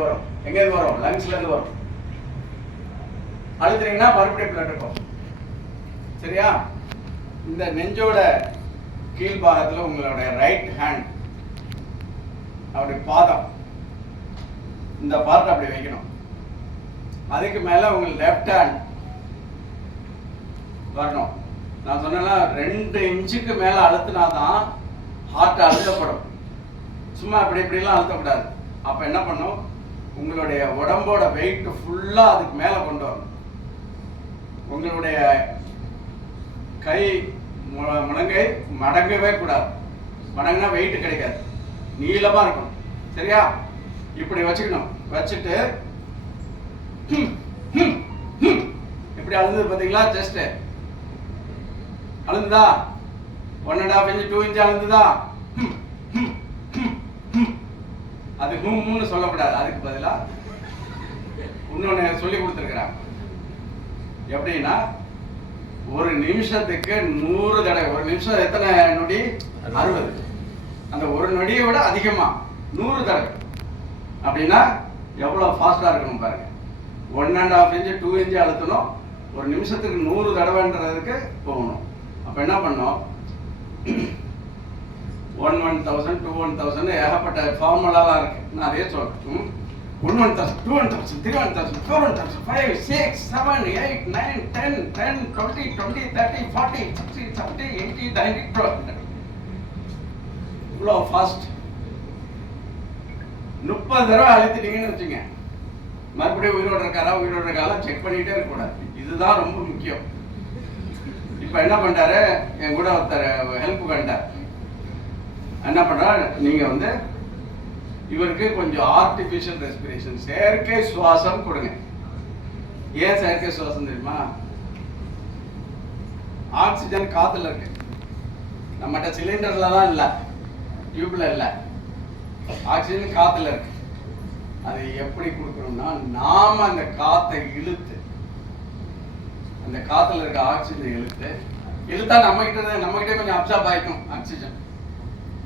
வரும். எங்கேருந்து வரும்? லங்ஸ்லேருந்து வரும். அழுத்துறீங்கன்னா மறுபடியும் பிளட் இருக்கும். சரியா? இந்த நெஞ்சோட கீழ்பாகத்தில் உங்களுடைய ரைட் ஹேண்ட் அப்படி பாதம் இந்த பார்ட் அப்படி வைக்கணும். அதுக்கு மேலே உங்களுக்கு லெஃப்ட் ஹேண்ட் வரணும். நான் சொன்னேன்னா 2 இன்ச்சுக்கு மேலே அழுத்தினாதான் ஹார்ட் அழுத்தப்படும். சும்மா இப்படிலாம் அழுத்தக்கூடாது. அப்போ என்ன பண்ணும்? உங்களுடைய உடம்போட வெயிட் ஃபுல்லாக அதுக்கு மேலே கொண்டு வரணும். உங்களுடைய கை முழங்கை மடங்கவே கூடாது. மடங்குனா வெயிட் கிடைக்காது, நீளமாக இருக்கும். சரியா? இப்படி வச்சுக்கணும். வச்சுட்டு இப்படி அழுந்தது பார்த்தீங்களா? ஜஸ்ட் அழுந்ததா? 1.5 இன்ச்சு 2 இன்ச்சு அழுந்ததா? அது ஹூம்னு சொல்லக்கூடாது. அதுக்கு பதிலாக இன்னொன்று சொல்லி கொடுத்துருக்குறாங்க. எப்படின்னா, ஒரு நிமிஷத்துக்கு 100 தடவை. ஒரு நிமிஷம் எத்தனை நொடி? 60. அந்த ஒரு நொடியை விட அதிகமாக 100 தடவை. அப்படின்னா எவ்வளோ ஃபாஸ்ட்டாக இருக்கணும் பாருங்க. 1.5 இன்ச்சு 2 இன்ச்சு அழுத்தணும். ஒரு நிமிஷத்துக்கு 100 தடவைன்றதுக்கு போகணும். அப்போ என்ன பண்ணோம்? 1,1000 2,1000 ஏகப்பட்ட ஃபார்முலாலாம் இருக்கு. நான் அதே சொல்றேன். 1,1000 2,1000 3,1000 4,1000 5 6 7 8 9 10 10 20 20 30 40 60 70 80 90 இவ்வளோ ஃபாஸ்ட். 30 தடவை அழுத்திட்டீங்கன்னு வச்சுங்க, மறுபடியும் உயிரோடு இருக்காரா செக் பண்ணிட்டே இருக்கக்கூடாது. இதுதான் ரொம்ப முக்கியம். இப்போ என்ன பண்ணிட்டாரு? என் கூட ஒருத்தர் ஹெல்ப் பண்ணிட்டார். என்ன பண்ணுறாரு? நீங்கள் இவருக்கு கொஞ்சம் ஆர்டிஃபிஷியல் ரெஸ்பிரேஷன், செயற்கை சுவாசம் கொடுங்க. ஏன் செயற்கை சுவாசம் தெரியுமா? ஆக்சிஜன் காத்துல இருக்கு. நம்மகிட்ட சிலிண்டர்ல தான் இல்லை, டியூப்ல இல்லை. ஆக்சிஜன் காத்துல இருக்கு. அது எப்படி கொடுக்கணும்னா, நாம அந்த காத்தை இழுத்து, அந்த காத்துல இருக்க ஆக்சிஜன் இழுத்தா நம்ம கிட்ட கொஞ்சம் அப்சார்ப் ஆயிக்கும் ஆக்சிஜன்.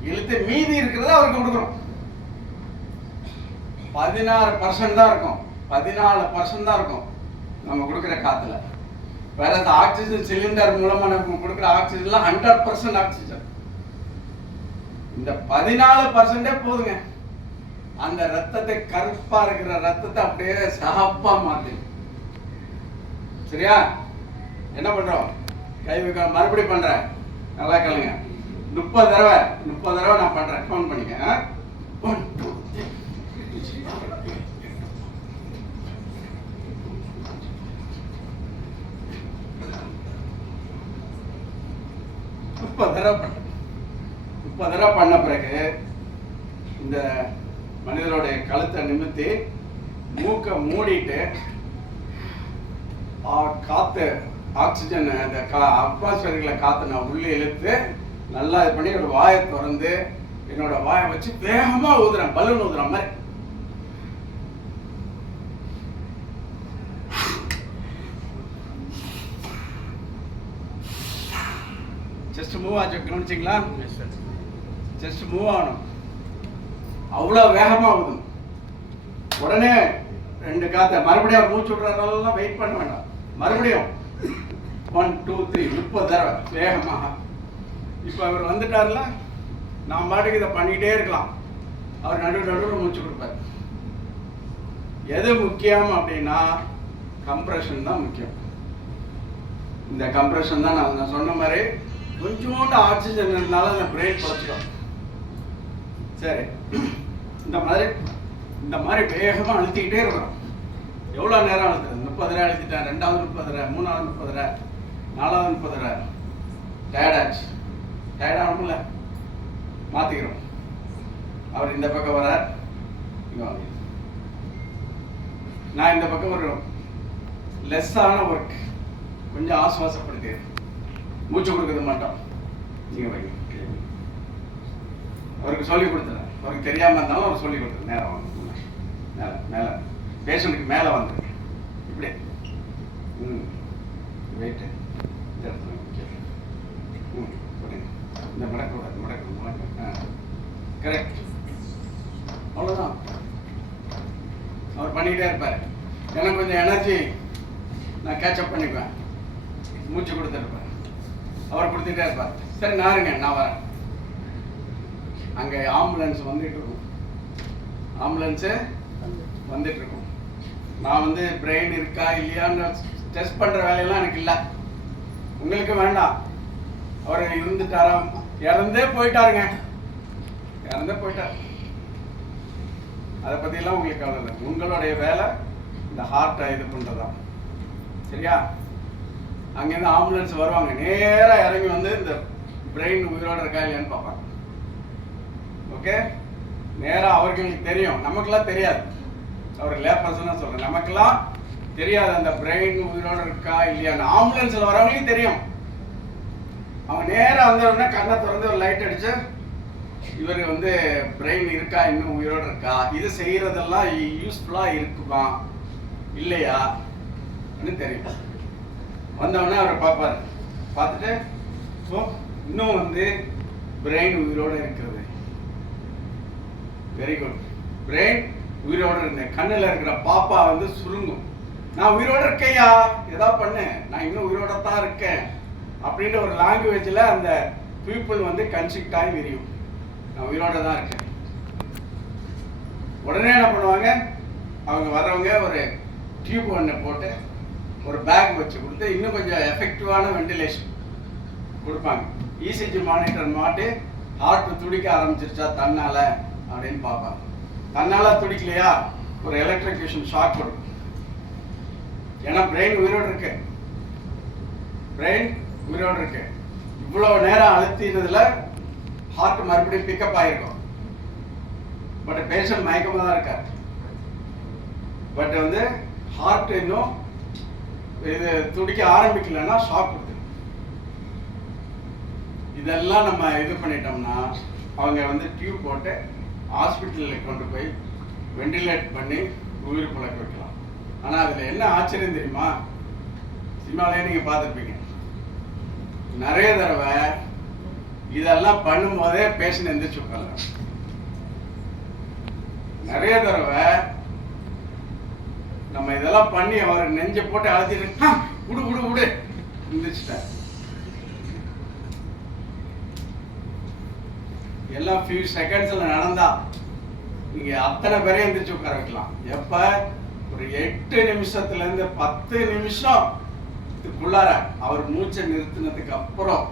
இழுத்து மீதி இருக்கிறத அவருக்கு கொடுக்குறோம். 16% தான் இருக்கும், 14% தான் இருக்கும் நம்ம கொடுக்குற காத்துல. வேற அந்த ஆக்சிஜன் சிலிண்டர் மூலமா நம்ம கொடுக்குற ஆக்சிஜன்லாம் 100% ஆக்சிஜன். இந்த 14% போதுங்க. அந்த ரத்தத்தை, கருப்பா இருக்கிற ரத்தத்தை அப்படியே சகப்பா மாத்து. சரியா? என்ன பண்றோம்? கை வைக்க மறுபடியும் பண்றேன். நல்லா கேளுங்க. 30 தடவை நான் பண்றேன். கவுண்ட் பண்ணிக்க. 1 2 3 30 தடவை பண்ண பிறகு இந்த மனிதனுடைய கழுத்தை நிமித்தி மூக்கை மூடிட்டு காத்து, ஆக்சிஜன், அந்த அட்மாஸ்பியர்ல காத்து நான் உள்ளே இழுத்து நல்லா இது பண்ணி ஒரு வாயை திறந்து என்னோட வாயை வச்சு வேகமா ஊதுறேன், பலூன் ஊதுற மாதிரி. ஜஸ்ட் மூவ் ஆச்சு. கவனிச்சிங்களா? ஜஸ்ட் மூவ் ஆகணும். அவ்வளோ வேகமா ஊதும். உடனே 2 காத்த மறுபடியும் மூச்சு விடுறதெல்லாம் வெயிட் பண்ண வேண்டாம். மறுபடியும் 1 2 3 30 தடவை வேகமாக. இப்போ அவர் வந்துட்டார்ல, நான் பாட்டுக்கு இதை பண்ணிக்கிட்டே இருக்கலாம். அவர் நடுவில் மூச்சு கொடுப்பார். எது முக்கியம் அப்படின்னா, கம்ப்ரெஷன் தான் முக்கியம். இந்த கம்ப்ரெஷன் தான் நான் சொன்ன மாதிரி கொஞ்சோண்டு ஆக்சிஜன் இருந்தாலும் அந்த பிரெயின் குறைச்சிடும். சரி, இந்த மாதிரி வேகமாக அழுத்திக்கிட்டே இருக்கிறோம். எவ்வளோ நேரம் அழுத்துறது? 30 தடவை அழுத்திட்டேன். 2வது 30 தடவை, 3வது 30 தடவை, 4வது 30 தடவை. டயர்டாச்சு. டயர்டாகணும்ல, மாற்றிக்கிறோம். அவர் இந்த பக்கம் வரார், இங்கே வாங்க. நான் இந்த பக்கம் ஒரு லெஸ்ஸான ஒர்க், கொஞ்சம் ஆசுவாசப்படுத்தி மூச்சு கொடுக்கறது மாட்டோம். நீங்கள் வைங்க. அவருக்கு சொல்லி கொடுத்துறேன். அவருக்கு தெரியாமல் இருந்தாலும் அவர் சொல்லி கொடுத்துரு. நேரம் வாங்க. மேலே பேஷண்ட்டுக்கு மேலே வந்து இப்படி வெயிட்டு இந்த இடத்துல இந்த மடக்கூடாது. கரெக்ட். அவ்வளோதான். அவர் பண்ணிக்கிட்டே இருப்பார். எனக்கு கொஞ்சம் எனர்ஜி நான் கேட்சப் பண்ணிக்குவேன், மூச்சு கொடுத்துருப்பேன், அவர் கொடுத்துட்டே இருப்பார். சரி நாருங்க நான் வரேன். அங்கே ஆம்புலன்ஸ் வந்துட்டு இருக்கும், ஆம்புலன்ஸு வந்துட்டு இருக்கும். நான் வந்து பிரெயின் இருக்கா இல்லையான்னு டெஸ்ட் பண்ணுற வேலையெல்லாம் எனக்கு இல்லை, உங்களுக்கு வேண்டாம். அவர் இருந்துட்டாரா, இறந்தே போயிட்டாருங்க, இறந்தே போயிட்டார். அதை பற்றிலாம் உங்களுக்கு கவலை இல்லை. உங்களுடைய வேலை இந்த ஹார்ட்டை இது பண்ணுறதா, சரியா? அங்கேருந்து ஆம்புலன்ஸ் வருவாங்க, நேராக இறங்கி வந்து இந்த பிரெயின் உயிரோடு இருக்கா இல்லையான்னு பார்ப்பாங்க. ஓகே, நேராக அவர்களுக்கு தெரியும், நமக்கெல்லாம் தெரியாது. அவர் லேப்பர்ஸ்ன்னு சொல்கிறேன், நமக்கெல்லாம் தெரியாது அந்த பிரெயின் உயிரோடு இருக்கா இல்லையான்னு. ஆம்புலன்ஸில் வரவங்களுக்கும் தெரியும். அவங்க நேராக வந்தவுடனே கண்ணை திறந்து ஒரு லைட் அடிச்சு இவர் வந்து பிரெயின் இருக்கா இன்னும் உயிரோடு இருக்கா, இது செய்கிறதெல்லாம் யூஸ்ஃபுல்லாக இருக்குமா இல்லையா தெரியும். வந்தவுடனே அவரை பார்ப்பார், பார்த்துட்டு ஸோ இன்னும் வந்து பிரெயின் உயிரோடு இருக்கிறது, வெரி குட், பிரெயின் உயிரோடு இருந்தேன். கண்ணில் இருக்கிற பாப்பா வந்து சுருங்கும், நான் உயிரோடு இருக்கேயா, எதா பண்ணு, நான் இன்னும் உயிரோட தான் இருக்கேன் அப்படின்ற ஒரு லாங்குவேஜில் அந்த பீப்புள் வந்து கன்சிக்ட் ஆகி விரியும், நான் உயிரோட தான் இருக்கேன். உடனே என்ன பண்ணுவாங்க, அவங்க வர்றவங்க ஒரு டியூப் ஒன்று போட்டு ஒரு பேக் வச்சு கொடுத்து இன்னும் கொஞ்சம் எஃபெக்டிவான வெண்டிலேஷன் கொடுப்பாங்க. இசிஜி மானிட்டர் மாட்டி ஹார்ட் துடிக்க ஆரம்பிச்சிருச்சா தன்னால் அப்படின்னு பார்ப்பாங்க. தன்னால் துடிக்கலையா ஒரு எலக்ட்ரிகேஷன் ஷாக் கொடுக்கும். ஏன்னா பிரெயின் உயிரோடு இருக்கு, பிரெயின் உயிரோடு இருக்கு. இவ்வளோ நேரம் அழுத்தினதுல ஹார்ட் மறுபடியும் பிக்கப் ஆகிருக்கும். பட் பேஷண்ட் மயக்கமாக தான் இருக்கார். பட் வந்து ஹார்ட் இன்னும் இது துடிக்க ஆரம்பிக்கலன்னா ஷாக் கொடுத்து. இதெல்லாம் நம்ம இது பண்ணிட்டோம்னா அவங்க வந்து டியூப் போட்டு ஹாஸ்பிட்டலில் கொண்டு போய் வெண்டிலேட் பண்ணி உயிர் பிழைக்க வைக்கலாம். ஆனால் அதில் என்ன ஆச்சரியம் தெரியுமா, சினிமாலே நீங்கள் பார்த்துருப்பீங்க, நிறைய தடவை இதெல்லாம் பண்ணும்போதே பேஷண்ட் எந்திரிச்சு உட்கார்ல. நிறைய தடவை நம்ம இதெல்லாம் பண்ணி அவர் நெஞ்ச போட்டு அழைச்சிட்டு விடு விடு விடு எந்திரிச்சிட்டார். எல்லாம் ஃபியூ செகண்ட்ஸ்ல நடந்தா நீங்க அத்தனை பேரையும் எந்திரிச்சு உட்கார வைக்கலாம். எப்ப ஒரு 8 நிமிஷத்துல இருந்து 10 நிமிஷத்துக்குள்ளார அவர் மூச்சை நிறுத்தினதுக்கு அப்புறம்,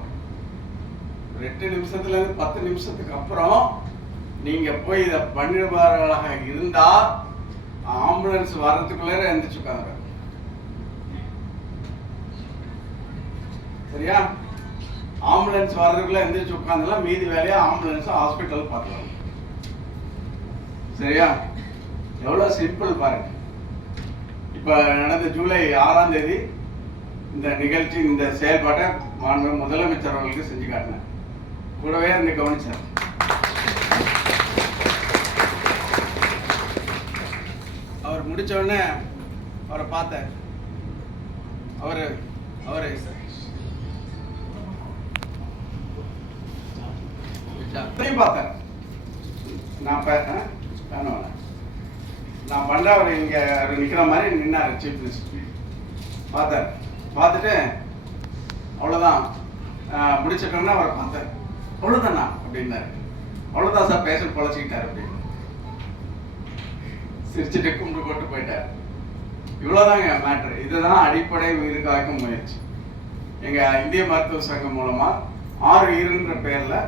ஒரு 8 நிமிஷத்துல இருந்து 10 நிமிஷத்துக்கு அப்புறம் நீங்க போய் இதை பண்ணுவார்களாக இருந்தா ஆம்புலன்ஸ் வர்றதுக்குள்ளே எந்திரிச்சு உட்கார. சரியா? ஆம்புலன்ஸ் வர்றதுக்குள்ள எந்திரிச்சு உட்காந்துலாம் மீதி வேலையா ஆம்புலன்ஸ் ஹாஸ்பிட்டல் பார்க்கலாம். சரியா? எவ்வளவு சிம்பிள் பாருங்க. இப்ப நடந்த ஜூலை 6ஆம் தேதி இந்த நிகழ்ச்சி, இந்த செயல்பாட்டை மாண்பு முதலமைச்சர் அவர்களுக்கு செஞ்சு காட்டினேன். கூடவே இருந்து கவனிச்சார். அவர் முடிச்ச உடனே அவரை பார்த்தேன். அவரு பார்த்தேன். நான் பண்ண அவர் இங்க நிக்கிற மாதிரி நின்னாரு. சீஃப் மினிஸ்டர் பார்த்தார். பார்த்துட்டு அவ்வளோதான் முடிச்சிட்டோம்னா அவரை பார்த்தேன். அவ்வளோதானா அப்படின்னாரு. அவ்வளோதான் சார், பேஷண்ட் பொழைச்சிக்கிட்டார் அப்படின்னு சிரிச்சுட்டு கும்பிட்டு போட்டு போயிட்டார். இவ்வளோதாங்க மேட்ரு. இதுதான் அடிப்படை உயிர் காக்கும் முயற்சி. எங்கள் இந்திய மருத்துவ சங்கம் மூலமாக 6 உயிர்ன்ற பேரில்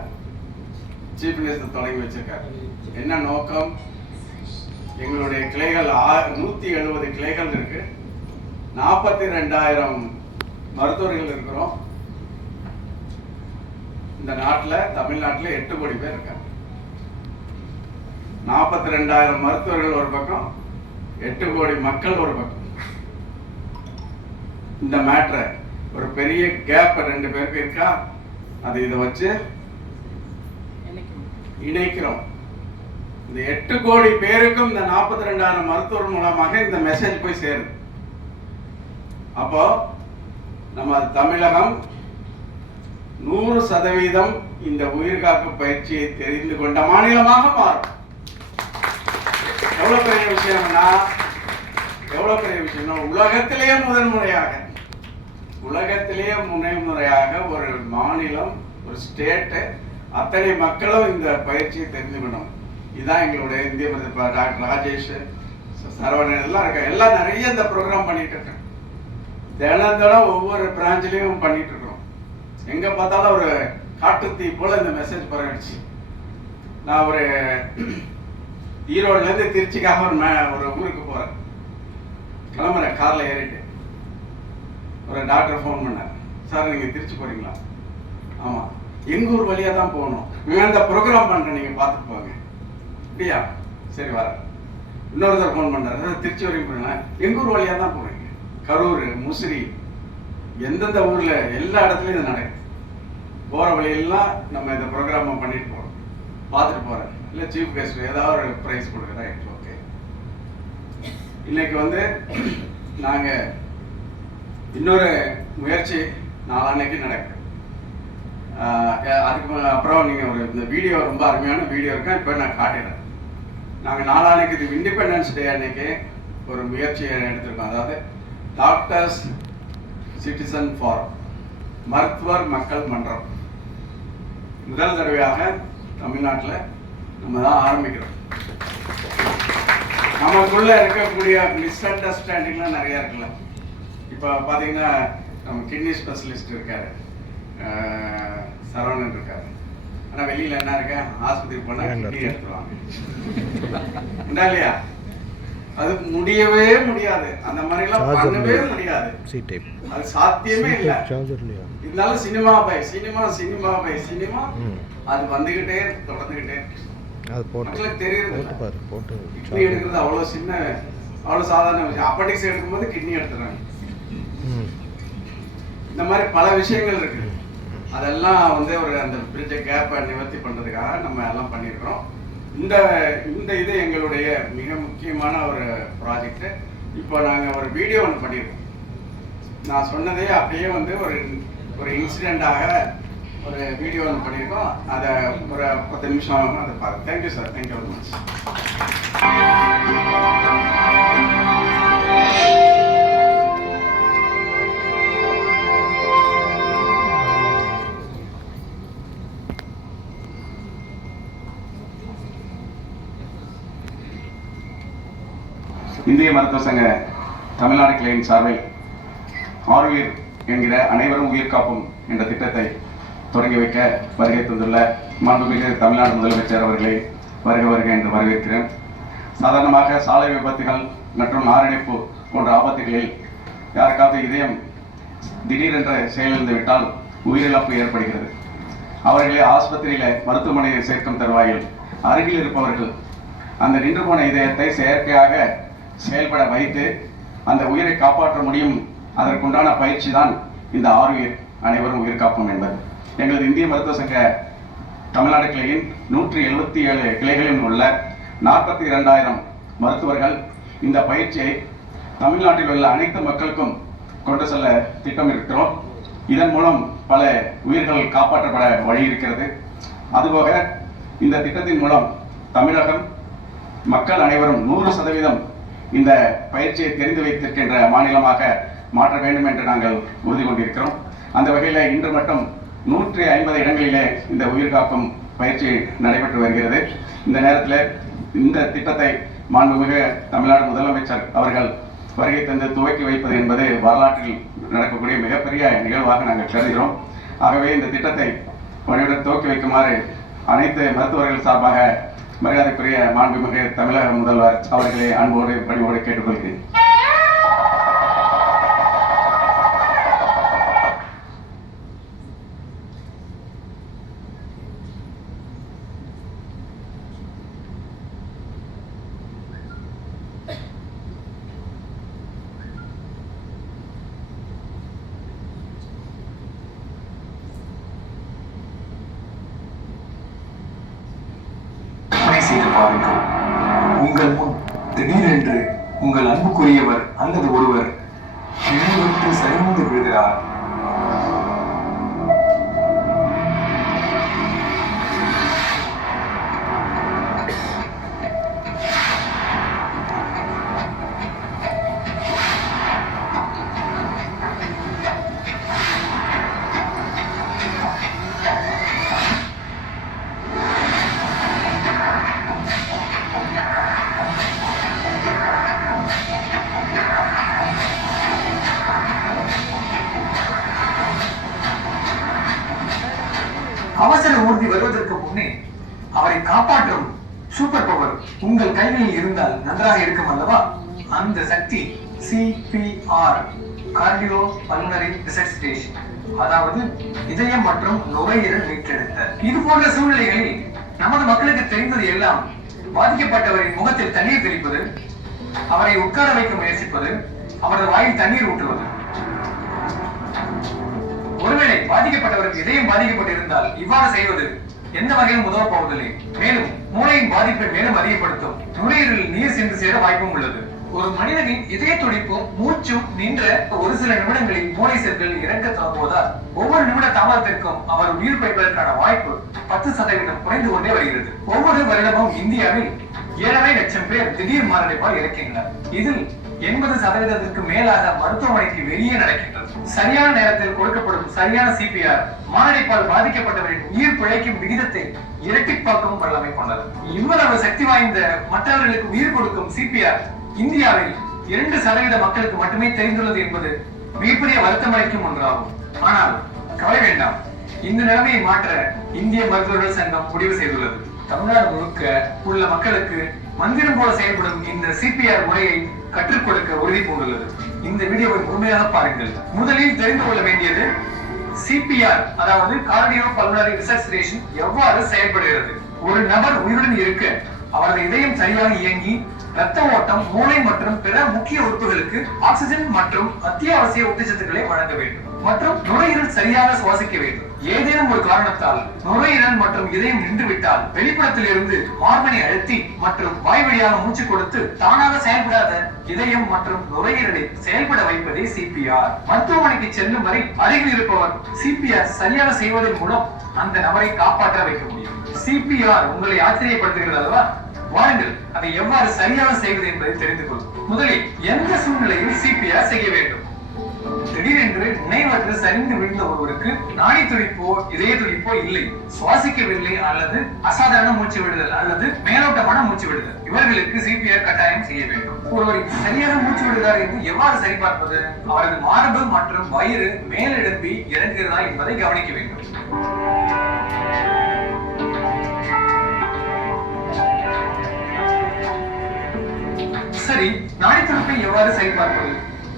சீஃப் மினிஸ்டர் தொடங்கி வச்சிருக்காரு. என்ன நோக்கம்? எங்களுடைய கிளைகள் 170 கிளைகள் இருக்கு, 42,000 மருத்துவர்கள் இருக்கிறோம். இந்த நாட்டில், தமிழ்நாட்டில் 8 கோடி பேர் இருக்காங்க. 42,000 மருத்துவர்கள் ஒரு பக்கம், 8 கோடி மக்கள் ஒரு பக்கம். இந்த மேட்ரை ஒரு பெரிய கேப் 2 பேருக்கு இருக்கா, அது இதை வச்சு இணைக்கிறோம். இந்த 8 கோடி பேருக்கும் இந்த 42,000 மருத்துவர் மூலமாக இந்த மெசேஜ் போய் சேருது. அப்போ நம்ம தமிழகம் 100% இந்த உயிர்காப்பு பயிற்சியை தெரிந்து கொண்ட மாநிலமாக மாறும். எவ்வளவு பெரிய விஷயம்னா எவ்வளவு பெரிய விஷயம்னா உலகத்திலேயே முதன்முறையாக ஒரு மாநிலம், ஒரு ஸ்டேட்டு, அத்தனை மக்களும் இந்த பயிற்சியை தெரிஞ்சுக்கணும். இதுதான் எங்களுடைய இந்திய டாக்டர் ராஜேஷ், சரவணன் எல்லாம் இருக்காங்க. எல்லாம் நிறைய இந்த ப்ரோக்ராம் பண்ணிட்டு இருக்கேன். தினம் ஒவ்வொரு பிரான்ச்லயும் பண்ணிட்டு இருக்கிறோம். எங்க பார்த்தாலும் ஒரு காட்டுத்தீ போல இந்த மெசேஜ் பரவிடுச்சு. நான் ஒரு ஈரோடுல இருந்து திருச்சிக்காக ஒரு ஊருக்கு போறேன். கிளம்புறேன், கார்ல ஏறிட்டு ஒரு டாக்டர் ஃபோன் பண்ணார். சார் நீங்க திருச்சி போறீங்களா? ஆமா. எங்க ஊர் வழியா தான் போகணும். இந்த ப்ரோக்ராம் பண்றேன், நீங்க பார்த்துட்டு போங்க. அப்படியா? சரி வரேன். இன்னொருத்தர் ஃபோன் பண்றாரு. திருச்சி வரைக்கும் போறீங்களா? எங்க ஊர் வழியா தான் போறீங்க. கரூர், முசிறி, எந்தெந்த ஊர்ல எல்லா இடத்துலயும் இது நடக்குது. போற வழியெல்லாம் நம்ம இந்த ப்ரோக்ராம் பண்ணிட்டு போறோம். பார்த்துட்டு போறேன். இல்ல சீஃப் கெஸ்ட் ஏதாவது ஒரு பிரைஸ் கொடுக்குறேன். ஓகே. இன்னைக்கு நாங்க இன்னொரு முயற்சி நாளான்னைக்கு நடக்குது. அதுக்கு அப்புறம் நீங்க இந்த வீடியோ ரொம்ப அருமையான வீடியோ இருக்கேன், இப்போ நான் காட்டுறேன். நாங்கள் நாளான்னைக்கு இது இண்டிபெண்டன்ஸ் டே அன்னைக்கு ஒரு முயற்சியை எடுத்திருக்கோம். அதாவது டாக்டர்ஸ் சிட்டிசன் ஃபார், மருத்துவர் மக்கள் மன்றம். முதல் தடவையாக தமிழ்நாட்டில் நம்ம தான் ஆரம்பிக்கிறோம். நமக்குள்ள இருக்கக்கூடிய மிஸ் அண்டர்ஸ்டாண்டிங்லாம் நிறைய இருக்குல்ல. இப்போ பார்த்தீங்கன்னா நம்ம கிட்னி ஸ்பெஷலிஸ்ட் இருக்காரு, சரவணன் இருக்காரு. ஆனால் வெளியில் என்ன இருக்க, ஆஸ்பத்திரி போனால் கிட்னி எடுத்துருவாங்க இல்லையா? அது முடியவே முடியாது. அந்த மாதிரிலாம் பண்ணவே முடியாது. அது சாத்தியமே இல்லை. இருந்தாலும் சினிமா அது வந்துகிட்டே தொடர்ந்துகிட்டே மக்களுக்கு தெரியுது. கிட்னி எடுக்கிறது அவ்வளோ சாதாரண விஷயம். அப்பண்டிக்ஸ் எடுக்கும்போது கிட்னி எடுத்துறாங்க. இந்த மாதிரி பல விஷயங்கள் இருக்கு. அதெல்லாம் ஒரு அந்த பிரிட்ஜ கேப்பை நிவர்த்தி பண்றதுக்காக நம்ம எல்லாம் பண்ணியிருக்கிறோம். இந்த இது எங்களுடைய மிக முக்கியமான ஒரு ப்ராஜெக்ட். இப்போ நாங்கள் ஒரு வீடியோ ஒன்று பண்ணியிருக்கோம். நான் சொன்னதே அப்படியே ஒரு இன்சிடென்டாக ஒரு வீடியோ ஒன்று பண்ணியிருக்கோம். அதை ஒரு 10 நிமிஷம் அதை பாருங்க. Thank you sir, thank you very much. இந்திய மருத்துவ சங்க தமிழ்நாடு கிளையின் சார்பில் ஆருயிர் என்கிற அனைவரும் உயிர் காப்பும் என்ற திட்டத்தை தொடங்கி வைக்க வருகை தந்துள்ள மாண்புமிகு தமிழ்நாடு முதலமைச்சர் அவர்களை வருக என்று வரவேற்கிறேன். சாதாரணமாக சாலை விபத்துகள் மற்றும் மாரடைப்பு போன்ற ஆபத்துகளில் யாருக்காவது இதயம் திடீரென்ற செயலிழந்து விட்டால் உயிரிழப்பு ஏற்படுகிறது. அவர்களை ஆஸ்பத்திரியில் மருத்துவமனையில் சேர்க்கும் தருவாயில் அருகில் இருப்பவர்கள் அந்த நின்று போன இதயத்தை செயற்கையாக செயல்பட வைத்து அந்த உயிரை காப்பாற்ற முடியும். அதற்குண்டான பயிற்சி தான் இந்த ஆருயிர் அனைவரும் உயிர் காப்போம் என்பது. எங்களது இந்திய மருத்துவ சங்க தமிழ்நாடு கிளையின் 177 கிளைகளில் உள்ள 42,000 மருத்துவர்கள் இந்த பயிற்சியை தமிழ்நாட்டில் உள்ள அனைத்து மக்களுக்கும் கொண்டு செல்ல திட்டமிட்டிருக்கிறோம். இதன் மூலம் பல உயிர்கள் காப்பாற்றப்பட வழி இருக்கிறது. அதுபோக இந்த திட்டத்தின் மூலம் தமிழகம் மக்கள் அனைவரும் 100% இந்த பயிற்சியை தெரிந்து வைத்திருக்கின்ற மாநிலமாக மாற்ற வேண்டும் என்று நாங்கள் உறுதி கொண்டிருக்கிறோம். அந்த வகையில் இன்று மட்டும் 150 இடங்களிலே இந்த உயிர் காக்கும் பயிற்சி நடைபெற்று வருகிறது. இந்த நேரத்தில் இந்த திட்டத்தை மாண்புமிகு தமிழ்நாடு முதலமைச்சர் அவர்கள் வருகை தந்து துவக்கி வைப்பது என்பது வரலாற்றில் நடக்கக்கூடிய மிகப்பெரிய நிகழ்வாக நாங்கள் கருதுகிறோம். ஆகவே இந்த திட்டத்தை பணியுடன் துவக்கி வைக்குமாறு அனைத்து மருத்துவர்கள் சார்பாக மரியாதைக்குரிய மாண்புமிகு தமிழக முதல்வர் அவர்களை அன்போடு பணிவோடு கேட்டுக்கொள்கிறேன். செய்து பாருங்கள். உங்கள் முன் திடீரென்று உங்கள் அன்புக்குரியவர் அல்லது ஒருவர் நினைவுற்று சரிந்து விடுகிறார். ஊர்தி வருவதற்கு முன்னே அவரை காப்பாற்றும் சூப்பர் பவர் உங்கள் கைகளில் இருந்தால் நன்றாக இருக்கும் அல்லவா? அந்த சக்தி சிபிஆர், கார்டியோ பல்மனரி ரிசஸ்சிடேஷன், அதாவது இதயம் மற்றும் நுரையீரல் மீட்டெடுத்தல். இது போன்ற சூழ்நிலைகளில் நமது மக்களுக்கு தெரிந்தது எல்லாம் பாதிக்கப்பட்டவரின் முகத்தில் தண்ணீர் தெளிப்பது, அவரை உட்கார வைக்க முயற்சிப்பது, அவரது வாயில் தண்ணீர் ஊற்றுவது. ஒருவேளை பாதிக்கப்பட்டவருக்கு இதயம் பாதிக்கப்பட்டிருந்தால் இவ்வாறு செய்வது எந்த வகையிலும் உதவ போவதில்லை. மேலும் மூளையின் பாதிப்பை மேலும் அதிகப்படுத்தும். நுரையீரலில் நீர் சென்று சேர வாய்ப்பும் உள்ளது. ஒரு மனிதனின் இதய துடிப்பும் மூச்சும் நின்ற ஒரு சில நிமிடங்களில் மூளை செல்கள் இறக்க தொடங்குவதால் ஒவ்வொரு நிமிட தாமதத்திற்கும் அவர் உயிர் பிழைப்பதற்கான வாய்ப்பு 10% குறைந்து கொண்டே வருகிறது. ஒவ்வொரு வருடமும் இந்தியாவில் 7.5 லட்சம் பேர் திடீர் மாரடைப்பால் இறக்கின்றனர். இதில் 80% மேலாக மருத்துவமனைக்கு வெளியே நடக்கின்றது. சரியான நேரத்தில் கொடுக்கப்படும் சரியான சிபிஆர் மாரடைப்பால் பாதிக்கப்பட்டவரின் உயிர் பிழைக்கும் விகிதத்தை இரட்டிப்பாக்கும் வல்லமை கொண்டது. இவ்வளவு சக்தி வாய்ந்த மற்றவர்களுக்கு உயிர் கொடுக்கும் சிபிஆர் இந்தியாவில் 2% மக்களுக்கு மட்டுமே தெரிந்துள்ளது என்பது மிகப்பெரிய வருத்தம் அளிக்கும் ஒன்றாகும். ஆனால் கவலை வேண்டாம், இந்த நிலைமையை மாற்ற இந்திய மருத்துவர்கள் சங்கம் முடிவு செய்துள்ளது. தமிழ்நாடு முழுக்க உள்ள மக்களுக்கு மந்திரம் போல செயல்படும் இந்த சிபிஆர் முறையை கற்றுக் கொடுக்க உறுதி பூண்டுள்ளது. இந்த வீடியோவை முழுமையாக பாருங்கள். முதலில் தெரிந்து கொள்ள வேண்டியது சிபிஆர், அதாவது கார்டியோ பல்மனரி ரிசஸ்சிடேஷன் எவ்வாறு செயல்படுகிறது. ஒரு நபர் உயிருடன் இருக்க அவரது இதயம் சரியாக இயங்கி ரத்த ஓட்டம், மூளை மற்றும் பிற முக்கிய உறுப்புகளுக்கு ஆக்சிஜன் மற்றும் அத்தியாவசிய ஊட்டச்சத்துக்களை வழங்க வேண்டும் மற்றும் நுரையீரல் சரியாக சுவாசிக்க வேண்டும். ஏதேனும் ஒரு காரணத்தால் நுரையீரல் மற்றும் இதயம் நின்றுவிட்டால் வெளிப்புறத்தில் இருந்து மார்பனை அழுத்தி மற்றும் வாய் வழியாக மூச்சு கொடுத்து தானாக செயல்படாத இதயம் மற்றும் நுரையீரலை செயல்பட வைப்பதே சிபிஆர். மருத்துவமனைக்கு செல்லும் வரை அருகில் இருப்பவர் சிபிஆர் சரியாக செய்வதன் மூலம் அந்த நபரை காப்பாற்ற வைக்க முடியும். சிபிஆர் உங்களை ஆச்சரியப்படுத்துகிறது அல்லவா? வாருங்கள், அதை எவ்வாறு சரியாக செய்வது என்பதை தெரிந்து கொள்வோம். முதலில் எந்த சூழ்நிலையில் சிபிஆர் செய்ய வேண்டும்? திடீரென்று நினைவற்று சரிந்து விழுந்த ஒருவருக்கு நாடி துடிப்போ இதய துடிப்போ இல்லை, சுவாசிக்கவில்லை அல்லது அசாதாரண மூச்சு விடுதல் அல்லது மேலோட்டமான மூச்சு விடுதல், இவர்களுக்கு சிபிஆர் கட்டாயம் செய்ய வேண்டும். ஒருவர் சரியாக மூச்சு விடுகிறார் என்று எவ்வாறு சரிபார்ப்பது? அவரது மார்பு மற்றும் வயிறு மேலெழும்பி இறங்குகிறதா என்பதை கவனிக்க வேண்டும். சரி, நாடி துடிப்பை எவ்வாறு சரிபார்ப்பது?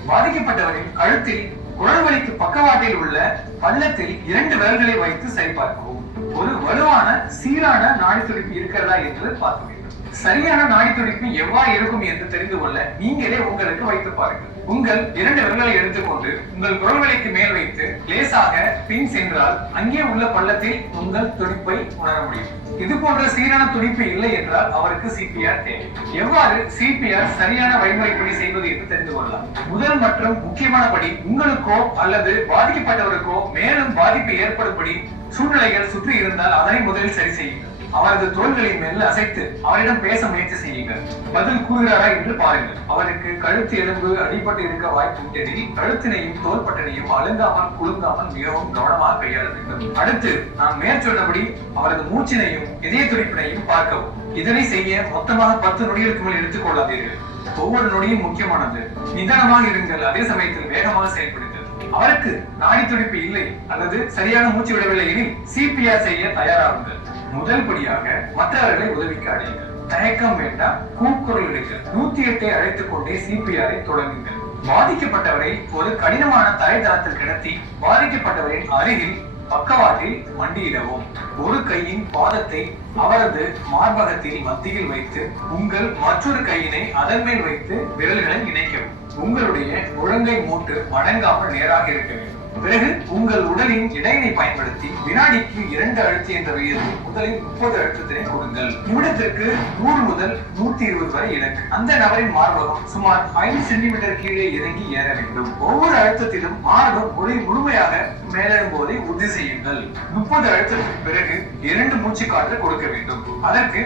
பாதிக்கப்பட்டவரின் கழுத்தில் குரல் வலிக்கு பக்கவாட்டில் உள்ள பள்ளத்தில் 2 விரல்களை வைத்து சரிபார்க்கவும். ஒரு வலுவான சீரான நாடி துடிப்பு இருக்கிறதா என்று பார்க்க வேண்டும். சரியான நாடி துடிப்பு எவ்வாறு இருக்கும் என்று தெரிந்து கொள்ள நீங்களே உங்களுக்கு வைத்து பாருங்கள். உங்கள் 2 விரல்களை எடுத்துக்கொண்டு உங்கள் குரல் வலிக்கு மேல் வைத்து லேசாக பின் சென்றால் அங்கே உள்ள பள்ளத்தில் உங்கள் துடிப்பை உணர முடியும். இது போன்ற சீரான துடிப்பு இல்லை என்றால் அவருக்கு சிபிஆர் தேவை. எவ்வாறு சிபிஆர் சரியான வழிமுறைப்படி செய்வது என்று தெரிந்து கொள்ளலாம். முதல் மற்றும் முக்கியமான படி, உங்களுக்கோ அல்லது பாதிக்கப்பட்டவருக்கோ மேலும் பாதிப்பு ஏற்படும்படி சூழ்நிலைகள் சுற்றி இருந்தால் அதனை முதலில் சரி செய்யுங்கள். அவரது தோள்களின் மேல் அசைத்து அவரிடம் பேச முயற்சி செய்யுங்கள். பதில் கூறுகிறாரா என்று பாருங்கள். அவருக்கு கழுத்து எலும்பு அடிபட்டு இருக்க வாய்ப்பு உண்டெனில் கழுத்தினையும் தோள்பட்டனையும் அழுங்காமல் குலுங்காமல் மிகவும் கவனமாக கையாள வேண்டும். அடுத்து நாம் மேற்சொன்னபடி அவரது மூச்சினையும் இதய துடிப்பினையும் பார்க்கவும். இதனை செய்ய மொத்தமாக 10 நொடிகளுக்கு மேல் எடுத்துக் கொள்ளாதீர்கள். ஒவ்வொரு நொடியும் முக்கியமானது. நிதானமாக இருங்கள், அதே சமயத்தில் வேகமாக செயல்படுங்கள். அவருக்கு நாடி துடிப்பு இல்லை அல்லது சரியான மூச்சு விடவில்லை எனில் சிபிஆர் செய்ய தயாராகுங்கள். முதல் படியாக மற்றவர்களை உதவிக்கு அழையுங்கள். தயக்கம் வேண்டாம், கூக்குரல் இடுங்கள். 108 அழைத்துக் கொண்டே சிபிஆரை தொடங்குங்கள். பாதிக்கப்பட்டவரை ஒரு கடினமான தரைத்தளத்தில் கிடத்தி பாதிக்கப்பட்டவரின் அருகில் பக்கவாட்டில் மண்டியிடவும். ஒரு கையின் பாதத்தை அவரது மார்பகத்தில் மத்தியில் வைத்து உங்கள் மற்றொரு கையினை அதன் மேல் வைத்து விரல்களை இணைக்கவும். உங்களுடைய முழங்கை மூட்டு மடங்காமல் நேராக இருக்க வேண்டும். பிறகு உங்கள் உடலின் இடையினை பயன்படுத்தி வினாடிக்கு 2 அழுத்தி என்ற விகிதத்தில் முதலில் 30 அழுத்தத்தினை கொடுங்கள். நிமிடத்திற்கு 100 முதல் 120 வரை இலக்கு. அந்த நபரின் மார்பகம் சுமார் 5 சென்டிமீட்டர் கீழே இறங்கி ஏற வேண்டும். ஒவ்வொரு அழுத்தத்திலும் மார்பகம் முழுமையாக மேலெழும்போதை உறுதி செய்யுங்கள். 30 அழுத்தத்திற்கு பிறகு 2 மூச்சு காற்று கொடுக்க வேண்டும். அதற்கு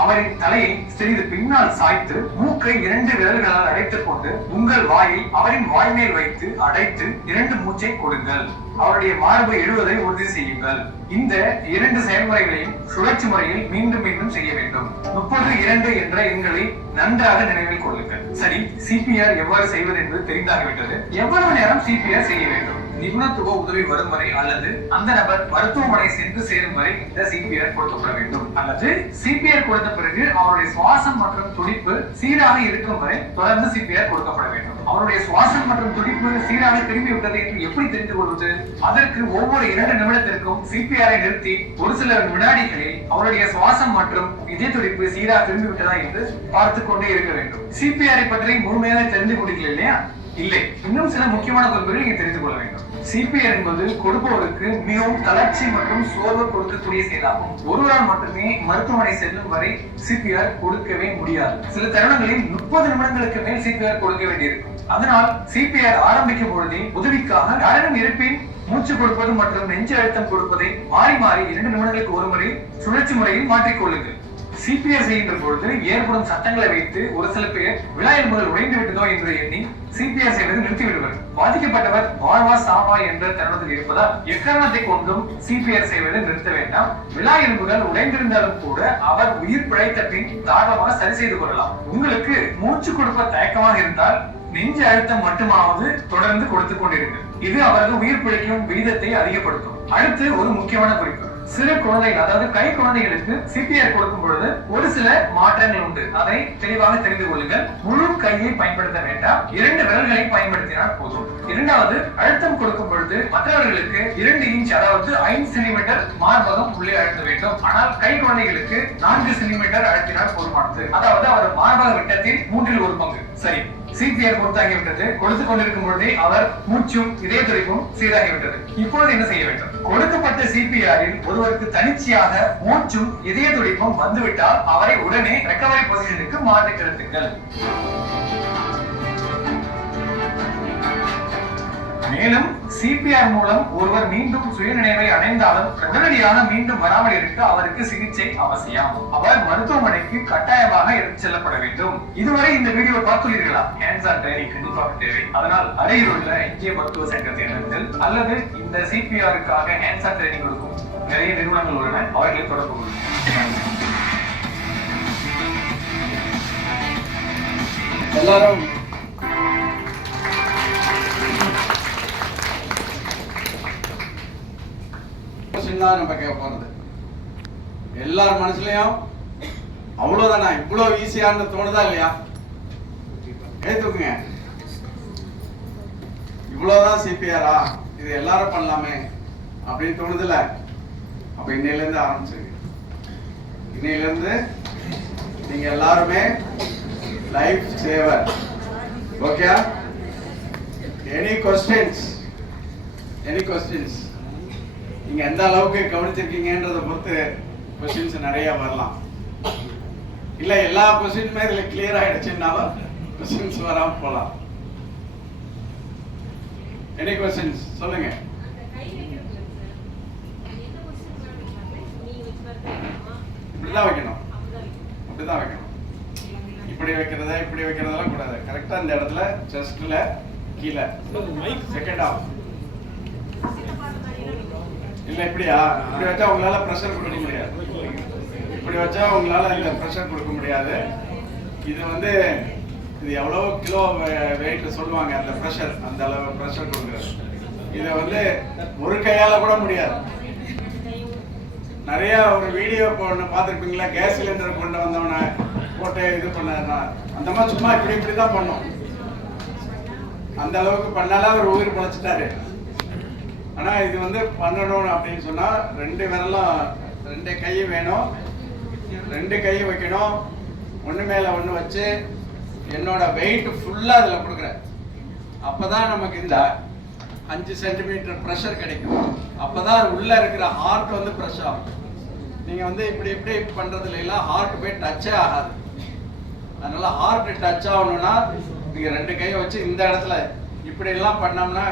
அவரின் தலையை சிறிது பின்னால் சாய்த்து மூக்கை 2 விரல்களால் அடைத்துக் கொண்டு உங்கள் வாயை அவரின் வாய் மேல் வைத்து அடைத்து 2 மூச்சை கொடுங்கள். அவருடைய மார்பு எழுவதை உறுதி செய்யுங்கள். இந்த 2 செயல்முறைகளையும் சுழற்சி முறையில் மீண்டும் மீண்டும் செய்ய வேண்டும். 32 என்ற எண்களை நன்றாக நினைவில் கொள்ளுங்கள். சரி, சிபிஆர் எவ்வாறு செய்வது என்பது தெரிந்தாகிவிட்டது. எவ்வளவு நேரம் சிபிஆர் செய்ய வேண்டும்? நிபுணத்துவ உதவி வரும் வரை அல்லது அந்த நபர் மருத்துவமனை சென்று சேரும் வரை இந்த சிபிஆர் கொடுக்கப்பட வேண்டும். அல்லது சிபிஆர் கொடுத்த பிறகு அவருடைய சுவாசம் மற்றும் துடிப்பு சீராக இருக்கும் வரை தொடர்ந்து சிபிஆர் கொடுக்கப்பட வேண்டும். அவருடைய சுவாசம் மற்றும் துடிப்பு சீராக திரும்பி விட்டதை எப்படி தெரிந்து கொள்வது? அதற்கு ஒவ்வொரு 2 நிமிடத்திற்கும் சிபிஆரை நிறுத்தி ஒரு சில வினாடிகளில் அவருடைய சுவாசம் மற்றும் இதய துடிப்பு சீராக திரும்பி விட்டதா என்று பார்த்துக் கொண்டே இருக்க வேண்டும். சிபிஆரை பற்றி முழுமையாக தெரிந்து கொண்டீர்கள் இல்லையா? இல்லை, இன்னும் சில முக்கியமான குறிப்புகள் நீங்க தெரிந்து கொள்ள வேண்டும். சிபிஆர் என்பது கொடுப்பவருக்கு மிகவும் தளர்ச்சி மற்றும் சோர்வு கொடுக்கக்கூடிய செயலாகும். ஒருவரால் மட்டுமே மருத்துவமனை செல்லும் வரை சிபிஆர் கொடுக்கவே முடியாது. சில தருணங்களில் 30 நிமிடங்களுக்கு மேல் சிபிஆர் கொடுக்க வேண்டியிருக்கும். அதனால் சிபிஆர் ஆரம்பிக்கும் பொழுதே உதவிக்காக யாரிடம் இருப்பின் மூச்சு கொடுப்பது மற்றும் நெஞ்சு அழுத்தம் கொடுப்பதை மாறி மாறி 2 நிமிடங்களுக்கு ஒரு முறை சுழற்சி முறையில் மாற்றிக்கொள்ளுங்கள். சிபிஆர் செய்கின்ற பொழுது ஏற்படும் சத்தங்களை வைத்து ஒரு சில பேர் விழா எலும்புகள் உடைந்து விட்டதோ என்று எண்ணி சிபிஆர் செய்வதை நிறுத்திவிடுவர். பாதிக்கப்பட்டவர் வாழ்வா சாவா என்ற தருணத்தில் இருப்பதால் எக்காரணத்தை கொண்டும் சிபிஆர் செய்வதை நிறுத்த வேண்டாம். விழா எலும்புகள் உடைந்திருந்தாலும் கூட அவர் உயிர் பிழைத்த பின் தாராளமாக சரி செய்து கொள்ளலாம். உங்களுக்கு மூச்சு கொடுக்க தயக்கமாக இருந்தால் நெஞ்சு அழுத்தம் மட்டுமாவது தொடர்ந்து கொடுத்துக் கொண்டிருங்கள். இது அவரது உயிர் பிழைக்கும் விகிதத்தை அதிகப்படுத்தும். அடுத்து ஒரு முக்கியமான குறிப்பு. சிறு குழந்தைகள், அதாவது கை குழந்தைகளுக்கு சிபிஆர் கொடுக்கும் பொழுது ஒரு சில மாற்றங்கள் உண்டு. அதை தெளிவாக தெரிந்து கொள்ளுங்கள். முழு கையை பயன்படுத்த வேண்டாம், 2 விரல்களை பயன்படுத்தினால் போதும். இரண்டாவது, அழுத்தம் கொடுக்கும் பொழுது மற்றவர்களுக்கு 2 இன்ச் அதாவது 5 சென்டிமீட்டர் மார்பகம் உள்ளே அழுத்த வேண்டும். ஆனால் கை குழந்தைகளுக்கு 4 சென்டிமீட்டர் அழுத்தினால் போதுமானது. அதாவது அவர் மார்பக விட்டத்தில் 3 1 பங்கு. சரி, சிபிஆர் கொடுத்தாகிவிட்டது. கொடுத்துக் கொண்டிருக்கும் பொழுதே அவர் மூச்சும் இதய துடிப்பும் சீராகிவிட்டது. இப்பொழுது என்ன செய்ய வேண்டும்? கொடுக்கப்பட்ட சிபிஆரில் ஒருவருக்கு தனிச்சையாக மூச்சும் இதய துடிப்பும் வந்துவிட்டால் அவரை உடனே ரெக்கவரி பொசிஷனுக்கு மாற்றி கிடத்துங்கள். மேலும் சிபிஆர் மூலம் ஒருவர் மீண்டும் சுயநினைவை அடைந்தாலும் உடனடியாக மீண்டும் வராமல் இருக்க அவருக்கு சிகிச்சை அவசியம். அவர் மருத்துவமனைக்கு கட்டாயமாக எடுத்து செல்லப்பட வேண்டும். இதுவரை இந்த வீடியோ பார்த்துள்ளீர்களா? ஹேண்ட்ஸ் ஆன் ட்ரைனிங் கண்டிப்பாக தேவை. அதனால் அருகில் உள்ள இந்திய மருத்துவ சங்கத்தை அணுகுங்கள் அல்லது இந்த சிபிஆருக்காக ஹேண்ட்ஸ் ஆன் ட்ரைனிங் கொடுக்கும் நிறைய நிறுவனங்கள் உள்ளன, அவர்களை தொடர்பு கொள்ளுங்கள். எல்லாரும் நம்ம கேட்க போறது எல்லார் மனசுலயும் அவ்வளவுதானா, இவ்வளவு ஈஸியான்னு தோணுதா இல்லையா? கேட்டுக்குங்க, இவ்வளவுதான் சிபிஆரா, இது எல்லாரும் பண்ணலாமே அப்படின்னு தோணுதுல? அப்ப இன்னையில இருந்து ஆரம்பிச்சுங்க. இன்னையில இருந்து நீங்க எல்லாருமே லைஃப் சேவர். ஓகே? Any questions? நீங்க எந்த அளவுக்கு கவனிச்சிருக்கீங்கன்றதை பொறுத்து கொஸ்டின்ஸ் நிறைய வரலாம். இல்ல எல்லா கொஸ்டினுமே இதுல கிளியர் ஆயிடுச்சுன்னாலும் கொஸ்டின்ஸ் வராம போலாம். எனி கொஸ்டின்ஸ் சொல்லுங்க. இப்படிதான் வைக்கணும், அப்படிதான் வைக்கணும். இப்படி வைக்கிறதெல்லாம் கூடாது. கரெக்டா இந்த இடத்துல செஸ்ட்ல கீழே செகண்ட் ஆஃப். இல்ல இப்படியா? இப்படி வச்சா உங்களால பிரஷர் கொடுக்க முடியாது. இப்படி வச்சா உங்களால இந்த பிரஷர் கொடுக்க முடியாது. இது இது எவ்வளவு கிலோ வெயிட் சொல்லுவாங்க, அந்த பிரஷர், அந்த அளவு பிரஷர் கொடுக்குறது. இதை ஒரு கையால கூட முடியாது. நிறைய ஒரு வீடியோ பார்த்துருப்பீங்களா, கேஸ் சிலிண்டர் கொண்டு வந்தவன போட்டு இது பண்ணா அந்த மாதிரி சும்மா இப்படிதான் பண்ணும். அந்த அளவுக்கு பண்ணால அவர் உயிர் பொழைச்சிட்டாரு. ஆனா இது பண்ணணும் அப்படின்னு சொன்னா 2 விரலும் 2 கையும் வேணும். 2 கையும் வைக்கணும், ஒண்ணு மேல ஒண்ணு வச்சு என்னோட வெயிட் ஃபுல்லா அதுல கொடுக்குறேன். அப்பதான் நமக்கு இந்த 5 சென்டிமீட்டர் பிரஷர் கிடைக்கும். அப்பதான் உள்ள இருக்கிற ஹார்ட் பிரஷ் ஆகும். நீங்க இப்படி பண்றதுல எல்லாம் ஹார்ட் போய் டச்சே ஆகாது. அதனால ஹார்ட் டச் ஆகணும்னா நீங்க 2 கையை வச்சு இந்த இடத்துல இப்படி எல்லாம் பண்ணோம்னா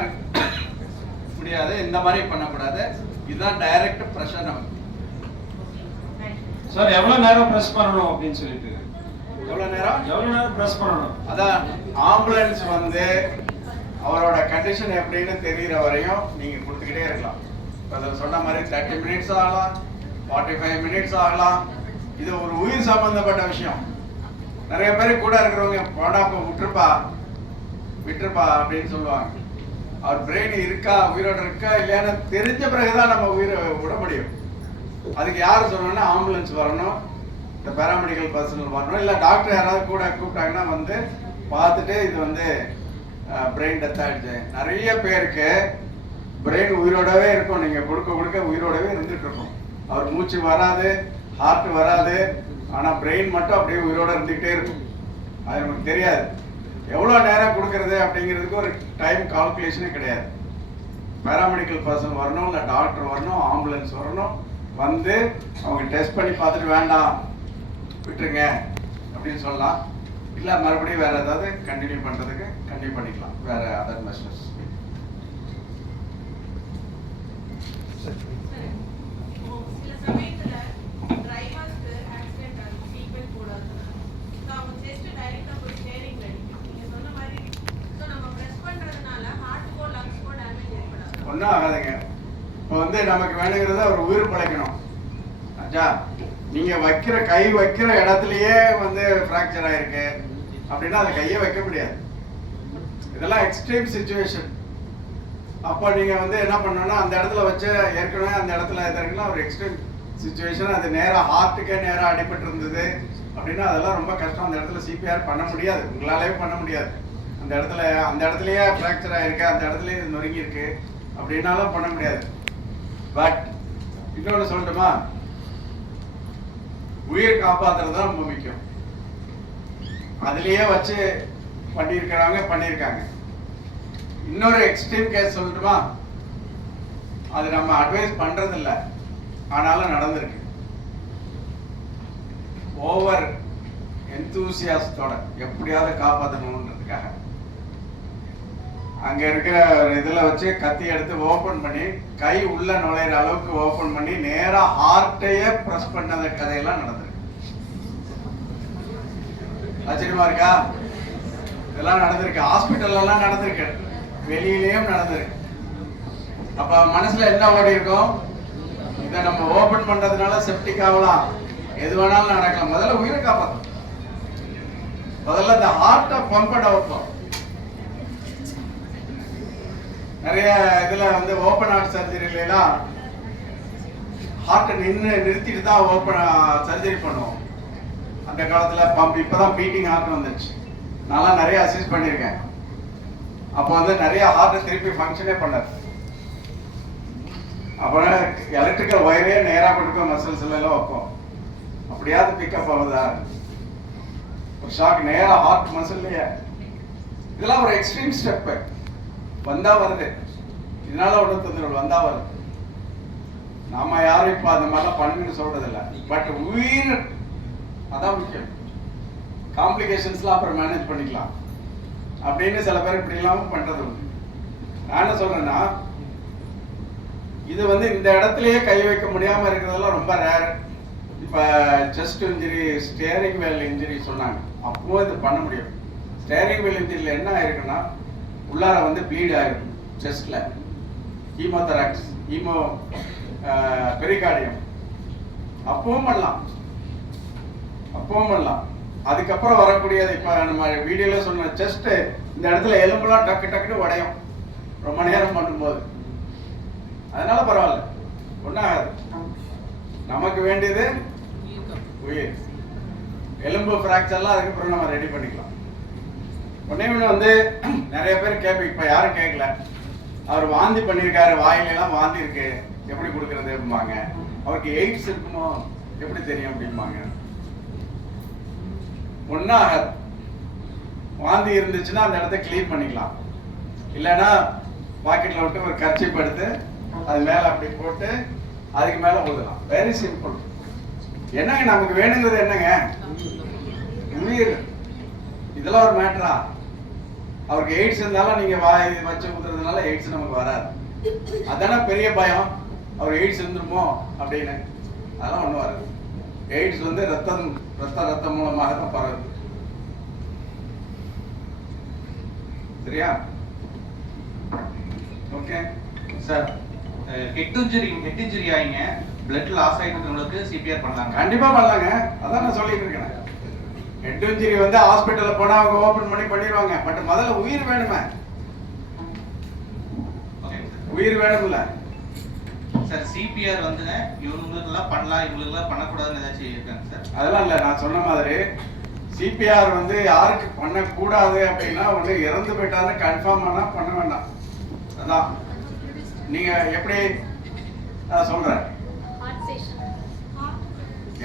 முடியாது. இந்த மாதிரி பண்ணக்கூடாது. இதுதான் டைரக்ட் பிரஷர். நமக்கு சார் எவ்வளவு நேரம் பிரஸ் பண்ணணும் அப்படின்னு சொல்லிட்டு எவ்வளவு நேரம் பிரஸ் பண்ணணும்? அதான் ஆம்புலன்ஸ் அவரோட கண்டிஷன் எப்படின்னு தெரியற வரையும் நீங்க கொடுத்துக்கிட்டே இருக்கலாம். அதில் சொன்ன மாதிரி 30 மினிட்ஸ் ஆகலாம், 45 மினிட்ஸ் ஆகலாம். இது ஒரு உயிர் சம்பந்தப்பட்ட விஷயம். நிறைய பேர் கூட இருக்கிறவங்க போனா விட்டுருப்பா அப்படின்னு சொல்லுவாங்க. அவர் பிரெயின் இருக்கா, உயிரோட இருக்கா இல்லையான்னு தெரிஞ்ச பிறகுதான் நம்ம உயிரை விட முடியும். அதுக்கு யார் சொல்லணும்னா ஆம்புலன்ஸ் வரணும், இந்த பேராமெடிக்கல் பர்சனல் வரணும், இல்லை டாக்டர் யாராவது கூட கூப்பிட்டாங்கன்னா வந்து பார்த்துட்டு இது வந்து பிரெயின் டெத் ஆகிடுச்சு. நிறைய பேருக்கு பிரெயின் உயிரோடவே இருக்கும், நீங்கள் கொடுக்க உயிரோடவே இருந்துட்டு இருக்கும். அவர் மூச்சு வராது, ஹார்ட் வராது, ஆனால் பிரெயின் மட்டும் அப்படியே உயிரோட இருந்துகிட்டே இருக்கும். அது நமக்கு தெரியாது. எவ்வளோ நேரம் கொடுக்கறது அப்படிங்கிறதுக்கு ஒரு டைம் கால்குலேஷனே கிடையாது. பேராமெடிக்கல் பர்சன் வரணும், இல்லை டாக்டர் வரணும், ஆம்புலன்ஸ் வரணும், வந்து அவங்க டெஸ்ட் பண்ணி பார்த்துட்டு வேண்டாம் விட்டுருங்க அப்படின்னு சொல்லலாம். இல்லை மறுபடியும் வேறு ஏதாவது கண்டினியூ பண்ணுறதுக்கு கண்டினியூ பண்ணிக்கலாம், வேறு அதர் மெஷர்ஸ். ஒன்றும் ஆகாதுங்க. இப்போ வந்து நமக்கு வேணுங்கிறத ஒரு உயிர் பழைக்கணும். ஆச்சா, நீங்கள் கை வைக்கிற இடத்துலையே வந்து ஃப்ராக்சர் ஆகிருக்கு அப்படின்னா அது கையை வைக்க முடியாது. இதெல்லாம் எக்ஸ்ட்ரீம் சுச்சுவேஷன். அப்போ நீங்கள் வந்து என்ன பண்ணணும்னா அந்த இடத்துல வச்சு ஏற்கனவே அந்த இடத்துல எதிர்க்கலாம் ஒரு எக்ஸ்ட்ரீம் சுச்சுவேஷன், அது நேராக ஹார்ட்டுக்கே நேராக அடிபட்டு இருந்தது அப்படின்னா அதெல்லாம் ரொம்ப கஷ்டம். அந்த இடத்துல சிபிஆர் பண்ண முடியாது, உங்களாலே பண்ண முடியாது. அந்த இடத்துலயே ஃப்ராக்சர் ஆகிருக்கு, அந்த இடத்துலயே நொறுங்கி இருக்கு அப்படின்னாலும் பண்ண முடியாது. பட் இன்னொன்று சொல்லட்டுமா, உயிர் காப்பாற்றுறது தான் ரொம்ப முக்கியம். அதுலேயே வச்சு பண்ணியிருக்காங்க. இன்னொரு எக்ஸ்ட்ரீம் கேஸ் சொல்லட்டுமா, அது நம்ம அட்வைஸ் பண்றதில்ல, ஆனாலும் நடந்திருக்கு. ஓவர் எந்தூசியாசத்தோட எப்படியாவது காப்பாற்றணுன்றதுக்காக அங்க இருக்கிற இதுல வச்சு கத்தி எடுத்து ஓபன் பண்ணி கை உள்ள நுழையிற அளவுக்கு ஓபன் பண்ணி நேரா ஹார்ட்டையே பிரஸ் பண்ணத கதையெல்லாம் நடந்திருக்கு. ஆச்சரியமா இருக்கா? இதெல்லாம் நடந்திருக்கு, ஹாஸ்பிட்டல் எல்லாம் நடந்திருக்கு, வெளியிலயும் நடந்திருக்கு. அப்ப மனசுல என்ன ஓடி இருக்கும், இதை நம்ம ஓபன் பண்றதுனால செப்டிக் ஆகலாம், எது வேணாலும் நடக்கலாம். முதல்ல உயிரை காப்பாற்றும், முதல்ல இந்த ஹார்ட்டை பம்ப் பண்ண வைப்போம். நிறைய இதுல வந்து ஓபன் ஹார்ட் சர்ஜரிலாம் ஹார்ட்டை நிறுத்திட்டு தான் ஓபன் சர்ஜரி பண்ணுவோம். அந்த காலத்துல பம்ப், இப்பதான் பீட்டிங் ஹார்ட் வந்துருச்சு. நான் நிறைய அசிஸ்ட் பண்ணியிருக்கேன். அப்போ வந்து நிறைய ஹார்ட்டை திருப்பி ஃபங்க்ஷனே பண்ணாது. அப்புறம் எலக்ட்ரிக்கல் ஒயரே நேராக கொடுக்கும், மசில்ஸ் எல்லாம் வைப்போம். அப்படியாவது பிக்கப் ஆகுதா? ஒரு ஷாக் நேராக ஹார்ட் மசில்லையே. இதெல்லாம் ஒரு எக்ஸ்ட்ரீம் ஸ்டெப்பு. வந்தா வருது, இதனால ஒன்றும் தொந்தரவு வந்தா வருது. நாம யாரும் இப்போ அந்த மாதிரிலாம் பண்ணுங்கன்னு சொல்றது இல்லை. பட் உயிர் அதான் முக்கியம். காம்ப்ளிகேஷன்ஸ்லாம் அப்புறம் மேனேஜ் பண்ணிக்கலாம் அப்படின்னு சில பேர் இப்படி இல்லாமல் பண்றது உண்டு. நான் என்ன சொல்றேன்னா, இது வந்து இந்த இடத்துலயே கை வைக்க முடியாம இருக்கிறதெல்லாம் ரொம்ப ரேர். இப்ப செஸ்ட் இன்ஜுரி, ஸ்டேரிங் வேல் இன்ஜுரி சொன்னாங்க, அப்போ இது பண்ண முடியும். ஸ்டேரிங் வேல் இன்ஜுரியில என்ன ஆயிருக்குன்னா, உள்ளார வந்து ப்ளீட் ஆயிருக்கும் செஸ்ட்ல, ஹீமோதராக்ஸ், பெரிகார்டியம், அப்பவும் பண்ணலாம். அதுக்கப்புறம் வரக்கூடியது இப்ப நம்ம வீடியோல சொன்ன செஸ்ட், இந்த இடத்துல எலும்புலாம் டக்கு டக்குன்னு உடையும் ரொம்ப நேரம் பண்ணும்போது. அதனால பரவாயில்ல, ஒன்றாகாது. நமக்கு வேண்டியது உயிர். எலும்பு ஃப்ராக்சர்லாம் அதுக்கப்புறம் நம்ம ரெடி பண்ணிக்கலாம். ஒன்னே ஒன்று வந்து நிறைய பேர் கேட்பேன், இப்போ யாரும் கேட்கல, அவர் வாந்தி பண்ணியிருக்காரு, வாயிலெல்லாம் வாந்தி இருக்கு, எப்படி கொடுக்கறது அப்படிம்பாங்க. அவருக்கு எய்ட்ஸ் இருக்குமோ எப்படி தெரியும் அப்படிம்பாங்க. ஒன்றாகாது. வாந்தி இருந்துச்சுன்னா அந்த இடத்த கிளீன் பண்ணிக்கலாம். இல்லைன்னா பாக்கெட்டில் விட்டு ஒரு கர்ச்சீப் எடுத்து அது மேலே அப்படி போட்டு அதுக்கு மேலே ஊதலாம். Very simple. என்னங்க நமக்கு வேணுங்கிறது என்னங்க? உயிர். இதெல்லாம் ஒரு மேட்டரா? அவருக்கு எய்ட்ஸ் இருந்தாலும் நீங்க வாய் வச்சு ஊதுறதுனால எய்ட்ஸ் நமக்கு வராது. அதான பெரிய பயம், அவர் எய்ட்ஸ் இருந்துருமோ அப்படின்னு. அதெல்லாம் ஒன்றும் வராது. எய்ட்ஸ் வந்து ரத்தம் மூலமாக தான் பரவுது. சரியா? ஓகே சார், ஹெட் இன்ஜுரி ஆயிங்க, பிளட் லாஸ் ஆயிட்டு சிபிஆர் பண்ணலாம்? கண்டிப்பா பண்ணலாங்க. அதான் நான் சொல்லிட்டு இருக்கேன். ஹெட் இன்ஜுரி வந்து ஹாஸ்பிட்டல்ல போனா அவங்க ஓபன் பண்ணிடுவாங்க. பட் முதல்ல உயிர் வேணுமே. உயிர் வேணும்ல சார். சிபிஆர் வந்துங்க இவங்களுக்கெல்லாம் பண்ணலாம், இவங்களுக்கெல்லாம் பண்ணக்கூடாதுன்னு ஏதாச்சும் இருக்காங்க சார்? அதெல்லாம் இல்லை. நான் சொன்ன மாதிரி சிபிஆர் வந்து யாருக்கு பண்ணக்கூடாது அப்படின்னா ஒன்று இறந்து போயிட்டாலும் கன்ஃபார்ம் ஆனால் பண்ண வேண்டாம். அதான் நீங்கள் எப்படி சொல்கிறேன்,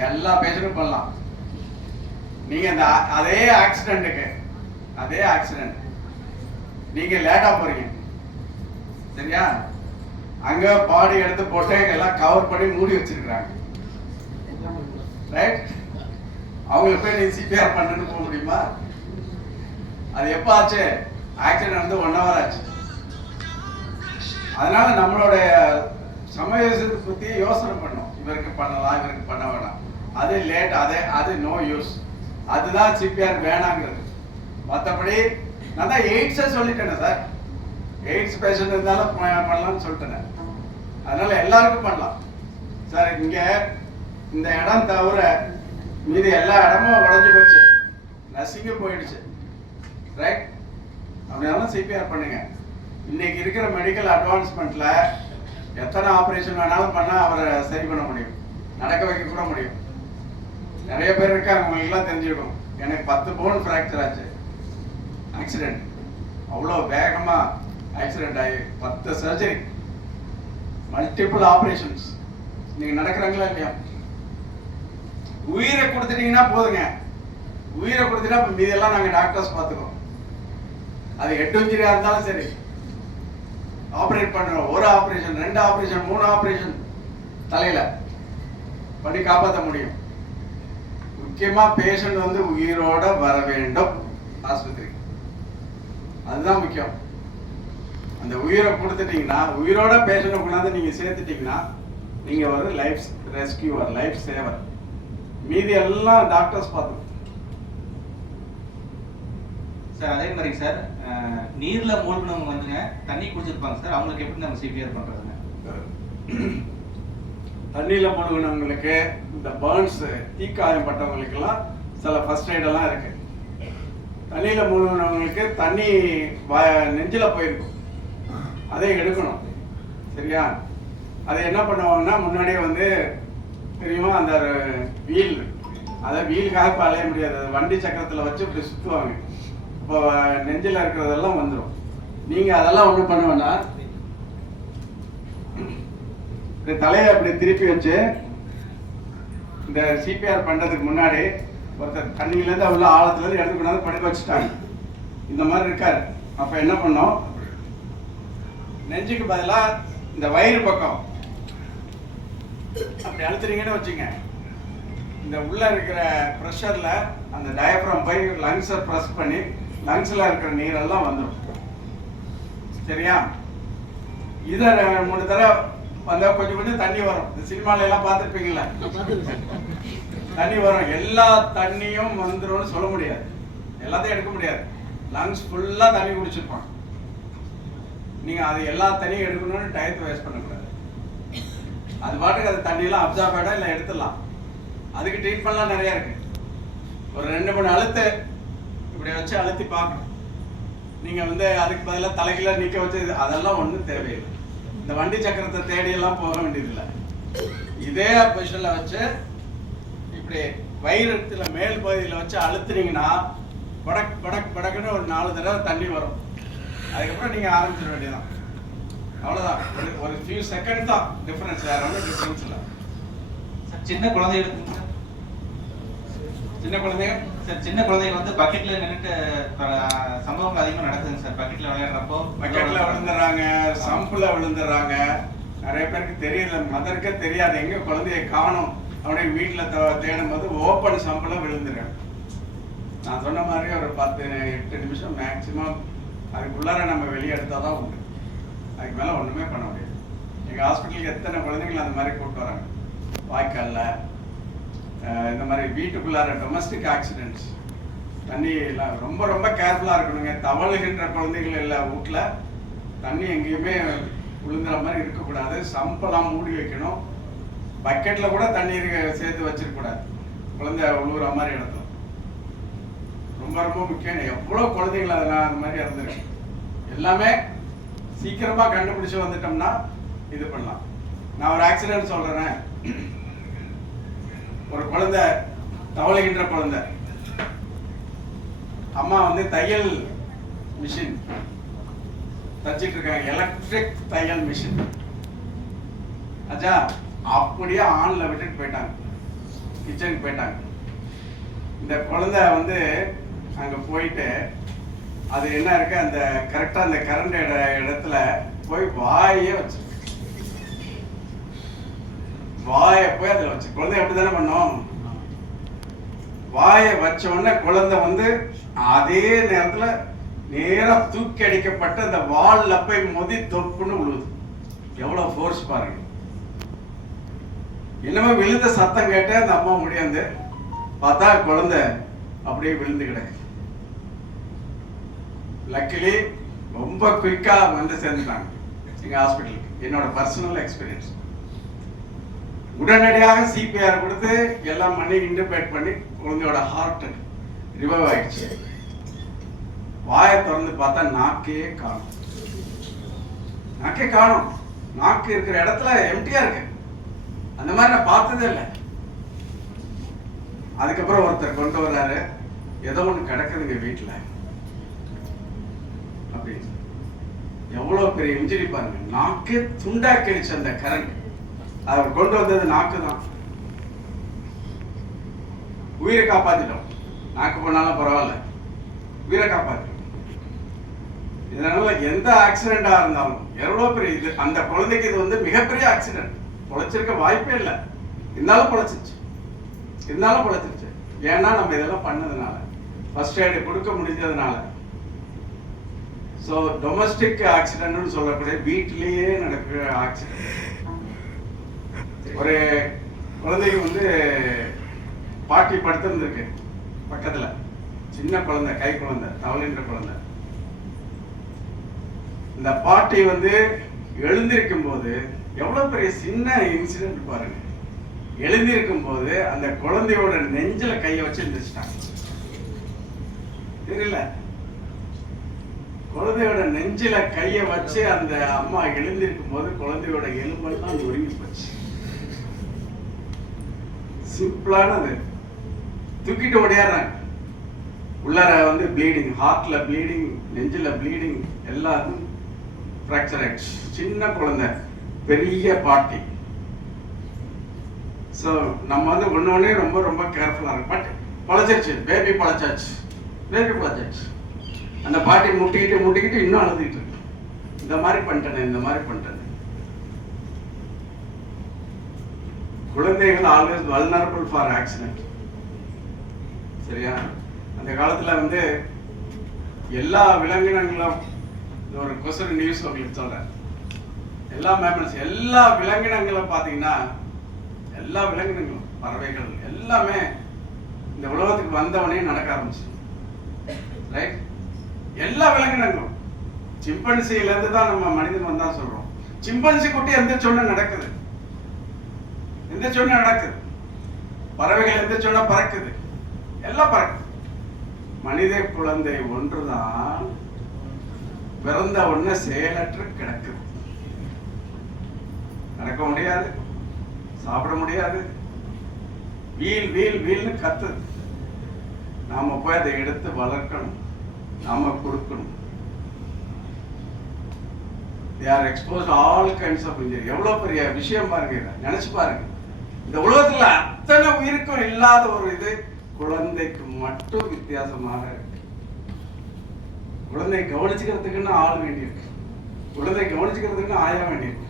எல்லா பேஷண்ட்டும் பண்ணலாம். நீங்கள் இந்த அதே ஆக்சிடென்ட் நீங்கள் லேட்டாக போகிறீங்க சரியா, அங்கே பாடி எடுத்து போட்டு எல்லாம் கவர் பண்ணி மூடி வச்சிருக்கிறாங்க ரைட். அவங்களுக்கு போய் நீ சிபிஆர் பண்ணுன்னு போக முடியுமா? அது எப்போ ஆச்சு? ஆக்சிடென்ட் வந்து 1 hour ஆச்சு. அதனால நம்மளுடைய சமயத்தை பற்றி யோசனை பண்ணோம். இவருக்கு பண்ணலாம், இவருக்கு பண்ண வேணாம், அது லேட், அது நோ யூஸ். அதுதான் சிபிஆர் வேணாங்கிறது. மற்றபடி நான் தான் எய்ட்ஸை சொல்லிட்டேனே சார், எய்ட்ஸ் பேஷண்ட் இருந்தாலும் பண்ணலாம்னு சொல்லிட்டேன். அதனால எல்லாருக்கும் பண்ணலாம் சார். இங்கே இந்த இடம் தவிர மீதி எல்லா இடமும் உடஞ்சி போச்சு, நசிங்க போயிடுச்சு ரைட். அப்படினாலும் சிபிஆர் பண்ணுங்க. இன்னைக்கு இருக்கிற மெடிக்கல் அட்வான்ஸ்மெண்ட்ல எத்தனை ஆப்ரேஷன் வேணாலும் பண்ணால் அவரை சரி பண்ண முடியும், நடக்க வைக்க கூட முடியும். நிறைய பேர் இருக்காங்க, அவங்களுக்குலாம் தெரிஞ்சுக்கணும். எனக்கு 10 போன் ஃப்ராக்சர் ஆச்சு ஆக்சிடென்ட். அவ்வளோ வேகமாக ஆக்சிடென்ட் ஆகி 10 சர்ஜரி, மல்டிபிள் ஆப்ரேஷன்ஸ். நீங்கள் நடக்கிறாங்களா இல்லையா? உயிரை கொடுத்துட்டீங்கன்னா போதுங்க. உயிரை கொடுத்துட்டா மீதெல்லாம் நாங்கள் டாக்டர்ஸ் பார்த்துக்கோம். அது ஹெட் இன்ஜுரியாக இருந்தாலும் சரி, ஆப்ரேட் பண்ணுறோம். 1 ஆப்ரேஷன், 2 ஆப்ரேஷன், 3 ஆப்ரேஷன் தலையில் பண்ணி காப்பாற்ற முடியும். முக்கியமாக பேஷண்ட் வந்து உயிரோட வர வேண்டும் ஆஸ்பத்திரி, அதுதான் முக்கியம். அந்த உயிரை கொடுத்துட்டீங்கன்னா, உயிரோட பேஷண்ட்டை கொண்டாந்து நீங்கள் சேர்த்துட்டீங்கன்னா நீங்கள் ஒரு லைஃப் ரெஸ்கியூவர், லைஃப் சேவர். மீதி எல்லாம் டாக்டர்ஸ் பார்த்துக்கணும் சார். அதே மாதிரி சார், நீர்ல மூழ்கினவங்க வந்துங்க தண்ணி குடிச்சிருப்பாங்க சார், அவங்களுக்கு எப்படி நம்ம சிபிஆர் பண்றதுங்க? தண்ணியில் மூழ்கினவங்களுக்கு, இந்த பர்ன்ஸ் தீக்காயம் பட்டவங்களுக்கெல்லாம் சில ஃபர்ஸ்ட் எய்டெல்லாம் இருக்கு. தண்ணியில் மூழ்கினவங்களுக்கு தண்ணி நெஞ்சில் போயிருக்கும், அதை எடுக்கணும் சரியா. அதை என்ன பண்ணுவாங்கன்னா, முன்னாடியே வந்து தெரியுமா அந்த வீல், அதை வீலுக்காக இப்போ அலைய முடியாது, அதை வண்டி சக்கரத்தில் வச்சு இப்படி சுற்றுவாங்க. இப்போ நெஞ்சில் இருக்கிறதெல்லாம் வந்துடும். நீங்கள் அதெல்லாம் ஒன்றும் பண்ண வேண்டாம். தலையை அப்படி திருப்பி வச்சு இந்த சிபிஆர் பண்ணுறதுக்கு முன்னாடி ஒருத்தர் தண்ணியிலேருந்து அவ்வளோ ஆழத்துலேருந்து எடுத்து கொண்டாந்து படுக்க வச்சுட்டாங்க. இந்த மாதிரி இருக்காரு. அப்போ என்ன பண்ணோம், நெஞ்சுக்கு பதிலாக இந்த வயிறு பக்கம் அப்படி அழுத்துறீங்கன்னு வச்சுங்க, இந்த உள்ள இருக்கிற ப்ரெஷர்ல அந்த டயப்ரம் போய் லங்ஸை ப்ரெஸ் பண்ணி லங்ஸ்ல இருக்கிற நீரெல்லாம் வந்துடும் சரியா. இதை 3 தடவை வந்தால் கொஞ்சம் கொஞ்சம் தண்ணி வரும். இந்த சினிமால எல்லாம் பார்த்துருப்பீங்களா, தண்ணி வரும். எல்லா தண்ணியும் வந்துரும்னு சொல்ல முடியாது, எல்லாத்தையும் எடுக்க முடியாது. லங்ஸ் ஃபுல்லாக தண்ணி குடிச்சிருப்பாங்க. நீங்கள் அது எல்லா தண்ணியும் எடுக்கணும்னு டயத்தை வேஸ்ட் பண்ணக்கூடாது. அது பாட்டுக்கு அது தண்ணியெல்லாம் அப்சார்ப் ஆகிடும், இல்லை எடுத்துடலாம். அதுக்கு ட்ரீட்மெண்ட்லாம் நிறையா இருக்கு. ஒரு 2-3 அழுத்து இப்படி வச்சு அழுத்தி பார்க்கணும். நீங்கள் வந்து அதுக்கு பதிலாக தலைகீழ நிற்க வச்சு அதெல்லாம் ஒன்றும் தேவையில்லை. இந்த வண்டி சக்கரத்தை தேடியெல்லாம் போக வேண்டியதில்லை. இதே பொசிஷனில் வச்சு இப்படி வயிறுல மேல் பகுதியில் வச்சு அழுத்துனீங்கன்னா படக் படக் படக்குன்னு ஒரு 4 தடவை தண்ணி வரும். அதுக்கப்புறம் நீங்கள் ஆரம்பிச்சிட வேண்டியதான். அவ்வளோதான். ஒரு ஃபியூ செகண்ட் தான் டிஃபரன்ஸ், வேற ஒன்றும் டிஃபரன்ஸ் இல்லை. சார் சின்ன குழந்தைகளுக்கு, சின்ன குழந்தைங்க சார் சின்ன குழந்தைங்க வந்து பக்கெட்ல நின்றுட்டு சம்பவங்கள் அதிகமாக நடக்குதுங்க சார். பக்கெட்ல விளையாடுறப்போ பக்கெட்ல விழுந்துடுறாங்க, சம்புல விழுந்துடுறாங்க. நிறைய பேருக்கு தெரியல, மதருக்கே தெரியாது எங்க குழந்தைய காணும். அப்படியே வீட்டில் தேடும் போது ஓப்பன் சம்புல விழுந்துடுறாங்க. நான் சொன்ன மாதிரி ஒரு 10-8 நிமிஷம் மேக்சிமம் அதுக்குள்ளார நம்ம வெளியே எடுத்தால் தான் உண்டு. அதுக்கு மேலே ஒன்றுமே பண்ண முடியாது. எங்கள் ஹாஸ்பிட்டலுக்கு எத்தனை குழந்தைகள் அந்த மாதிரி கூப்பிட்டு வராங்க. வாய்க்காலில் இந்த மாதிரி வீட்டுக்குள்ளார டொமஸ்டிக் ஆக்சிடென்ட்ஸ், தண்ணியெல்லாம் ரொம்ப ரொம்ப கேர்ஃபுல்லாக இருக்கணுங்க. தவழுகின்ற குழந்தைகள் இல்லை, வீட்டில் தண்ணி எங்கேயுமே விழுந்துற மாதிரி இருக்கக்கூடாது. சம்பெல்லாம் மூடி வைக்கணும். பக்கெட்டில் கூட தண்ணீர் சேர்த்து வச்சிருக்கக்கூடாது, குழந்தை உழுவுற மாதிரி இடத்துல. ரொம்ப ரொம்ப முக்கியம். எவ்வளோ குழந்தைகள் அதெல்லாம் அந்த மாதிரி இறந்துருக்கு. எல்லாமே சீக்கிரமா கண்டுபிடிச்சு வந்துட்டோம்னா இது பண்ணலாம். நான் ஒரு ஆக்சிடென்ட் சொல்றேன். ஒரு குழந்தை, தவளைகின்ற குழந்தை, அம்மா வந்து தையல் மிஷின் தச்சிட்டு இருக்காங்க, எலக்ட்ரிக் தையல் மிஷின். அச்சா அப்படியே ஆன்ல விட்டுட்டு போயிட்டாங்க, கிச்சனுக்கு போயிட்டாங்க. இந்த குழந்தை வந்து அங்க போயிட்டு அது என்ன இருக்கு, அந்த கரெக்டா அந்த கரண்ட் இடத்துல போய் வாயை வச்சு அதுல வச்சு, குழந்தை அப்படித்தானே பண்ணோம். வாயை வச்ச உடனே குழந்தை வந்து அதே நேரத்துல நேரா தூக்கி அடிக்கப்பட்ட அந்த வால்ல போய் மோதி தொப்புன்னு விழுவுது. எவ்வளவு ஃபோர்ஸ் பாருங்க. என்னமோ விழுந்த சத்தம் கேட்டு அந்த அம்மா முடியாது பார்த்தா குழந்தை அப்படியே விழுந்து கிடக்கு. லக்கிலி ரொம்ப குயிக்கா வந்து சேர்ந்துட்டாங்க எங்க ஹாஸ்பிட்டலுக்கு. என்னோட பர்சனல் எக்ஸ்பீரியன்ஸ். உடனடியாக சிபிஆர் கொடுத்து எல்லாம் பண்ணி இன்டர்பிரேட் பண்ணி குழந்தையோட ஹார்ட் ரிவைவ் ஆயிடுச்சு. வாயை திறந்து பார்த்தா நாக்கே காணும். நாக்கு இருக்கிற இடத்துல எம்டியா இருக்கு. அந்த மாதிரி நான் பார்த்ததே இல்லை. அதுக்கப்புறம் ஒருத்தர் கொண்டு வர்றாரு, ஏதோ ஒண்ணு கிடக்குதுங்க வீட்டுல அப்படின்னு. எவ்வளவு பெரிய இன்ஜுரி பாருங்க. நாக்கு துண்டாக்கிடுச்சு அந்த கரண்ட். அவர் கொண்டு வந்தது நாக்கு தான். உயிரை காப்பாத்திட்டோம். நாக்கு போனாலும் பரவாயில்ல, உயிரை காப்பாத்திட்டோம். இதனால எந்த ஆக்சிடென்டா இருந்தாலும் எவ்வளவு பெரிய இது, அந்த குழந்தைக்கு இது வந்து மிகப்பெரிய ஆக்சிடென்ட். பொழைச்சிருக்க வாய்ப்பே இல்லை. இருந்தாலும் பொழைச்சிருச்சு. ஏன்னா நம்ம இதெல்லாம் பண்ணதுனால, ஃபர்ஸ்ட் எய்டு கொடுக்க முடிஞ்சதுனால. ஸோ டொமஸ்டிக் ஆக்சிடென்ட்னு சொல்லக்கூடிய வீட்டிலேயே நடக்கிற ஆக்சிடென்ட். ஒரு குழந்தைக்கு வந்து பாட்டி படுத்திருந்திருக்கு பக்கத்துல, சின்ன குழந்தை, கை குழந்தை, தவளைன்ற குழந்தை. இந்த பாட்டி வந்து எழுந்திருக்கும் போது எவ்வளவு பெரிய சின்ன இன்சிடென்ட் பாருங்க. எழுந்திருக்கும் போது அந்த குழந்தையோட நெஞ்சில கையை வச்சு எழுந்திரிச்சிட்டாங்க. தெரியல, குழந்தையோட நெஞ்சில கைய வச்சு அந்த அம்மா எழுந்திருக்கும் போது குழந்தையோட எலும்பெல்லாம் நொறுங்கி போச்சு. சிம்பிளானது. தூக்கிட்டு ஓடியாடுறாங்க. உள்ளார வந்து ப்ளீடிங், ஹார்ட்ல ப்ளீடிங், நெஞ்சில ப்ளீடிங், எல்லாரும் ஃப்ராக்சர் ஆயிடுச்சு. சின்ன குழந்தை, பெரிய பாட்டி. ஸோ நம்ம வந்து ஒன்னொன்னே ரொம்ப ரொம்ப கேர்ஃபுல்லா இருக்கும். பட் பழச்சிருச்சு, பேபி பழச்சாச்சு. அந்த பாட்டி முட்டிக்கிட்டு இன்னும் அழுதுகிட்டு இருக்கு. இந்த மாதிரி பண்ணிட்டேன். குழந்தைகள் ஆல்வேஸ் வல்னரபிள் ஃபார் ஆக்சிடென்ட். சரியா? அந்த காலத்துல வந்து எல்லா விலங்கினங்களும், ஒரு கொசர் நியூஸ் உங்களுக்கு சொல்றேன், எல்லா மேமல்ஸ், எல்லா விலங்கினங்களும் பாத்தீங்கன்னா, எல்லா விலங்கினங்களும், பறவைகள் எல்லாமே இந்த உலகத்துக்கு வந்தவனே நடக்க ஆரம்பிச்சு. ரைட்? எல்லா விலங்கினங்களும், சிம்பன்சில இருந்து தான் நம்ம மனிதன் வந்தா சொல்றோம். சிம்பன்சி குட்டி எந்திரிச்சோன்னு நடக்குது, பறவைகள் எந்திரிச்சோன்னா பறக்குது, எல்லாம் பறக்குது. மனித குழந்தை ஒன்றுதான் பிறந்த உடனே செயலற்று கிடக்குது. நடக்க முடியாது, சாப்பிட முடியாது, வீல்னு கத்துது. நாம போய் அதை எடுத்து வளர்க்கணும், நாம கொடுக்கணும். They are exposed to all kinds of injury. எவ்வளவு பெரிய விஷயம் பாருங்க, நினைச்சு பாருங்க. இந்த உலகத்துல அத்தனை உயிருக்கும் இல்லாத ஒரு இது குழந்தைக்கு மட்டும் வித்தியாசமாக இருக்கு. குழந்தையை கவனிச்சுக்கிறதுக்குன்னு ஆள் வேண்டியிருக்கு, குழந்தையை கவனிச்சுக்கிறதுக்குன்னு ஆயா வேண்டியிருக்கு.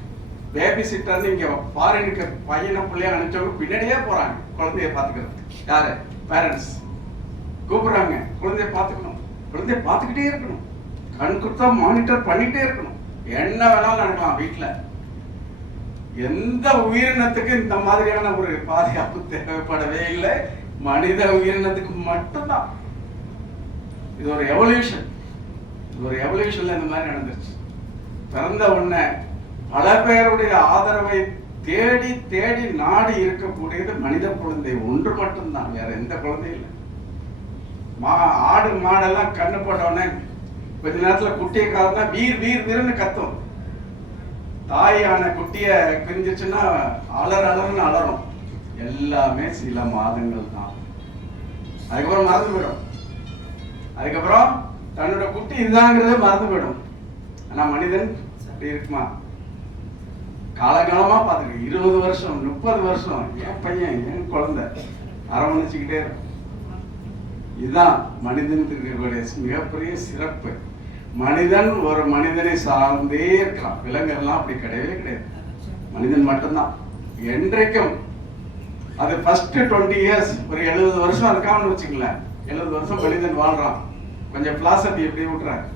பேபி சிட்டர்னு இங்க ஃபாரினுக்கு பையனை பிள்ளைய அனுப்பிச்சவங்க பின்னாடியே போறாங்க குழந்தைய பாத்துக்கிறதுக்கு. யாரு? பேரண்ட்ஸ் கூப்பிடுறாங்க, குழந்தைய பாத்துக்கணும், குழந்தைய பாத்துக்கிட்டே இருக்கணும், கண் கொடுத்தா மானிட்டர் பண்ணிட்டே இருக்கணும். என்ன வேணாலும் நடக்கலாம் வீட்டுல. எந்த உயிரினத்துக்கு இந்த மாதிரியான ஒரு பாதுகாப்பு தேவைப்படவே இல்லை, மனித உயிரினத்துக்கு மட்டும்தான். இது ஒரு எவல்யூஷன். இந்த மாதிரி நடந்துருச்சு. பிறந்த உடனே பல பேருடைய ஆதரவை தேடி நாடி இருக்கக்கூடியது மனித குழந்தை ஒன்று மட்டும்தான், வேற எந்த குழந்தையும் இல்லை. ஆடு மாடெல்லாம் கண்ணு போட்ட உடனே கொஞ்ச நேரத்துல குட்டியை காரணா வீர் வீர் வீர்னு கத்தும். தாயான குட்டிய பிரிஞ்சிச்சுன்னா அலறன்னு அலறும். எல்லாமே சில மாதங்கள் தான். அதுக்கப்புறம் மறந்து போயிடும். அதுக்கப்புறம் தன்னோட குட்டி இதுதாங்கிறதே மறந்து போயிடும். ஆனா மனிதன் அப்படி இருக்குமா? காலகாலமா பார்த்துருக்கேன். 20 வருஷம் 30 வருஷம் என் பையன் என் குழந்தை அரவணைச்சுக்கிட்டே இருக்கும். இதுதான் மனிதனுக்கு இருக்கக்கூடிய மிகப்பெரிய சிறப்பு. மனிதன் ஒரு மனிதனை சார்ந்தே இருக்கலாம். விலங்குகள்லாம் அப்படி கிடையவே கிடையாது. மனிதன் மட்டும்தான் என்றைக்கும். அது ஃபர்ஸ்ட் 20 இயர்ஸ் ஒரு 70 வருஷம் இருக்கான்னு வச்சுங்களேன். 70 வருஷம் மனிதன் வாழ்றான். கொஞ்சம் பிலாசபி எப்படி விட்டுறாங்க.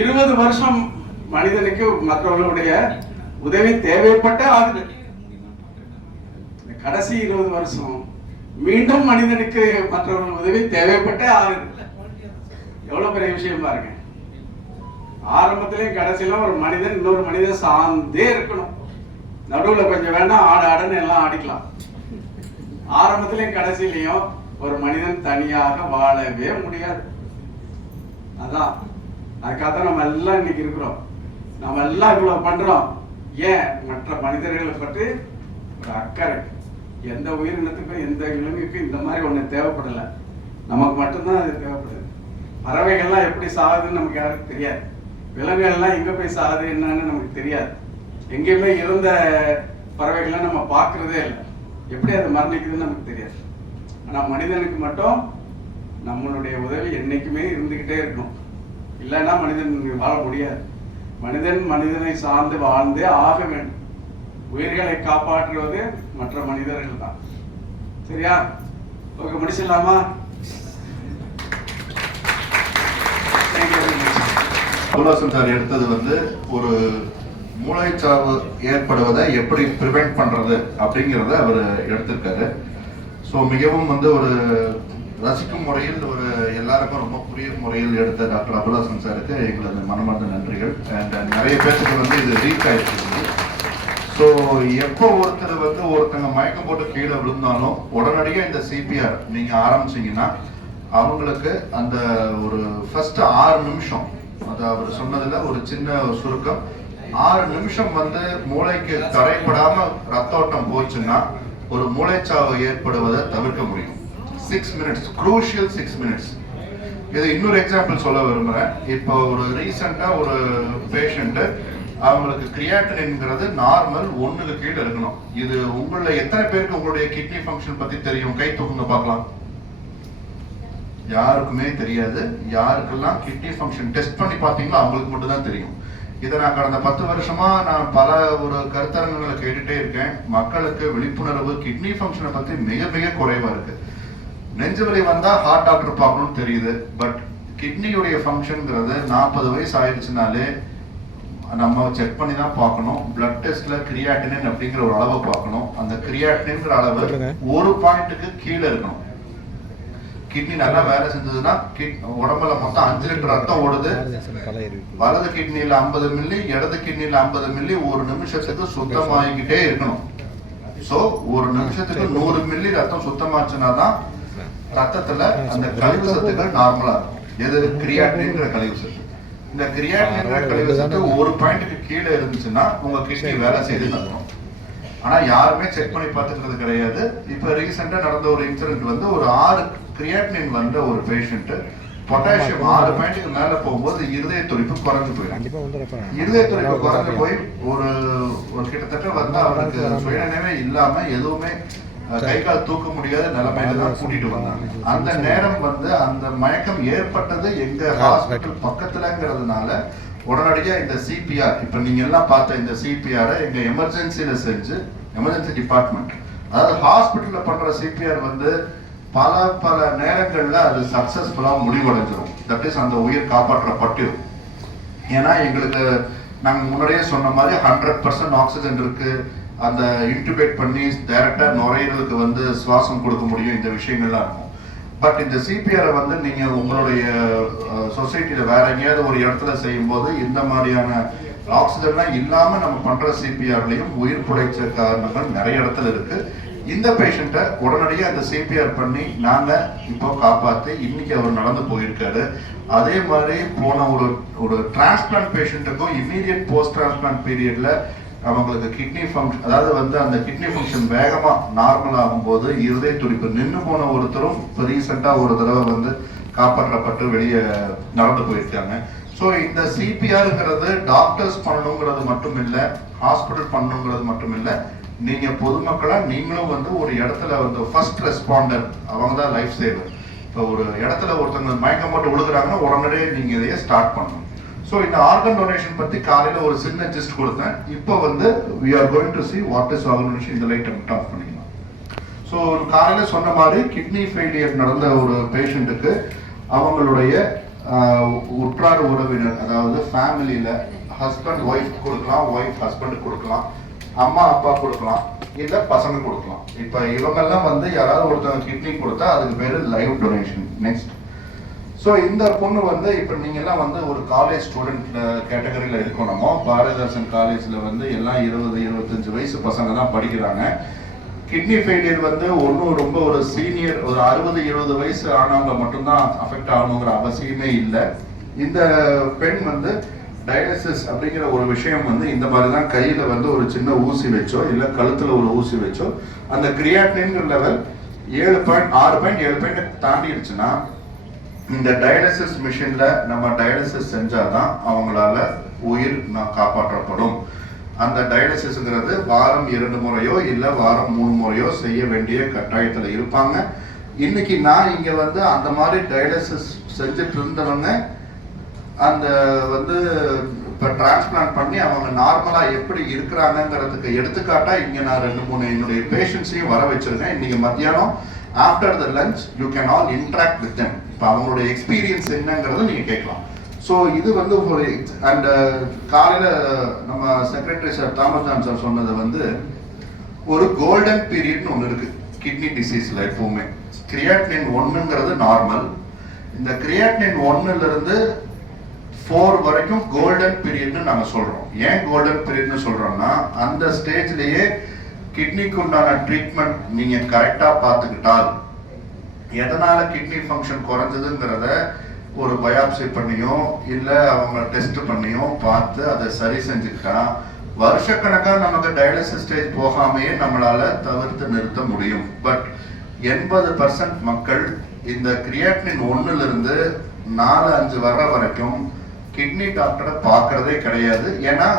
20 வருஷம் மனிதனுக்கு மற்றவர்களுடைய உதவி தேவைப்பட்ட ஆகுது. கடைசி 20 வருஷம் மீண்டும் மனிதனுக்கு மற்றவர்கள் உதவி தேவைப்பட்ட ஆகுது. எவ்வளவு பெரிய விஷயம் பாருங்க. ஆரம்பத்திலேயும் கடைசியிலும் ஒரு மனிதன் இன்னொரு மனிதன் சார்ந்தே இருக்கணும். நடுவுல கொஞ்சம் வேணா ஆடுன்னு எல்லாம் ஆடிக்கலாம். ஆரம்பத்திலையும் கடைசியிலையும் ஒரு மனிதன் தனியாக வாழவே முடியாது. அதான் அதுக்காக நம்ம எல்லாம் இன்னைக்கு இருக்கிறோம். நம்ம எல்லாம் இவ்வளவு பண்றோம். ஏன்? மற்ற மனிதர்களை பற்றி ஒரு அக்கறை. எந்த உயிரினத்துக்கும் எந்த விலங்குக்கும் இந்த மாதிரி ஒண்ணு தேவைப்படலை. நமக்கு மட்டும்தான் அது தேவைப்படுது. பறவைகள்லாம் எப்படி சாகுதுன்னு நமக்கு யாருக்கும் தெரியாது. விலங்குகள்லாம் எங்க போய் சாகுது என்னன்னு நமக்கு தெரியாது. எங்கேயுமே இறந்த பறவைகள்லாம் நம்ம பார்க்கறதே இல்லை. எப்படி அது மரணிக்குதுன்னு நமக்கு தெரியாது. ஆனா மனிதனுக்கு மட்டும் நம்மளுடைய உதவி என்னைக்குமே இருந்துகிட்டே இருக்கும். இல்லைன்னா மனிதன் வாழ முடியாது. மனிதன் மனிதனை சார்ந்து வாழ்ந்தே ஆக வேண்டும். உயிர்களை காப்பாற்றுவது மற்ற மனிதர்கள் தான். சரியா? ஓகே, முடிச்சிடலாமா? அபுல்லாசன் சார் எடுத்தது வந்து ஒரு மூளைச்சாவு ஏற்படுவதை எப்படி ப்ரிவென்ட் பண்றது அப்படிங்கிறத அவர் எடுத்திருக்காரு. ஸோ மிகவும் வந்து ஒரு ரசிக்கும் முறையில், ஒரு எல்லாருக்கும் ரொம்ப புரியும் முறையில் எடுத்த டாக்டர் அபுல்லாசன் சாருக்கு எங்களது மனமார்ந்த நன்றிகள். அண்ட் நிறைய பேருக்கு வந்து இது ரீச் ஆயிடுச்சு. ஸோ எப்போ ஒருத்தங்க மயக்கம் போட்டு கீழே விழுந்தாலும் உடனடியாக இந்த சிபிஆர் நீங்க ஆரம்பிச்சீங்கன்னா அவங்களுக்கு அந்த ஒரு ஃபர்ஸ்ட் 6 நிமிஷம், அது அவர் சொன்னதுல ஒரு சின்ன சுருக்கம், 6 நிமிஷம் வந்து மூளைக்கு தடைப்படாம ரத்தோட்டம் போச்சுன்னா ஒரு மூளைச்சாவு ஏற்படுவதை தவிர்க்க முடியும். 6 minutes, crucial 6 minutes. இது இன்னொரு எக்ஸாம்பிள் சொல்ல விரும்புறேன். இப்போ ஒரு ரீசெண்டா ஒரு பேஷண்ட், அவங்களுக்கு கிரியாட்டினின்ங்கிறது நார்மல் 1க்கு கீழே இருக்கணும். இது உங்கள எத்தனை பேருக்கு உங்களுடைய கிட்னி ஃபங்க்ஷன் பத்தி தெரியும்? கை தூக்குங்க பார்க்கலாம். யாருக்குமே தெரியாது. யாருக்கெல்லாம் கிட்னி ஃபங்க்ஷன் டெஸ்ட் பண்ணி பார்த்தீங்களோ அவங்களுக்கு மட்டும் தான் தெரியும். இதை நான் கடந்த 10 வருஷமா நான் பல ஒரு கருத்தரங்களை கேட்டுட்டே இருக்கேன். மக்களுக்கு விழிப்புணர்வு கிட்னி ஃபங்க்ஷனை பத்தி மிக மிக குறைவா இருக்கு. நெஞ்சு வலி வந்தா ஹார்ட் டாக்டர் பார்க்கணும்னு தெரியுது. பட் கிட்னியுடைய ஃபங்க்ஷன்ங்கிறது 40 வயசு ஆயிடுச்சுனாலே நம்ம செக் பண்ணி தான் பார்க்கணும். பிளட் டெஸ்ட்ல கிரியாட்டினின் அப்படிங்கிற ஒரு அளவை பார்க்கணும். அந்த கிரியாட்டினின்ங்கிற அளவு 1 பாயிண்ட்டுக்கு கீழே இருக்கணும். கிட்னி நல்லா வேலை செஞ்சதுன்னா உடம்புல மொத்தம் 5 லிட்டர் ரத்தம் ஓடுது. வலது கிட்னியில 50 மில்லி, இடது கிட்னியில 50 மில்லி ஒரு நிமிஷத்துக்கு சுத்தமாகிக்கிட்டே இருக்கணும். சோ ஒரு நிமிஷத்துக்கு 100 மில்லி ரத்தம் சுத்தமாச்சுன்னா தான் ரத்தத்துல அந்த கழிவு சத்துக்கள் நார்மலா இருக்கும். எது? கிரியாட்டினின்ங்கிற கழிவு சத்து. இந்த கிரியாட்டினின்ங்கிற கழிவு சத்து 1 பாயிண்ட்டுக்கு கீழே இருந்துச்சுன்னா உங்க கிட்னி வேலை செய்து நடக்கும். ஆனா யாருமே செக் பண்ணி பார்த்துக்கிறது கிடையாது. இப்ப ரீசெண்டா நடந்த ஒரு இன்சிடென்ட் வந்து ஒரு 6 கிரியாட்டினின் வந்த ஒரு பேஷண்ட் பொட்டாசியம் 6 பாயிண்ட்டுக்கு மேல போகும்போது இருதய துடிப்பு குறைஞ்சு போயிடும். இருதய துடிப்பு குறைஞ்சு போய் ஒரு கிட்டத்தட்ட வந்து அவருக்கு சுயநினைவே இல்லாம எதுவுமே கை கால் தூக்க முடியாத நிலைமையில தான் கூட்டிட்டு வந்தாங்க. அந்த நேரம் வந்து அந்த மயக்கம் ஏற்பட்டது எங்க ஹாஸ்பிட்டல் பக்கத்துலங்கிறதுனால உடனடியா இந்த சிபிஆர், இப்ப நீங்க எல்லாம் பார்த்த இந்த சிபிஆரை எங்க எமர்ஜென்சில செஞ்சு, எமர்ஜென்சி டிபார்ட்மெண்ட், அதாவது ஹாஸ்பிட்டல்ல பண்ற சிபிஆர் வந்து பல நேரங்கள்ல அது சக்சஸ்ஃபுல்லா முடிவடைஞ்சிடும். தட் இஸ் அந்த உயிர் காப்பாற்றப்பட்டிடும். ஏன்னா எங்களுக்கு நாங்க முன்னாடியே சொன்ன மாதிரி 100% ஆக்சிஜன் இருக்கு. அந்த இன்டிபேட் பண்ணி டைரக்டா நுரையீரலுக்கு வந்து சுவாசம் கொடுக்க முடியும். இந்த விஷயங்கள்லாம் இருக்கும். பட் இந்த சிபிஆரை வந்து நீங்க உங்களுடைய சொசைட்டில வேற எங்கேயாவது ஒரு இடத்துல செய்யும் போது இந்த மாதிரியான ஆக்சிஜன்லாம் இல்லாம நம்ம பண்ற சிபிஆர்லயும் உயிர் புடைச்ச காரணங்கள் நிறைய இடத்துல இருக்கு. இந்த பேஷண்ட்டை உடனடியாக அந்த சிபிஆர் பண்ணி நாங்கள் இப்போ காப்பாற்றி இன்னைக்கு அவர் நடந்து போயிருக்காரு. அதே மாதிரி போன ஒரு டிரான்ஸ்பிளான்ட் பேஷண்ட்டுக்கும் இம்மீடியட் போஸ்ட் டிரான்ஸ்பிளான்ட் பீரியட்ல அவங்களுக்கு கிட்னி ஃபங்க்ஷன், அதாவது வந்து அந்த கிட்னி ஃபங்க்ஷன் வேகமாக நார்மல் ஆகும்போது இருதய துடிப்பு நின்று போன ஒருத்தரும் இப்போ ரீசெண்டாக ஒரு தடவை வந்து காப்பாற்றப்பட்டு வெளியே நடந்து போயிருக்காங்க. ஸோ இந்த சிபிஆருங்கிறது டாக்டர்ஸ் பண்ணணுங்கிறது மட்டும் இல்லை, ஹாஸ்பிட்டல் பண்ணணுங்கிறது மட்டும் இல்லை, நீங்கள் பொதுமக்களாக நீங்களும் வந்து ஒரு இடத்துல வந்து ஃபர்ஸ்ட் ரெஸ்பாண்டர், அவங்க தான் லைஃப் சேவர். இப்போ ஒரு இடத்துல ஒருத்தவங்க மயக்கம் போட்டு விழுகிறாங்கன்னா உடனே நீங்கள் இதையே ஸ்டார்ட் பண்ணணும். ஸோ இந்த ஆர்கன் டொனேஷன் பற்றி காலையில் ஒரு சின்ன ஜிஸ்ட் கொடுத்தேன். இப்போ வந்து we are going to see what is organ donation இந்த லைட் டாப் பண்ணிக்கலாம். ஸோ காலையில் சொன்ன மாதிரி கிட்னி ஃபெயிலியர் நடந்த ஒரு பேஷண்ட்டுக்கு அவங்களுடைய உற்றார் உறவினர், அதாவது ஃபேமிலியில் ஹஸ்பண்ட் ஒய்ஃப் கொடுக்கலாம், ஒய்ஃப் ஹஸ்பண்ட் கொடுக்கலாம், அம்மா அப்பா கொடுக்கலாம், இல்லை பசங்க கொடுக்கலாம். இப்போ இவங்கெல்லாம் வந்து யாராவது ஒருத்தவங்க கிட்னி கொடுத்தா அதுக்கு பேர் லைவ் டொனேஷன். நெக்ஸ்ட், ஸோ இந்த பொண்ணு வந்து இப்போ நீங்கள்லாம் வந்து ஒரு காலேஜ் ஸ்டூடெண்ட் கேட்டகரியில் இருக்கணுமோ, பாரதிதாசன் காலேஜில் வந்து எல்லாம் 20-25 வயசு பசங்க தான் படிக்கிறாங்க. கிட்னி ஃபெயிலியர் வந்து ஒன்றும் ரொம்ப ஒரு சீனியர் ஒரு 60-70 வயசு ஆனவங்க மட்டும்தான் அஃபெக்ட் ஆகணுங்கிற அவசியமே இல்லை. இந்த பெண் வந்து டயாலிசிஸ் அப்படிங்கிற ஒரு விஷயம் வந்து இந்த மாதிரி தான் கையில் வந்து ஒரு சின்ன ஊசி வச்சோ இல்லை கழுத்தில் ஒரு ஊசி வச்சோ அந்த கிரியாட்டினின் லெவல் 6.7 தாண்டிடுச்சுன்னா இந்த டயாலிசிஸ் மிஷின்ல நம்ம டயாலிசிஸ் செஞ்சாதான் அவங்களால உயிர் காப்பாற்றப்படும். அந்த டயாலிசிஸ்ங்கிறது வாரம் 2 முறையோ இல்லை வாரம் 3 முறையோ செய்ய வேண்டிய கட்டாயத்தில் இருப்பாங்க. இன்னைக்கு நான் இங்க வந்து அந்த மாதிரி டயாலிசிஸ் செஞ்சுட்டு இருந்தவங்க அந்த வந்து இப்போ டிரான்ஸ்பிளான்ட் பண்ணி அவங்க நார்மலா எப்படி இருக்கிறாங்கிறதுக்கு எடுத்துக்காட்டா இங்க நான் 2-3 என்னுடைய பேஷண்ட்ஸையும் வர வச்சிருக்கேன். இன்னைக்கு மத்தியானம் after the lunch you can all interact with them. இப்போ அவங்களுடைய எக்ஸ்பீரியன்ஸ் என்னங்கிறத நீங்க கேட்கலாம். ஸோ இது வந்து ஒரு அண்ட் காலையில் நம்ம செக்ரட்டரி சார் தாமஸ் சார் சொன்னது வந்து ஒரு கோல்டன் பீரியட்னு ஒன்று இருக்கு கிட்னி டிசீஸ்ல. எப்பவுமே கிரியாட்டினின் 1ங்கிறது நார்மல். இந்த கிரியாட்டினின் 1லிருந்து 4 வரைக்கும் கோல்டன் பீரியட்னு நாங்கள் சொல்றோம். ஏன் கோல்டன் பீரியட்னு சொல்றோம்னா அந்த ஸ்டேஜ்லயே கிட்னிக்கு உண்டான ட்ரீட்மெண்ட் நீங்க கரெக்டா பார்த்துக்கிட்டால் எதனால கிட்னி ஃபங்க்ஷன் குறைஞ்சதுங்கிறத ஒரு பயாப்சி பண்ணியோ இல்லை அவங்க டெஸ்ட் பண்ணியோ பார்த்து அதை சரி செஞ்சுக்கிட்டா வருஷக்கணக்காக நமக்கு டயாலிசிஸ் ஸ்டேஜ் போகாமையே நம்மளால தவிர்த்து நிறுத்த முடியும். பட் 80% மக்கள் இந்த கிரியாட்டினின் 1லிருந்து 4-5 வர்ற வரைக்கும் கிட்னி டாக்டரை பார்க்கறதே கிடையாது. ஏன்னா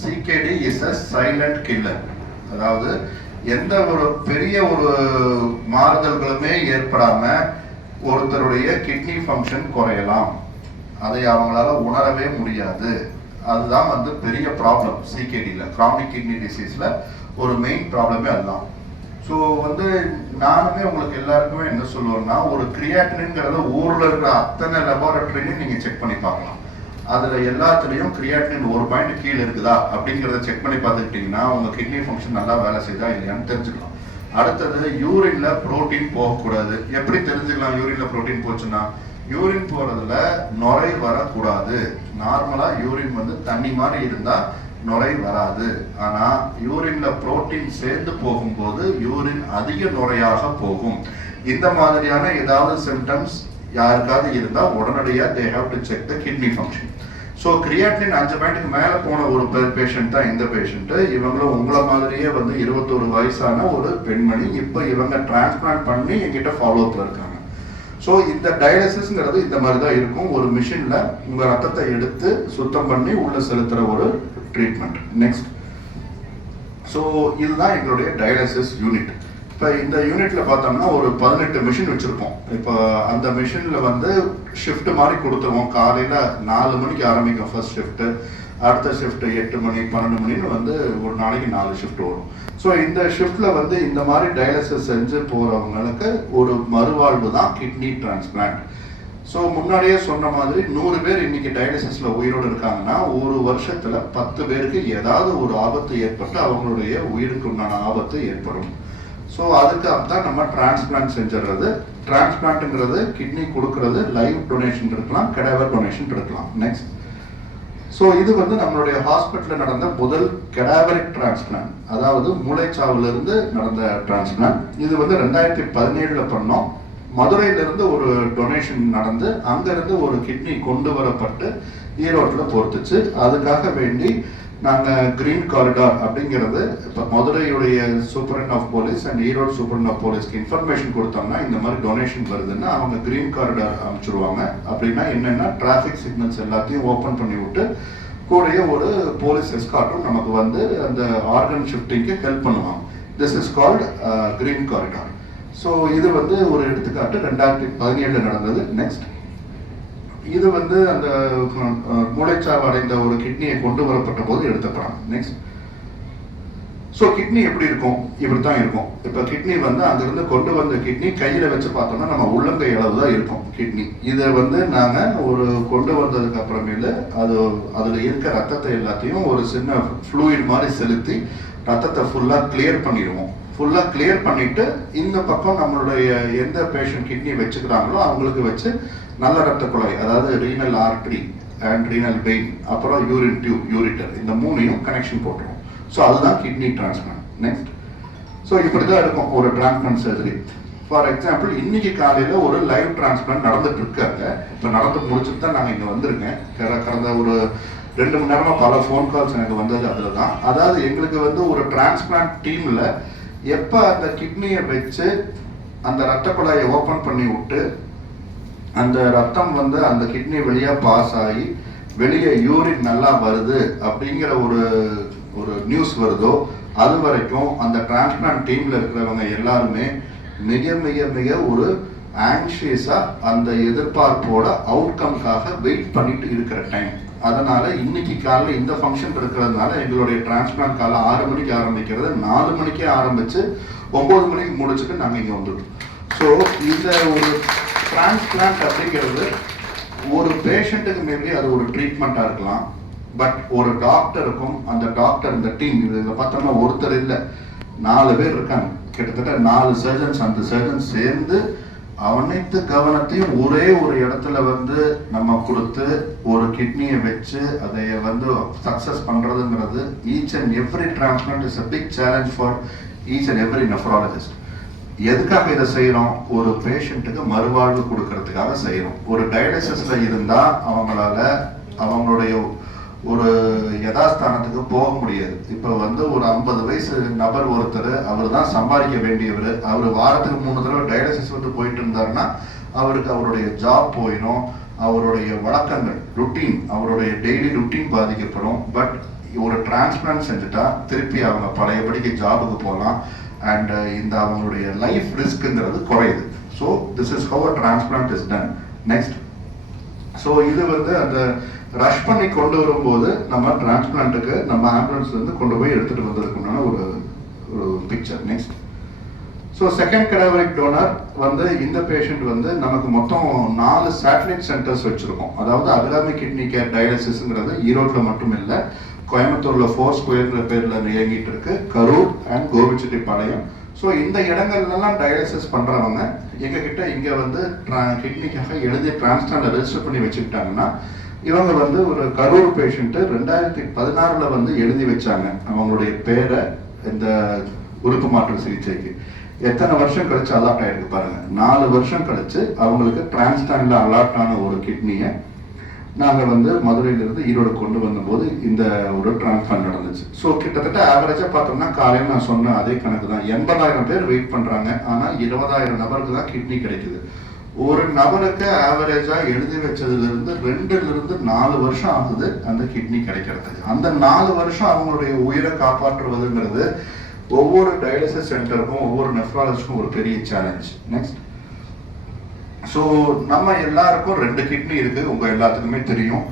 CKD is a silent killer. அதாவது எந்த ஒரு பெரிய ஒரு மாறுதல்களுமே ஏற்படாம ஒருத்தருடைய கிட்னி ஃபங்க்ஷன் குறையலாம், அதை அவங்களால உணரவே முடியாது. அதுதான் வந்து பெரிய ப்ராப்ளம் CKDல, கிரானிக் கிட்னி டிசீஸ்ல ஒரு மெயின் ப்ராப்ளமே அதுதான். ஸோ வந்து நானுமே உங்களுக்கு எல்லாருக்குமே என்ன சொல்லுவேன்னா ஒரு கிரியாட்டினின்ங்கிறத ஊரில் இருக்கிற அத்தனை லெபார்டரிலையும் நீங்கள் செக் பண்ணி பார்க்கலாம். அதில் எல்லாத்துலேயும் கிரியாட்டினின் 1 பாயிண்ட் கீழே இருக்குதா அப்படிங்கிறத செக் பண்ணி பார்த்துக்கிட்டிங்கன்னா உங்கள் கிட்னி ஃபங்க்ஷன் நல்லா வேலை செய்தா இல்லையான்னு தெரிஞ்சுக்கலாம். அடுத்தது யூரின்ல புரோட்டீன் போகக்கூடாது. எப்படி தெரிஞ்சுக்கலாம் யூரின்ல புரோட்டீன் போச்சுன்னா யூரின் போறதுல நுரை வரக்கூடாது. நார்மலா யூரின் வந்து தண்ணி மாதிரி இருந்தா நுரை வராது. ஆனா யூரின்ல புரோட்டீன் சேர்ந்து போகும்போது யூரின் அதிக நுரையாக போகும். இந்த மாதிரியான ஏதாவது சிம்டம்ஸ் யாருக்காவது இருந்தா உடனடியா they have to check the kidney function. So creatinine 5 பாயிண்ட்டுக்கு மேலே போன ஒரு பேஷண்ட் தான் இந்த பேஷண்ட்டு. இவங்களும் உங்களை மாதிரியே வந்து 21 வயசான ஒரு பெண்மணி. இப்போ இவங்க டிரான்ஸ்பிளான்ட் பண்ணி எங்கிட்ட ஃபாலோஅப்ல இருக்காங்க. ஸோ இந்த டயாலிசிஸ்ங்கிறது இந்த மாதிரி தான் இருக்கும். ஒரு மிஷின்ல உங்க ரத்தத்தை எடுத்து சுத்தம் பண்ணி உள்ள செலுத்துற ஒரு ட்ரீட்மெண்ட். நெக்ஸ்ட், ஸோ இதுதான் எங்களுடைய டயாலிசிஸ் யூனிட். இப்போ இந்த யூனிட்ல பார்த்தோம்னா ஒரு 18 மிஷின் வச்சிருப்போம். இப்போ அந்த மிஷின்ல வந்து ஷிஃப்ட் மாதிரி கொடுத்துருவோம். காலையில 4 மணிக்கு ஆரம்பிக்கும் ஃபர்ஸ்ட் ஷிஃப்ட், அடுத்த ஷிஃப்ட் 8 மணி 12 மணின்னு வந்து ஒரு நாளைக்கு 4 ஷிஃப்ட் வரும். ஸோ இந்த ஷிஃப்ட்ல வந்து இந்த மாதிரி டயாலிசிஸ் செஞ்சு போறவங்களுக்கு ஒரு மறுவாழ்வு தான் கிட்னி டிரான்ஸ்பிளான்ட். ஸோ முன்னாடியே சொன்ன மாதிரி 100 பேர் இன்னைக்கு டயாலிசிஸ்ல உயிரோடு இருக்காங்கன்னா ஒரு வருஷத்துல 10 பேருக்கு ஏதாவது ஒரு ஆபத்து ஏற்பட்டு அவங்களுடைய உயிருக்கு உண்டான ஆபத்து ஏற்படும். ஸோ அதுக்கு தான் நம்ம டிரான்ஸ்பிளான்ட் செஞ்சிடறது. டிரான்ஸ்பிளான்ட்ங்கிறது கிட்னி கொடுக்கறது, லைவ் டொனேஷன் இருக்கலாம், கெடாவர் டொனேஷன் இருக்கலாம். நெக்ஸ்ட், ஸோ இது வந்து நம்மளுடைய ஹாஸ்பிட்டலில் நடந்த முதல் கெடாவரிக் டிரான்ஸ்பிளான்ட், அதாவது மூளைச்சாவிலிருந்து நடந்த டிரான்ஸ்பிளான்ட். இது வந்து 2017 பண்ணோம். மதுரையிலிருந்து ஒரு டொனேஷன் நடந்து அங்கிருந்து ஒரு கிட்னி கொண்டு வரப்பட்டு ஈரோட்டில் பொறுத்துச்சு. அதுக்காக வேண்டி நாங்கள் கிரீன் காரிடார் அப்படிங்கிறது இப்போ மதுரையுடைய superintendent of police and Erode superintendent of போலீஸ்க்கு இன்ஃபர்மேஷன் கொடுத்தோம்னா இந்த மாதிரி டொனேஷன் வருதுன்னா அவங்க கிரீன் காரிடார் அனுப்பிச்சிருவாங்க. அப்படின்னா என்னென்னா டிராஃபிக் சிக்னல்ஸ் எல்லாத்தையும் ஓப்பன் பண்ணி விட்டு கூடயே ஒரு போலீஸ் எஸ்கார்ட்டும் நமக்கு வந்து அந்த ஆர்கன் ஷிஃப்டிங்க்கு ஹெல்ப் பண்ணுவாங்க. This is called green corridor. So இது வந்து ஒரு எடுத்துக்காட்டு 2017 நடந்தது. நெக்ஸ்ட், இது வந்து அந்த மூளைச்சாவு அடைந்த ஒரு கிட்னியை கொண்டு வரப்பட்ட போது எடுத்த படம். நெக்ஸ்ட், ஸோ கிட்னி எப்படி இருக்கும்? இப்படி தான் இருக்கும். இப்போ கிட்னி வந்து அங்கிருந்து கொண்டு வந்த கிட்னி கையில் வச்சு பார்த்தோம்னா நம்ம உள்ளங்கை அளவு தான் இருக்கும் கிட்னி. இதை வந்து நாங்கள் ஒரு கொண்டு வந்ததுக்கு அப்புறமேல அதில் இருக்க ரத்தத்தை எல்லாத்தையும் ஒரு சின்ன ஃப்ளூயிட் மாதிரி செலுத்தி ரத்தத்தை ஃபுல்லாக கிளியர் பண்ணிடுவோம். ஃபுல்லாக கிளியர் பண்ணிட்டு இந்த பக்கம் நம்மளுடைய எந்த பேஷண்ட் கிட்னி வச்சுக்கிறாங்களோ அவங்களுக்கு வச்சு நல்ல ரத்த குழாய், அதாவது renal artery and renal vein, அப்புறம் யூரின் டியூப், யூரிட்டர், இந்த மூணையும் கனெக்ஷன் போட்டுருவோம். ஸோ அதுதான் கிட்னி டிரான்ஸ்பிளான்ட். நெக்ஸ்ட், ஸோ இப்படி தான் இருக்கும் ஒரு டிரான்ஸ்பிளான்ட் சர்ஜரி. ஃபார் எக்ஸாம்பிள், இன்னைக்கு காலையில் ஒரு லைவ் டிரான்ஸ்பிளான்ட் நடந்துட்டு இருக்காங்க. இப்போ நடந்து முடிச்சுட்டு தான் நாங்கள் இங்கே வந்திருக்கேன். கடந்த ஒரு 2 மணி நேரமாக பல ஃபோன் கால்ஸ் எனக்கு வந்தது அதில் தான். அதாவது எங்களுக்கு வந்து ஒரு டிரான்ஸ்பிளான்ட் டீமில் எப்போ அந்த கிட்னியை வச்சு அந்த ரத்த குழாயை ஓப்பன் பண்ணி விட்டு அந்த ரத்தம் வந்து அந்த கிட்னி வழியாக பாஸ் ஆகி வெளியே யூரின் நல்லா வருது அப்படிங்கிற ஒரு நியூஸ் வருதோ அது வரைக்கும் அந்த டிரான்ஸ்பிளான்ட் டீமில் இருக்கிறவங்க எல்லாருமே மிக மிக மிக ஒரு ஆங்ஷியஸாக அந்த எதிர்பார்ப்போட அவுட்கம்காக வெயிட் பண்ணிட்டு இருக்கிற டைம். அதனால இன்னைக்கு காலையில் இந்த ஃபங்க்ஷன் இருக்கிறதுனால எங்களுடைய டிரான்ஸ்பிளான்ட் காலம் 6 மணிக்கு ஆரம்பிக்கிறது, 4 மணிக்கே ஆரம்பிச்சு 9 மணிக்கு முடிச்சுட்டு நாங்கள் இங்கே வந்துடுவோம். ஸோ இந்த ஒரு டிரான்ஸ்பிளான்ட் அப்படிங்கிறது ஒரு பேஷண்ட்டுக்கு மேபி அது ஒரு ட்ரீட்மெண்ட்டாக இருக்கலாம். பட் ஒரு டாக்டருக்கும் அந்த டாக்டர் இந்த டீம் இதில் பார்த்தோம்னா ஒருத்தர் இல்லை, 4 பேர் இருக்காங்க. கிட்டத்தட்ட 4 சர்ஜன்ஸ். அந்த சர்ஜன்ஸ் சேர்ந்து அனைத்து கவனத்தையும் ஒரே ஒரு இடத்துல வந்து நம்ம கொடுத்து ஒரு கிட்னியை வச்சு அதை வந்து சக்சஸ் பண்றதுங்கிறது each and every transplant is a big challenge for each and every nephrologist. எதுக்காக இதை செய்யறோம்? ஒரு பேஷண்ட்டுக்கு மறுவாழ்வு கொடுக்கறதுக்காக செய்யறோம். ஒரு டயாலிசிஸ்ல இருந்தா அவங்களுடைய ஒரு யதாஸ்தானத்துக்கு போக முடியாது. இப்போ வந்து ஒரு 50 வயசு நபர் ஒருத்தர், அவர் தான் சம்பாதிக்க வேண்டியவர், அவர் வாரத்துக்கு 3 தடவை டயாலிசிஸ் வந்து போயிட்டு இருந்தாருன்னா அவருக்கு அவருடைய ஜாப் போயிடும், அவருடைய வழக்கங்கள் ருட்டீன், அவருடைய டெய்லி ருட்டீன் பாதிக்கப்படும். பட் ஒரு டிரான்ஸ்பிளான்ட் செஞ்சுட்டா திருப்பி அவங்க பழையபடிக்கு ஜாபுக்கு போகலாம் அண்ட் இந்த அவங்களுடைய லைஃப் ரிஸ்க்குங்கிறது குறையுது. So this is how a transplant is done. Next, so இது வந்து அந்த ரஷ் பண்ணி கொண்டு வரும்போது நம்ம டிரான்ஸ்பிளான்ட்டுக்கு நம்ம ஆம்புலன்ஸ்ல இருந்து கொண்டு போய் எடுத்துட்டு வந்ததுக்குன்னா ஒரு picture. Next, so second cadaveric donor வந்து இந்த பேஷண்ட் வந்து நமக்கு மொத்தம் 4 சேட்டலைட் சென்டர்ஸ் வச்சிருக்கோம். அதாவது அபிராமி கிட்னி கேர் டயாலிசிஸ்ங்கிறது ஈரோட்டில் மட்டும் இல்லை, கோயம்புத்தூர்ல 4 ஸ்கொயர் பேர்ல இயங்கிட்டு இருக்கு, கரூர் அண்ட் கோபிச்செட்டிப்பாளையம். ஸோ இந்த இடங்கள்லாம் டயாலிசிஸ் பண்றவங்க எங்ககிட்ட இங்க வந்து கிட்னிக்காக எழுதி டிரான்ஸ்பிளான்ட்ல ரெஜிஸ்டர் பண்ணி வச்சுக்கிட்டாங்கன்னா இவங்க வந்து ஒரு கரூர் பேஷண்ட் 2016 வந்து எழுதி வச்சாங்க அவங்களுடைய பேரை இந்த உறுப்பு மாற்று சிகிச்சைக்கு. எத்தனை வருஷம் கழிச்சு அலாட் ஆயிருக்கு பாருங்க. 4 வருஷம் கழிச்சு அவங்களுக்கு டிரான்ஸ்பிளான்ட்ல அலாட் ஆன ஒரு கிட்னியை நாங்கள் வந்து மதுரையிலிருந்து ஈரோடு கொண்டு வந்தபோது இந்த ஒரு டிரான்ஸ்பிளான்ட் நடந்துச்சு. ஸோ கிட்டத்தட்ட ஆவரேஜாக பார்த்தோம்னா காலையில் நான் சொன்ன அதே கணக்கு தான். 80,000 பேர் வெயிட் பண்ணுறாங்க, ஆனால் 20,000 நபருக்கு தான் கிட்னி கிடைக்குது. ஒரு நபருக்கு ஆவரேஜா எழுதி வச்சதுலேருந்து 2 to 4 வருஷம் ஆகுது அந்த கிட்னி கிடைக்கிறதுக்கு. அந்த 4 வருஷம் அவங்களுடைய உயிரை காப்பாற்றுவதுங்கிறது ஒவ்வொரு டயாலிசிஸ் சென்டருக்கும் ஒவ்வொரு நெஃப்ராலஜிஸ்டுக்கும் ஒரு பெரிய சேலஞ்ச். நெக்ஸ்ட், ஸோ நம்ம எல்லாருக்கும் 2 கிட்னி இருக்கு, உங்க எல்லாத்துக்குமே தெரியும்.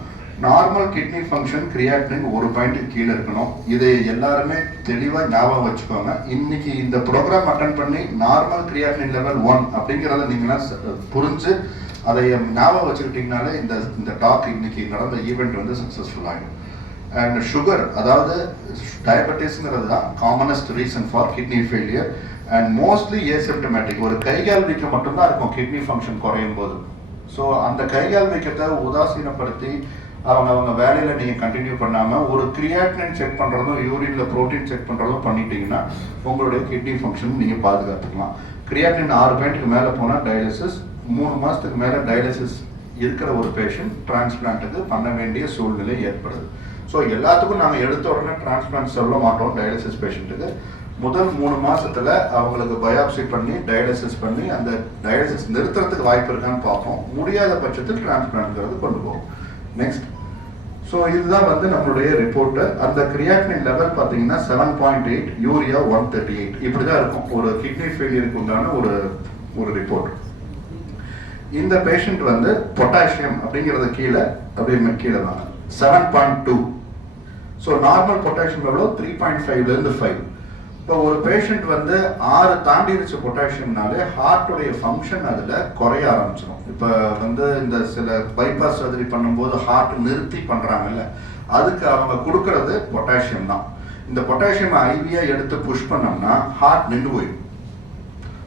நார்மல் கிட்னி ஃபங்க்ஷன் கிரியாட்டினின் 1 பாயிண்ட்டுக்கு கீழே இருக்கணும். இதை எல்லாருமே தெளிவாக ஞாபகம் வச்சுக்கோங்க. இன்னைக்கு இந்த ப்ரோக்ராம் அட்டன் பண்ணி நார்மல் கிரியாட்டினின் லெவல் 1 அப்படிங்கிறத நீங்களாம் புரிஞ்சு அதை ஞாபகம் வச்சுக்கிட்டீங்கனாலே இந்த டாக் இன்னைக்கு நடந்த ஈவெண்ட் வந்து சக்ஸஸ்ஃபுல் ஆகிடும். அண்ட் சுகர், அதாவது டயபெட்டிஸ்ங்கிறது தான் commonest reason for kidney failure and mostly asymptomatic. ஒரு கைகால் வீக்கம் மட்டும்தான் இருக்கும் கிட்னி ஃபங்க்ஷன் குறையும் போது. ஸோ அந்த கைகால் வீக்கத்தை உதாசீனப்படுத்தி அவங்க வேலையில் நீங்கள் கண்டினியூ பண்ணாமல் ஒரு கிரியாட்டினின் செக் பண்ணுறதும் யூரின்ல ப்ரோட்டீன் செக் பண்ணுறதும் பண்ணிட்டீங்கன்னா உங்களுடைய கிட்னி ஃபங்க்ஷன் நீங்கள் பாதுகாத்துக்கலாம். கிரியாட்டின் 6 பாயிண்ட்டுக்கு மேலே போனால் டயாலிசிஸ், 3 மாதத்துக்கு மேலே டயாலிசிஸ் இருக்கிற ஒரு பேஷண்ட் டிரான்ஸ்பிளான்ட்டுக்கு பண்ண வேண்டிய சூழ்நிலை ஏற்படுது. ஸோ எல்லாத்துக்கும் நாங்கள் எடுத்த உடனே டிரான்ஸ்பிளான்ட் சொல்ல மாட்டோம். டயாலிசிஸ் பேஷண்ட்டுக்கு முதல் 3 மாசத்துல அவங்களுக்கு பயாப்சி பண்ணி டயாலிசிஸ் பண்ணி அந்த டயாலிசிஸ் நிறுத்துறதுக்கு வாய்ப்பு இருக்கான்னு பார்ப்போம். முடியாத பட்சத்தில் டிரான்ஸ்பிளான்ட்ங்கிறது கொண்டு போகும். நெக்ஸ்ட், ஸோ இதுதான் வந்து நம்மளுடைய ரிப்போர்ட்டு. அந்த கிரியாட்டினின் லெவல் பார்த்தீங்கன்னா 7.8, யூரியா 138 இப்படி தான் இருக்கும் ஒரு கிட்னி ஃபெயிலியருக்கு உண்டான ஒரு ரிப்போர்ட். இந்த பேஷண்ட் வந்து பொட்டாசியம் அப்படிங்கிறது கீழே வாங்க 7.2. ஸோ நார்மல் பொட்டாசியம் எவ்வளோ 3.5 5. இப்போ ஒரு பேஷண்ட் வந்து 6 தாண்டிடுச்சு பொட்டாசியம்னாலே ஹார்ட்டுடைய ஃபங்க்ஷன் அதில் குறைய ஆரம்பிச்சிடும். இப்போ வந்து இந்த சில பைபாஸ் சர்ஜரி பண்ணும்போது ஹார்ட் நிறுத்தி பண்ணுறாங்கல்ல, அதுக்கு அவங்க கொடுக்கறது பொட்டாசியம் தான். இந்த பொட்டாசியம் ஐவியா எடுத்து புஷ் பண்ணோம்னா ஹார்ட் நின்று போயிடும்.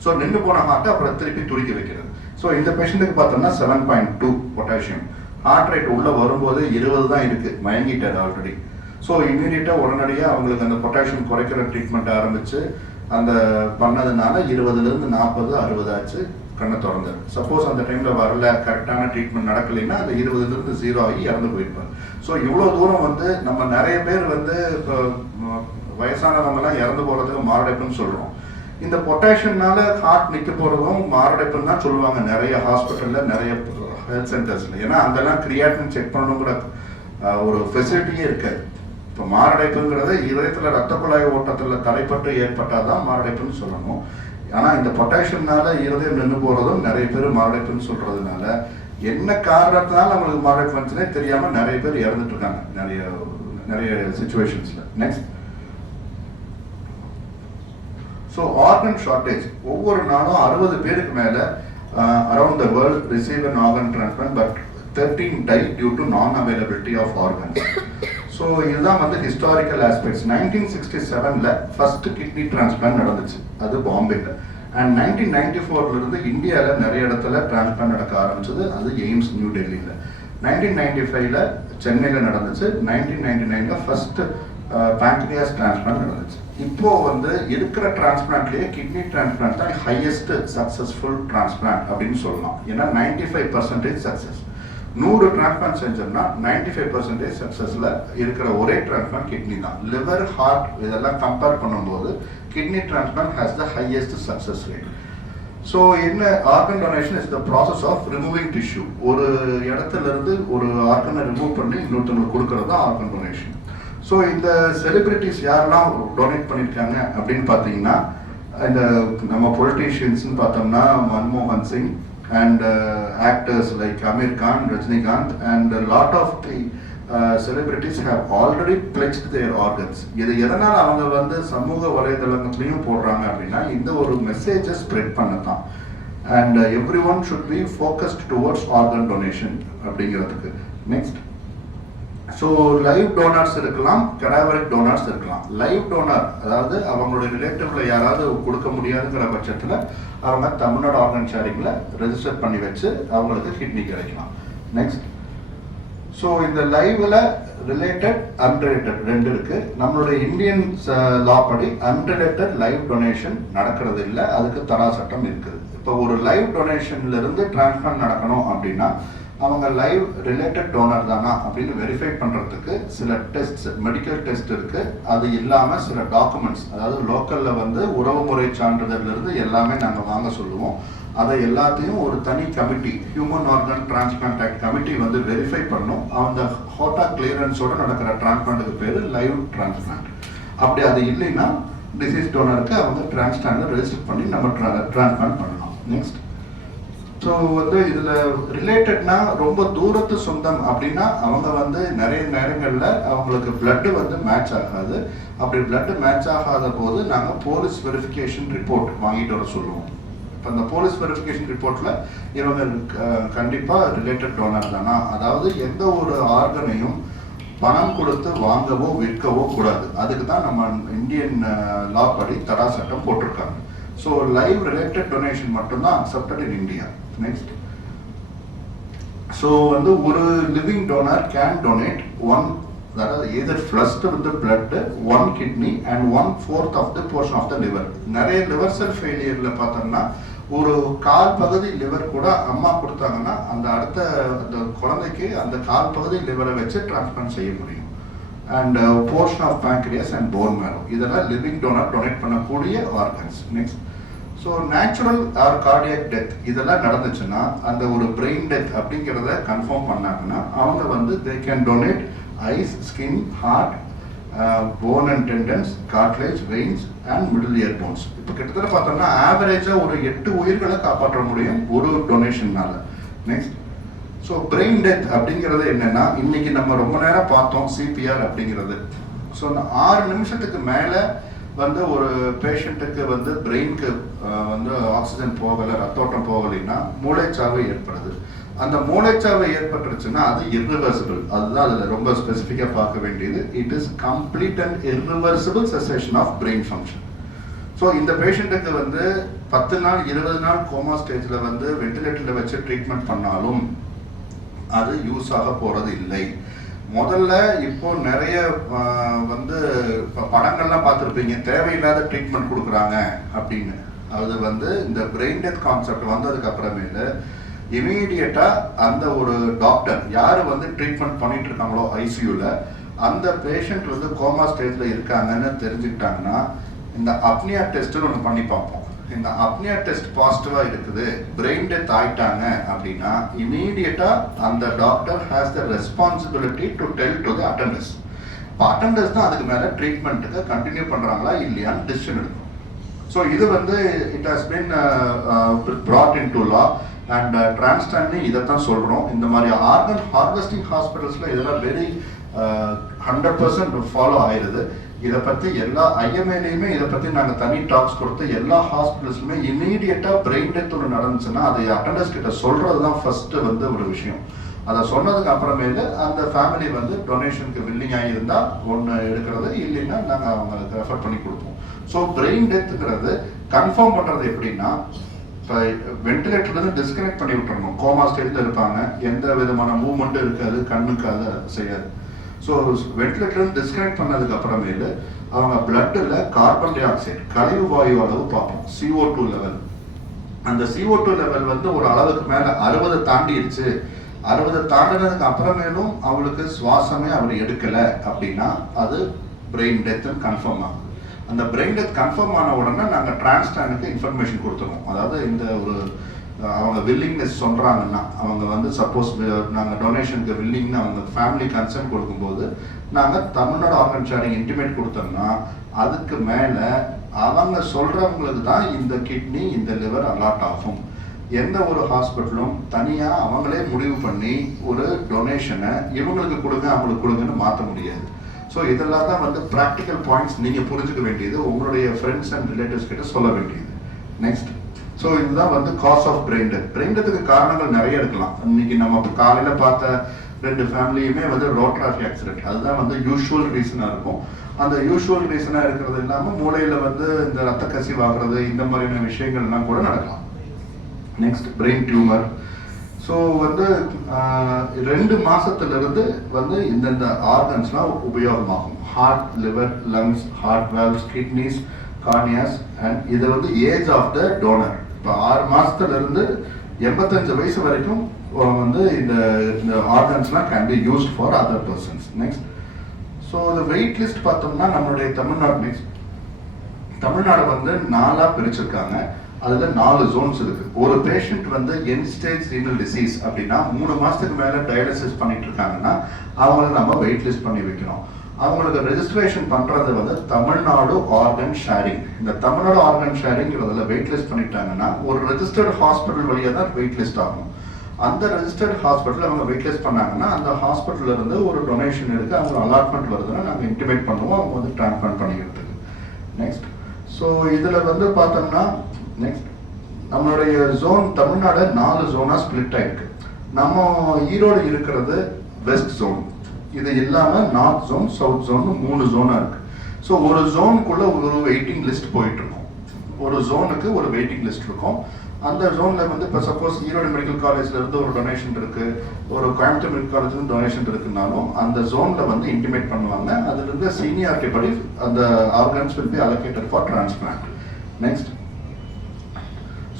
ஸோ நின்று போன ஹார்ட்டை அப்புறம் திருப்பி துடிக்க வைக்கிறது. ஸோ இந்த பேஷண்ட்டுக்கு பார்த்தோம்னா 7.2 பொட்டாசியம். ஹார்ட் ரேட் உள்ளே வரும்போது 20 தான் இருக்குது, மயங்கிட்டார் ஆல்ரெடி. ஸோ இமீடியட்டாக உடனடியாக அவங்களுக்கு அந்த பொட்டாசியம் குறைக்கிற ட்ரீட்மெண்ட் ஆரம்பித்து அந்த பண்ணதுனால 20லேருந்து 40 60 ஆச்சு, கண்ணை திறந்தார். சப்போஸ் அந்த டைமில் வரல, கரெக்டான ட்ரீட்மெண்ட் நடக்கலைன்னா அந்த 20லேருந்து 0 ஆகி இறந்து போயிருப்பார். ஸோ இவ்வளோ தூரம் வந்து நம்ம நிறைய பேர் வந்து இப்போ வயசானவங்கலாம் இறந்து போகிறதுக்கு மாரடைப்புன்னு சொல்கிறோம். இந்த பொட்டாசியம்னால ஹார்ட் நிற்க போகிறதும் மாரடைப்புன்னு தான் சொல்லுவாங்க நிறைய ஹாஸ்பிட்டலில், நிறைய ஹெல்த் சென்டர்ஸில். ஏன்னா அங்கெல்லாம் கிரியாட்டின் செக் பண்ணணுங்கிற ஒரு ஃபெசிலிட்டியே இருக்காது. இப்போ மாரடைப்புங்கிறது இதயத்தில் ரத்த குழாய் ஓட்டத்தில் தடைப்பட்டு ஏற்பட்டால் தான் மாரடைப்புன்னு சொல்லணும். ஆனால் இந்த பொட்டாசியம்னால இருதயம் நின்று போகிறதும் நிறைய பேர் மாரடைப்புன்னு சொல்கிறதுனால என்ன காரணத்தினால நம்மளுக்கு மாரடைப்பு வந்துச்சுன்னே தெரியாமல் நிறைய பேர் இறந்துட்டு இருக்காங்க நிறைய சுச்சுவேஷன்ஸில். Next, so organ shortage. ஒவ்வொரு நாளும் 60 பேருக்கு மேலே around the world receive an organ transplant, but 13 die due to non availability of organs. So இதுதான் வந்து ஹிஸ்டாரிக்கல் ஆஸ்பெக்ட்ஸ். 1967ல் ஃபர்ஸ்ட் கிட்னி டிரான்ஸ்பிளான்ட் நடந்துச்சு, அது பாம்பேல. அண்ட் 1994லேருந்து இந்தியாவில் நிறைய இடத்துல டிரான்ஸ்பிளான்ட் நடக்க ஆரம்பிச்சது, அது எய்ம்ஸ் நியூ டெல்லியில். 1995ல் சென்னையில் நடந்துச்சு. 1999ல் ஃபர்ஸ்ட் பேங்க்ரியாஸ் டிரான்ஸ்பிளான்ட் நடந்துச்சு. இப்போ வந்து இருக்கிற டிரான்ஸ்பிளான்ட்லேயே கிட்னி டிரான்ஸ்பிளான்ட் தான் ஹையஸ்ட் சக்ஸஸ்ஃபுல் டிரான்ஸ்பிளான்ட் அப்படின்னு சொல்லலாம். ஏன்னா 95% சக்ஸஸ். 100 டிரான்ஸ்பிளான்ட் செஞ்சோம்னா 95% சக்ஸஸில் இருக்கிற ஒரே டிரான்ஸ்பிளான்ட் கிட்னி தான். லிவர், ஹார்ட் இதெல்லாம் கம்பேர் பண்ணும்போது kidney transplant has the highest success rate. So என்ன, organ donation is the process of removing tissue. ஒரு இடத்துல இருந்து ஒரு ஆர்கனை ரிமூவ் பண்ணி இன்னொருத்தவங்களுக்கு கொடுக்கறது தான் ஆர்கன் டொனேஷன். ஸோ இந்த செலிபிரிட்டிஸ் யாரெல்லாம் டொனேட் பண்ணியிருக்காங்க அப்படின்னு பார்த்தீங்கன்னா, இந்த நம்ம பொலிட்டீஷியன்ஸ்னு பார்த்தோம்னா மன்மோகன் Singh, and actors like Amir Khan, Rajinikanth, and a lot of the celebrities have already pledged their organs. இது எதனால அவங்க வந்து சமூக வலைதளங்களையும் போடுறாங்க அப்படின்னா இந்த ஒரு மெசேஜை ஸ்ப்ரெட் பண்ணதான். And every one should be focused towards organ donation அப்படிங்கிறதுக்கு. நெக்ஸ்ட், ஸோ லைவ் டோனர்ஸ் இருக்கலாம், கடாவரிக் டோனர்ஸ் இருக்கலாம். லைவ் டோனர் அதாவது அவங்களுடைய ரிலேட்டிவ்ல யாராவது கொடுக்க முடியாதுங்கிற பட்சத்தில் அவங்க தமிழ்நாடு ஆர்கன் ஷேரிங்கில் ரெஜிஸ்டர் பண்ணி வச்சு அவங்களுக்கு கிட்னி கிடைக்கலாம். நெக்ஸ்ட், ஸோ இந்த லைவ்ல ரிலேட்டட் அன்ரிலேட்டட் 2 இருக்கு. நம்மளுடைய இந்தியன் லா படி அன்ரிலேட்டட் லைவ் டொனேஷன் நடக்கிறது இல்லை, அதுக்கு தடா சட்டம் இருக்குது. இப்போ ஒரு லைவ் டொனேஷன்ல இருந்து டிரான்ஸ்பிளான்ட் நடக்கணும் அப்படின்னா அவங்க லைவ் ரிலேட்டட் டோனர் தானா அப்படின்னு வெரிஃபை பண்ணுறதுக்கு சில டெஸ்ட், மெடிக்கல் டெஸ்ட் இருக்கு. அது இல்லாமல் சில டாக்குமெண்ட்ஸ், அதாவது லோக்கலில் வந்து உறவுமுறை சான்றிதழ்லேருந்து எல்லாமே நாங்கள் வாங்க சொல்லுவோம். அதை எல்லாத்தையும் ஒரு தனி committee, human organ transplant act committee வந்து வெரிஃபை பண்ணும். அந்த ஹோட்டா கிளியரன்ஸோட நடக்கிற டிரான்ஸ்பிளான்ட்டுக்கு பேர் லைவ் டிரான்ஸ்பிளான்ட். அப்படி அது இல்லைன்னா டிசீஸ் டோனருக்கு அவங்க டிரான்ஸ்பிளான்ட் ரெஜிஸ்டர் பண்ணி நம்ம டிரான்ஸ்பிளான்ட் பண்ணலாம். நெக்ஸ்ட், ஸோ வந்து இதில் ரிலேட்டட்னா ரொம்ப தூரத்து சொந்தம் அப்படின்னா அவங்க வந்து நிறைய நேரங்களில் அவங்களுக்கு பிளட்டு வந்து மேட்ச் ஆகாது. அப்படி பிளட்டு மேட்ச் ஆகாத போது நாங்கள் போலீஸ் வெரிஃபிகேஷன் ரிப்போர்ட் வாங்கிட்டு வர சொல்லுவோம். இப்போ அந்த போலீஸ் வெரிஃபிகேஷன் ரிப்போர்ட்டில் இவங்க கண்டிப்பாக ரிலேட்டட் டோனர் தானா, அதாவது எந்த ஒரு ஆர்கனையும் பணம் கொடுத்து வாங்கவோ விற்கவோ கூடாது. அதுக்கு தான் நம்ம இந்தியன் லா படி தடா சட்டம் போட்டிருக்காங்க. ஸோ லைவ் ரிலேட்டட் டொனேஷன் மட்டும்தான் accepted in India. Next, so வந்து ஒரு living donor can donate one, அதாவது either first with the blood, one kidney and 1/4 of the portion of the liver. நிறைய லிவர் செல் ஃபெயிலியர்ல பார்த்தோம்னா ஒரு கால் பகுதி லிவர் கூட அம்மா கொடுத்தாங்கன்னா அந்த அடுத்த அந்த குழந்தைக்கு அந்த கால் பகுதி லிவரை வச்சு டிரான்ஸ்பிளான்ட் செய்ய முடியும். And portion of pancreas and bone marrow, இதெல்லாம் லிவிங் டோனர் டொனேட் பண்ணக்கூடிய organs. Next, so natural or cardiac death இதெல்லாம் நடந்துச்சுன்னா அந்த ஒரு பிரெயின் டெத் அப்படிங்கிறத கன்ஃபார்ம் பண்ணாங்கன்னா அவங்க வந்து they can donate eyes, skin, heart, bone and tendons, cartilage, veins and middle ear bones. இப்போ கிட்டத்தட்ட பார்த்தோம்னா ஆவரேஜாக ஒரு 8 உயிர்களை காப்பாற்ற முடியும் ஒரு டொனேஷன்னால. நெக்ஸ்ட், ஸோ பிரெயின் டெத் அப்படிங்கிறது என்னன்னா இன்னைக்கு நம்ம ரொம்ப நேரம் பார்த்தோம் சிபிஆர் அப்படிங்கிறது. ஸோ 6 நிமிஷத்துக்கு மேலே வந்து ஒரு பேஷண்ட்டுக்கு வந்து பிரெயினுக்கு வந்து ஆக்சிஜன் போகலை, ரத்தோட்டம் போகலைன்னா மூளைச்சாவு ஏற்படுது. அந்த மூளைச்சாவு ஏற்பட்டுருச்சுன்னா அது irreversible. அதுதான் அதில் ரொம்ப ஸ்பெசிஃபிக்காக பார்க்க வேண்டியது. It is complete and irreversible cessation of brain function. So இந்த பேஷண்ட்டுக்கு வந்து 10 நாள் 20 நாள் கோமா ஸ்டேஜில் வந்து வெண்டிலேட்டரில் வச்சு ட்ரீட்மெண்ட் பண்ணாலும் அது யூஸ் ஆக போகிறது இல்லை. முதல்ல இப்போ நிறைய வந்து படங்கள்லாம் பார்த்துருப்பீங்க, தேவையில்லாத ட்ரீட்மெண்ட் கொடுக்குறாங்க அப்படின்னு. அது வந்து இந்த பிரெயின் டெத் கான்செப்ட் வந்ததுக்கு அப்புறமேல இமீடியட்டா அந்த ஒரு டாக்டர் யாரு வந்து ட்ரீட்மெண்ட் பண்ணிட்டு இருக்காங்களோ ஐசியூல அந்த பேஷண்ட் வந்து கோமா ஸ்டேஜ்ல இருக்காங்கன்னு தெரிஞ்சுக்கிட்டாங்கன்னா இந்த அப்னியா டெஸ்ட்னு ஒன்று பண்ணி பார்ப்போம். இந்த அப்னியா டெஸ்ட் பாசிட்டிவா இருக்குது, பிரெயின் டெத் ஆயிட்டாங்க அப்படின்னா இமீடியட்டா அந்த doctor has the responsibility to tell to the attenders. இப்போ அட்டெண்டர்ஸ் தான் அதுக்கு மேல ட்ரீட்மெண்ட்டுக்கு கண்டினியூ பண்றாங்களா இல்லையான்னு டிசிஷன் எடுக்கணும். ஸோ இது வந்து it has been brought into law and டிரான்ஸ்டாண்ட்லி இதைத்தான் சொல்கிறோம். இந்த மாதிரி ஆர்கன் ஹார்வெஸ்டிங் ஹாஸ்பிட்டல்ஸில் இதெல்லாம் வெரி 100% ஃபாலோ ஆயிடுது. இதை பற்றி எல்லா ஐஎம்ஏலையுமே இதை பற்றி நாங்கள் தனி டாக்ஸ் கொடுத்து எல்லா ஹாஸ்பிட்டல்ஸுமே இமீடியட்டாக பிரெயின் டெத் ஒன்று நடந்துச்சுன்னா அதை அட்டெண்டர்ஸ் கிட்ட சொல்கிறது தான் ஃபர்ஸ்ட் வந்து ஒரு விஷயம். அதை சொன்னதுக்கு அப்புறமேல அந்த ஃபேமிலி வந்து டொனேஷனுக்கு வில்லிங் ஆகியிருந்தால் ஒன்று எடுக்கிறது, இல்லைன்னா நாங்கள் அவங்களுக்கு ரெஃபர் பண்ணி கொடுப்போம். ஸோ பிரெயின் டெத்துங்கிறது கன்ஃபார்ம் பண்ணுறது எப்படின்னா, இப்போ வெண்டிலேட்டர்லேருந்து டிஸ்கனெக்ட் பண்ணி விட்டுறணும். கோமா ஸ்டேஜில் இருப்பாங்க, எந்த விதமான மூவ்மெண்ட்டும் இருக்காது, கண்ணுக்கு அதை செய்யாது. ஸோ வெண்டிலேட்டர்லேருந்து டிஸ்கனெக்ட் பண்ணதுக்கு அப்புறமேலு அவங்க பிளட்டில் கார்பன் டை ஆக்சைடு கழிவு வாயு அளவு பார்ப்போம், CO2 லெவல். அந்த CO2 லெவல் வந்து ஒரு அளவுக்கு மேலே 60 தாண்டிடுச்சு, 60 தாண்டினதுக்கு அப்புறமேலும் அவங்களுக்கு சுவாசமே அவர் எடுக்கலை அப்படின்னா அது பிரெயின் டெத்துன்னு கன்ஃபார்ம் ஆகும். அந்த பிரெயின் டெத் கன்ஃபார்ம் ஆன உடனே நாங்கள் டிரான்ஸ்டானுக்கு இன்ஃபர்மேஷன் கொடுத்துருவோம். அதாவது இந்த ஒரு அவங்க வில்லிங்னஸ் சொல்கிறாங்கன்னா அவங்க வந்து சப்போஸ் நாங்கள் டொனேஷனுக்கு வில்லிங்னு அவங்க ஃபேமிலி கன்சர்ன் கொடுக்கும்போது நாங்கள் தமிழ்நாடு ஆர்கன் ஷேரிங் இன்டிமேட் கொடுத்தோம்னா அதுக்கு மேலே அவங்க சொல்கிறவங்களுக்கு தான் இந்த கிட்னி இந்த லிவர் அலாட் ஆகும். எந்த ஒரு ஹாஸ்பிட்டலும் தனியாக அவங்களே முடிவு பண்ணி ஒரு டொனேஷனை இவங்களுக்கு கொடுங்க அவங்களுக்கு கொடுங்கன்னு மாற்ற முடியாது. ஸோ இதெல்லாம் தான் வந்து ப்ராக்டிக்கல் பாயிண்ட்ஸ் நீங்கள் புரிஞ்சுக்க வேண்டியது, உங்களுடைய ஃப்ரெண்ட்ஸ் அண்ட் ரிலேட்டிவ்ஸ் கிட்ட சொல்ல வேண்டியது. நெக்ஸ்ட், ஸோ இதுதான் வந்து cause of brain death. Brain டெத்துக்கு காரணங்கள் நிறைய இருக்கலாம். இன்னைக்கு நம்ம காலையில் பார்த்த 2 ஃபேமிலியுமே வந்து ரோட் டிராஃபிக் ஆக்சிடென்ட், அதுதான் வந்து யூஷுவல் ரீசனாக இருக்கும். அந்த யூஷுவல் ரீசனாக இருக்கிறது இல்லாமல் மூளையில் வந்து இந்த ரத்த கசிவாகிறது இந்த மாதிரியான விஷயங்கள்லாம் கூட நடக்கலாம். Next, brain tumour. ஸோ வந்து 2 மாசத்திலிருந்து வந்து இந்தந்த ஆர்கன்ஸ்லாம் உபயோகமாகும். Heart, liver, lungs, heart valves, kidneys, corneas and இது வந்து ஏஜ் ஆஃப் த டோனர். இப்போ 6 மாசத்திலிருந்து 85 வயசு வரைக்கும் வந்து இந்த ஆர்கன்ஸ்லாம் can be used for other persons. Next, so இந்த வெயிட் லிஸ்ட் பார்த்தோம்னா நம்மளுடைய தமிழ்நாடு வந்து 4ஆக பிரிச்சிருக்காங்க. அதில் 4 ஜோன்ஸ் இருக்கு. ஒரு பேஷண்ட் வந்து எண்ட் ஸ்டேஜ் ரீனல் டிசீஸ் அப்படின்னா 3 மாசத்துக்கு மேலே டயாலிசிஸ் பண்ணிட்டு இருக்காங்கன்னா அவங்களை நம்ம வெயிட் லிஸ்ட் பண்ணி வைக்கிறோம். அவங்களுக்கு ரெஜிஸ்ட்ரேஷன் பண்றது வந்து தமிழ்நாடு ஆர்கன் ஷேரிங். இந்த தமிழ்நாடு ஆர்கன் ஷேரிங்கிறதுல வெயிட் லிஸ்ட் பண்ணிட்டாங்கன்னா ஒரு ரெஜிஸ்டர்ட் ஹாஸ்பிட்டல் வழியாக தான் வெயிட் லிஸ்ட் ஆகும். அந்த ரெஜிஸ்டர்ட் ஹாஸ்பிட்டல் அவங்க வெயிட் லிஸ்ட் பண்ணாங்கன்னா அந்த ஹாஸ்பிட்டல்ல இருந்து ஒரு டொனேஷன் எடுத்து அவங்க அலாட்மெண்ட் வருதுன்னா நாங்கள் இன்டிமேட் பண்ணுவோம், அவங்க வந்து டிரான்ஸ்பிளான்ட் பண்ணிக்கிறதுக்கு. நெக்ஸ்ட், ஸோ இதில் வந்து பார்த்தோம்னா நெக்ஸ்ட் நம்மளுடைய ஜோன் தமிழ்நாடு 4 ஜோனாக ஸ்பிளிட் ஆயிருக்கு. நம்ம ஈரோடு இருக்கிறது வெஸ்ட் ஜோன், இது இல்லாமல் நார்த் ஜோன், சவுத் ஜோன் 3 ஜோனாக இருக்கு. ஸோ ஒரு ஜோனுக்குள்ள ஒரு வெயிட்டிங் லிஸ்ட் போயிட்டு இருக்கும். ஒரு ஜோனுக்கு ஒரு வெயிட்டிங் லிஸ்ட் இருக்கும். அந்த ஜோனில் வந்து இப்போ சப்போஸ் ஈரோடு மெடிக்கல் காலேஜ்ல இருந்து ஒரு டொனேஷன் இருக்கு, ஒரு கோயம்புத்தூர் மெடிக்கல் காலேஜ்ல இருந்து டொனேஷன் இருக்குனாலும் அந்த ஜோனில் வந்து இன்டிமேட் பண்ணுவாங்க. அதுல இருந்த சீனியாரிட்டி படி அந்த organs will be allocated for transplant. Next,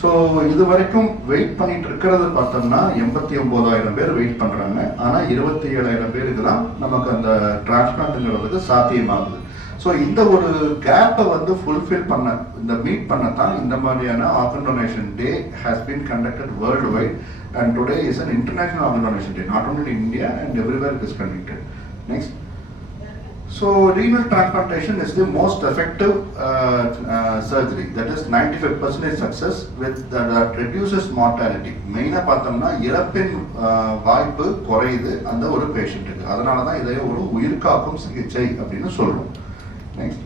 so இது வரைக்கும் வெயிட் பண்ணிட்டு இருக்கிறது பார்த்தோம்னா 89,000 பேர் வெயிட் பண்றாங்க. ஆனால் 27,000 பேருக்கு தான் நமக்கு அந்த டிரான்ஸ்பிளான்ட்ங்கிறதுக்கு சாத்தியமாகுது. ஸோ இந்த ஒரு கேப்பை வந்து ஃபுல்ஃபில் பண்ண, இந்த மீட் பண்ணத்தான் இந்த மாதிரியான organ donation day has been conducted world wide, and today is an international organ donation day, not only in India and everywhere it is conducted. Next, so renal transplantation is the most effective surgery, that is 95% success with that reduces mortality. மெயினா பார்த்தோம்னா இறப்பின் வாய்ப்பு குறையுது அந்த ஒரு பேஷண்ட்டுக்கு. அதனால தான் இதை ஒரு உயிர்காக்கும் சிகிச்சை அப்படின்னு சொல்றோம். நெக்ஸ்ட்,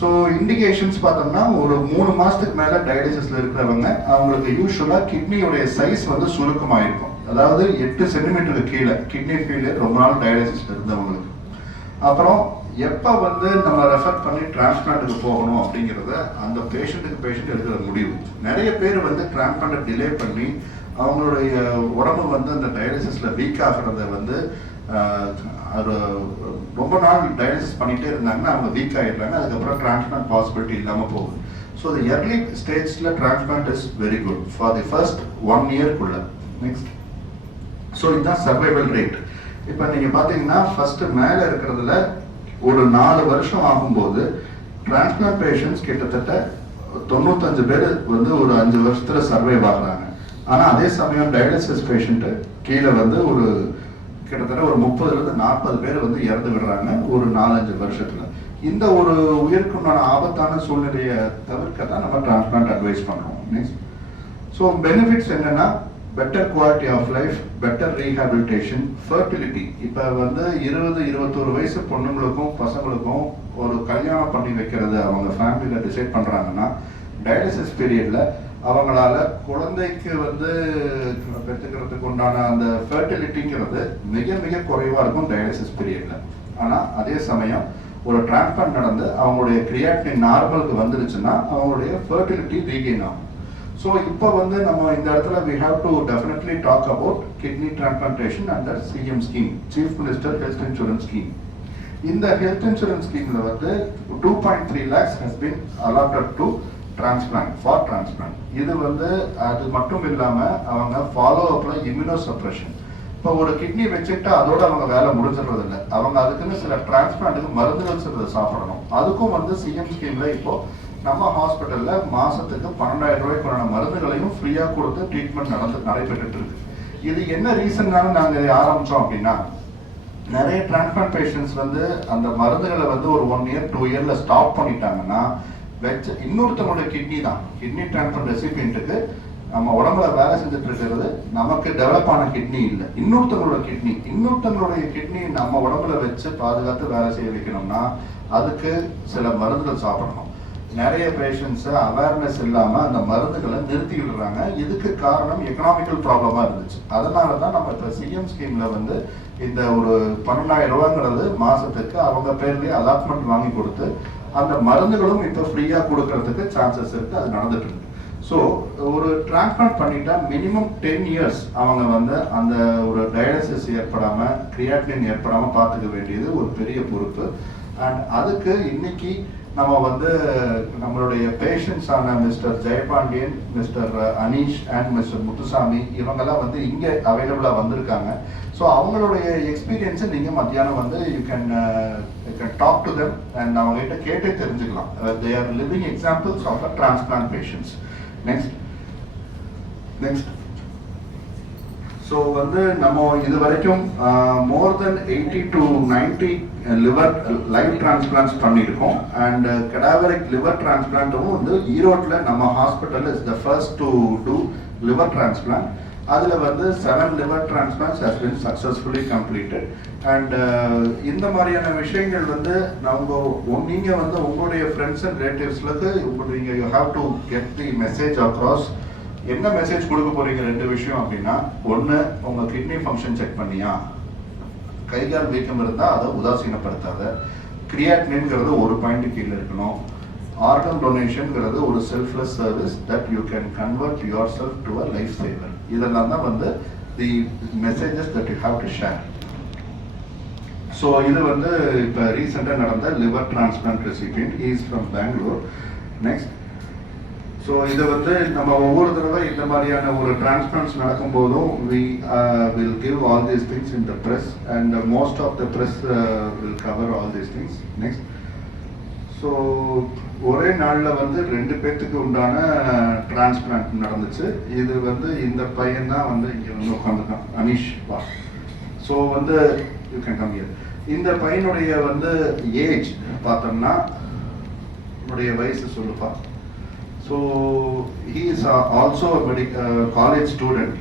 ஸோ இண்டிகேஷன்ஸ் பார்த்தோம்னா ஒரு 3 மாசத்துக்கு மேல டயாலிசிஸ்ல இருக்கிறவங்க அவங்களுக்கு யூஸ்வலா கிட்னியோடைய சைஸ் வந்து சுருக்கமாயிருக்கும். அதாவது 8 சென்டிமீட்டருக்கு கீழே கிட்னி ஃபெயிலியர் ரொம்ப நாள் டயாலிசிஸ்ல இருந்தவங்களுக்கு. அப்புறம் எப்போ வந்து நம்ம ரெஃபர் பண்ணி டிரான்ஸ்பிளான்ட்டுக்கு போகணும் அப்படிங்கிறத அந்த பேஷண்ட் எடுக்கிற முடிவு. நிறைய பேர் வந்து டிரான்ஸ்பிளான்ட்டை டிலே பண்ணி அவங்களுடைய உடம்பு வந்து அந்த டயாலிசிஸில் வீக் ஆகிறத வந்து அது ரொம்ப நாள் டயாலிசிஸ் பண்ணிகிட்டே இருந்தாங்கன்னா அவங்க வீக் ஆகிடுறாங்க. அதுக்கப்புறம் டிரான்ஸ்பிளான்ட் பாசிபிலிட்டி இல்லாமல் போகுது. ஸோ தி எர்லி ஸ்டேஜில் transplant is very good for the first 1 இயர்க்குள்ள. நெக்ஸ்ட், ஸோ இதுதான் சர்வைவல் ரேட். இப்போ நீங்கள் பார்த்தீங்கன்னா ஃபர்ஸ்ட் மேலே இருக்கிறதுல ஒரு 4 வருஷம் ஆகும்போது டிரான்ஸ்பிளான்ட் பேஷண்ட்ஸ் கிட்டத்தட்ட 95 பேர் வந்து ஒரு 5 வருஷத்துல சர்வைவ் ஆகுறாங்க. ஆனால் அதே சமயம் டயாலிசிஸ் பேஷண்ட்டு கீழே வந்து ஒரு கிட்டத்தட்ட ஒரு 30-40 பேர் வந்து இறந்து விடுறாங்க ஒரு 4-5 வருஷத்துல. இந்த ஒரு உயிருக்குண்டான ஆபத்தான சூழ்நிலையை தவிர்க்க தான் நம்ம டிரான்ஸ்பிளான்ட் அட்வைஸ் பண்ணுறோம். நெக்ஸ்ட், ஸோ பெனிஃபிட்ஸ் என்னன்னா better quality of life, better rehabilitation, fertility. இப்போ வந்து 20-21 வயசு பொண்ணுங்களுக்கும் பசங்களுக்கும் ஒரு கல்யாணம் பண்ணி வைக்கிறது அவங்க ஃபேமிலியில் டிசைட் பண்ணுறாங்கன்னா டயாலிசிஸ் பீரியடில் அவங்களால குழந்தைக்கு வந்து பெற்றுக்கிறதுக்கு உண்டான அந்த ஃபர்டிலிட்டிங்கிறது மிக மிக குறைவாக இருக்கும் டயாலிசிஸ் பீரியடில். ஆனால் அதே சமயம் ஒரு டிரான்ஸ்பிளான்ட் நடந்து அவங்களுடைய கிரியாட்டினின் நார்மலுக்கு வந்துருச்சுன்னா அவங்களுடைய ஃபர்டிலிட்டி ரீகெயின் ஆகும். ஸோ இப்போ வந்து நம்ம இந்த இடத்துல we have to definitely talk about kidney transplantation under CM scheme, Chief Minister Health Insurance Scheme. இந்த ஹெல்த் இன்சூரன்ஸ் ஸ்கீம்ல வந்து 2.3 lakhs has been allotted to transplant for transplant. இது வந்து அது மட்டும் இல்லாம அவங்க ஃபாலோ அப்ல இம்யூனோசப்ரஷன். இப்போ ஒரு கிட்னி வச்சுட்டு அதோட அவங்க வேலை முடிஞ்சிடுறது இல்லை. அவங்க அதுக்குன்னு சில டிரான்ஸ்பிளான்ட்டுக்கு மருந்துகள் சிலது சாப்பிடணும். அதுக்கும் வந்து சிஎம் ஸ்கீம்ல இப்போ நம்ம ஹாஸ்பிட்டல்ல மாசத்துக்கு 12,000 ரூபாய்க்கான மருந்துகளையும் ஃப்ரீயா கொடுத்து ட்ரீட்மெண்ட் நடைபெற்றுட்டு இருக்கு. இது என்ன ரீசன்னால நாங்க இதை ஆரம்பிச்சோம் அப்படின்னா, நிறைய டிரான்ஸ்பிளான்ட் பேஷண்ட்ஸ் வந்து அந்த மருந்துகளை வந்து ஒரு 1 year 2 yearல ஸ்டாப் பண்ணிட்டாங்கன்னா வச்சு இன்னொருத்தவங்களுடைய கிட்னி டிரான்ஸ்பிளான்ட் ரெசிபியன்ட்டுக்கு நம்ம உடம்புல வேலை செஞ்சுட்டு இருக்கிறது நமக்கு டெவலப் ஆன கிட்னி இல்லை, இன்னொருத்தவங்களுடைய கிட்னி நம்ம உடம்புல வச்சு பாதுகாத்து வேலை செய்ய வைக்கணும்னா அதுக்கு சில மருந்துகள் சாப்பிடணும். நிறைய பேஷண்ட்ஸ் அவேர்னஸ் இல்லாம அந்த மருந்துகளை நிறுத்தி விடுறாங்க. இதுக்கு காரணம் எக்கனாமிக்கல் ப்ராப்ளமா இருந்துச்சு. அதனாலதான் நம்ம இப்ப சிஎம் ஸ்கீம்ல வந்து இந்த ஒரு 12,000 ரூபாங்கிறது மாசத்துக்கு அவங்க பேர்லயே அலாட்மெண்ட் வாங்கி கொடுத்து அந்த மருந்துகளும் இப்ப ஃப்ரீயா கொடுக்கறதுக்கு சான்சஸ் இருக்கு. அது நடந்துட்டு இருக்கு. ஸோ ஒரு டிரான்ஸ்பிளான்ட் பண்ணிட்டா மினிமம் 10 years அவங்க வந்து அந்த ஒரு டயாலிசிஸ் ஏற்படாம கிரியாட்டினின் ஏற்படாம பார்த்துக்க வேண்டியது ஒரு பெரிய பொறுப்பு. அண்ட் அதுக்கு இன்னைக்கு நம்ம வந்து நம்மளுடைய பேஷண்ட்ஸான mister Jayapandian, mister Aneesh and mister Muthusamy இவங்கெல்லாம் வந்து இங்கே அவைலபிளாக வந்திருக்காங்க. ஸோ அவங்களுடைய எக்ஸ்பீரியன்ஸை நீங்கள் மத்தியானம் வந்து you can talk to them and அவங்ககிட்ட கேட்டே தெரிஞ்சுக்கலாம். They are living examples of a transplant patients. Next so வந்து நம்ம இது வரைக்கும் more then 80 to 90 liver live transplants பண்ணியிருக்கோம். அண்ட் கடாவரிக் லிவர் டிரான்ஸ்பிளான்ட்டும் வந்து ஈரோட்டில் நம்ம hospital is the first to do liver transplant. அதில் வந்து 7 liver transplants has been successfully completed. And இந்த மாதிரியான விஷயங்கள் வந்து நீங்கள் வந்து உங்களுடைய ஃப்ரெண்ட்ஸ் அண்ட் ரிலேட்டிவ்ஸ்லுக்கு நீங்கள் you have to get the message across. என்ன மெசேஜ் கொடுக்க போறீங்க? 2 விஷயம் அப்படின்னா, ஒன்று உங்கள் கிட்னி ஃபங்க்ஷன் செக் பண்ணியா, கைகால் வீக்கம் இருந்தால் அதை உதாசீனப்படுத்தாத, கிரியாட்டினின்ங்கிறது 1 பாயிண்ட் கீழே இருக்கணும், ஆர்கன் டொனேஷன்ங்கிறது ஒரு selfless service that you can convert yourself to a life saver. இதெல்லாம் தான் வந்து the messages that you have to share. So இது வந்து இப்போ ரீசெண்டாக நடந்த liver transplant recipient, he is from Bangalore. Next, so இது வந்து நம்ம ஒவ்வொரு தடவை இந்த மாதிரியான ஒரு டிரான்ஸ்பிளான்ட்ஸ் நடக்கும்போதும் we will give all these things in the press and most of the press will cover all these things. Next, so ஒரே நாளில் வந்து 2 பேர்த்துக்கு உண்டான டிரான்ஸ்பிளான்ட் நடந்துச்சு. இது வந்து இந்த பையன் தான் வந்து இங்கே வந்து உட்காந்துருக்கான், அனீஷ் வா. ஸோ வந்து யூ கேன் கம் ஹியர். இந்த பையனுடைய வந்து ஏஜ் பார்த்தோம்னா, உன்னுடைய வயசு சொல்லுப்பா. So he is also a college student.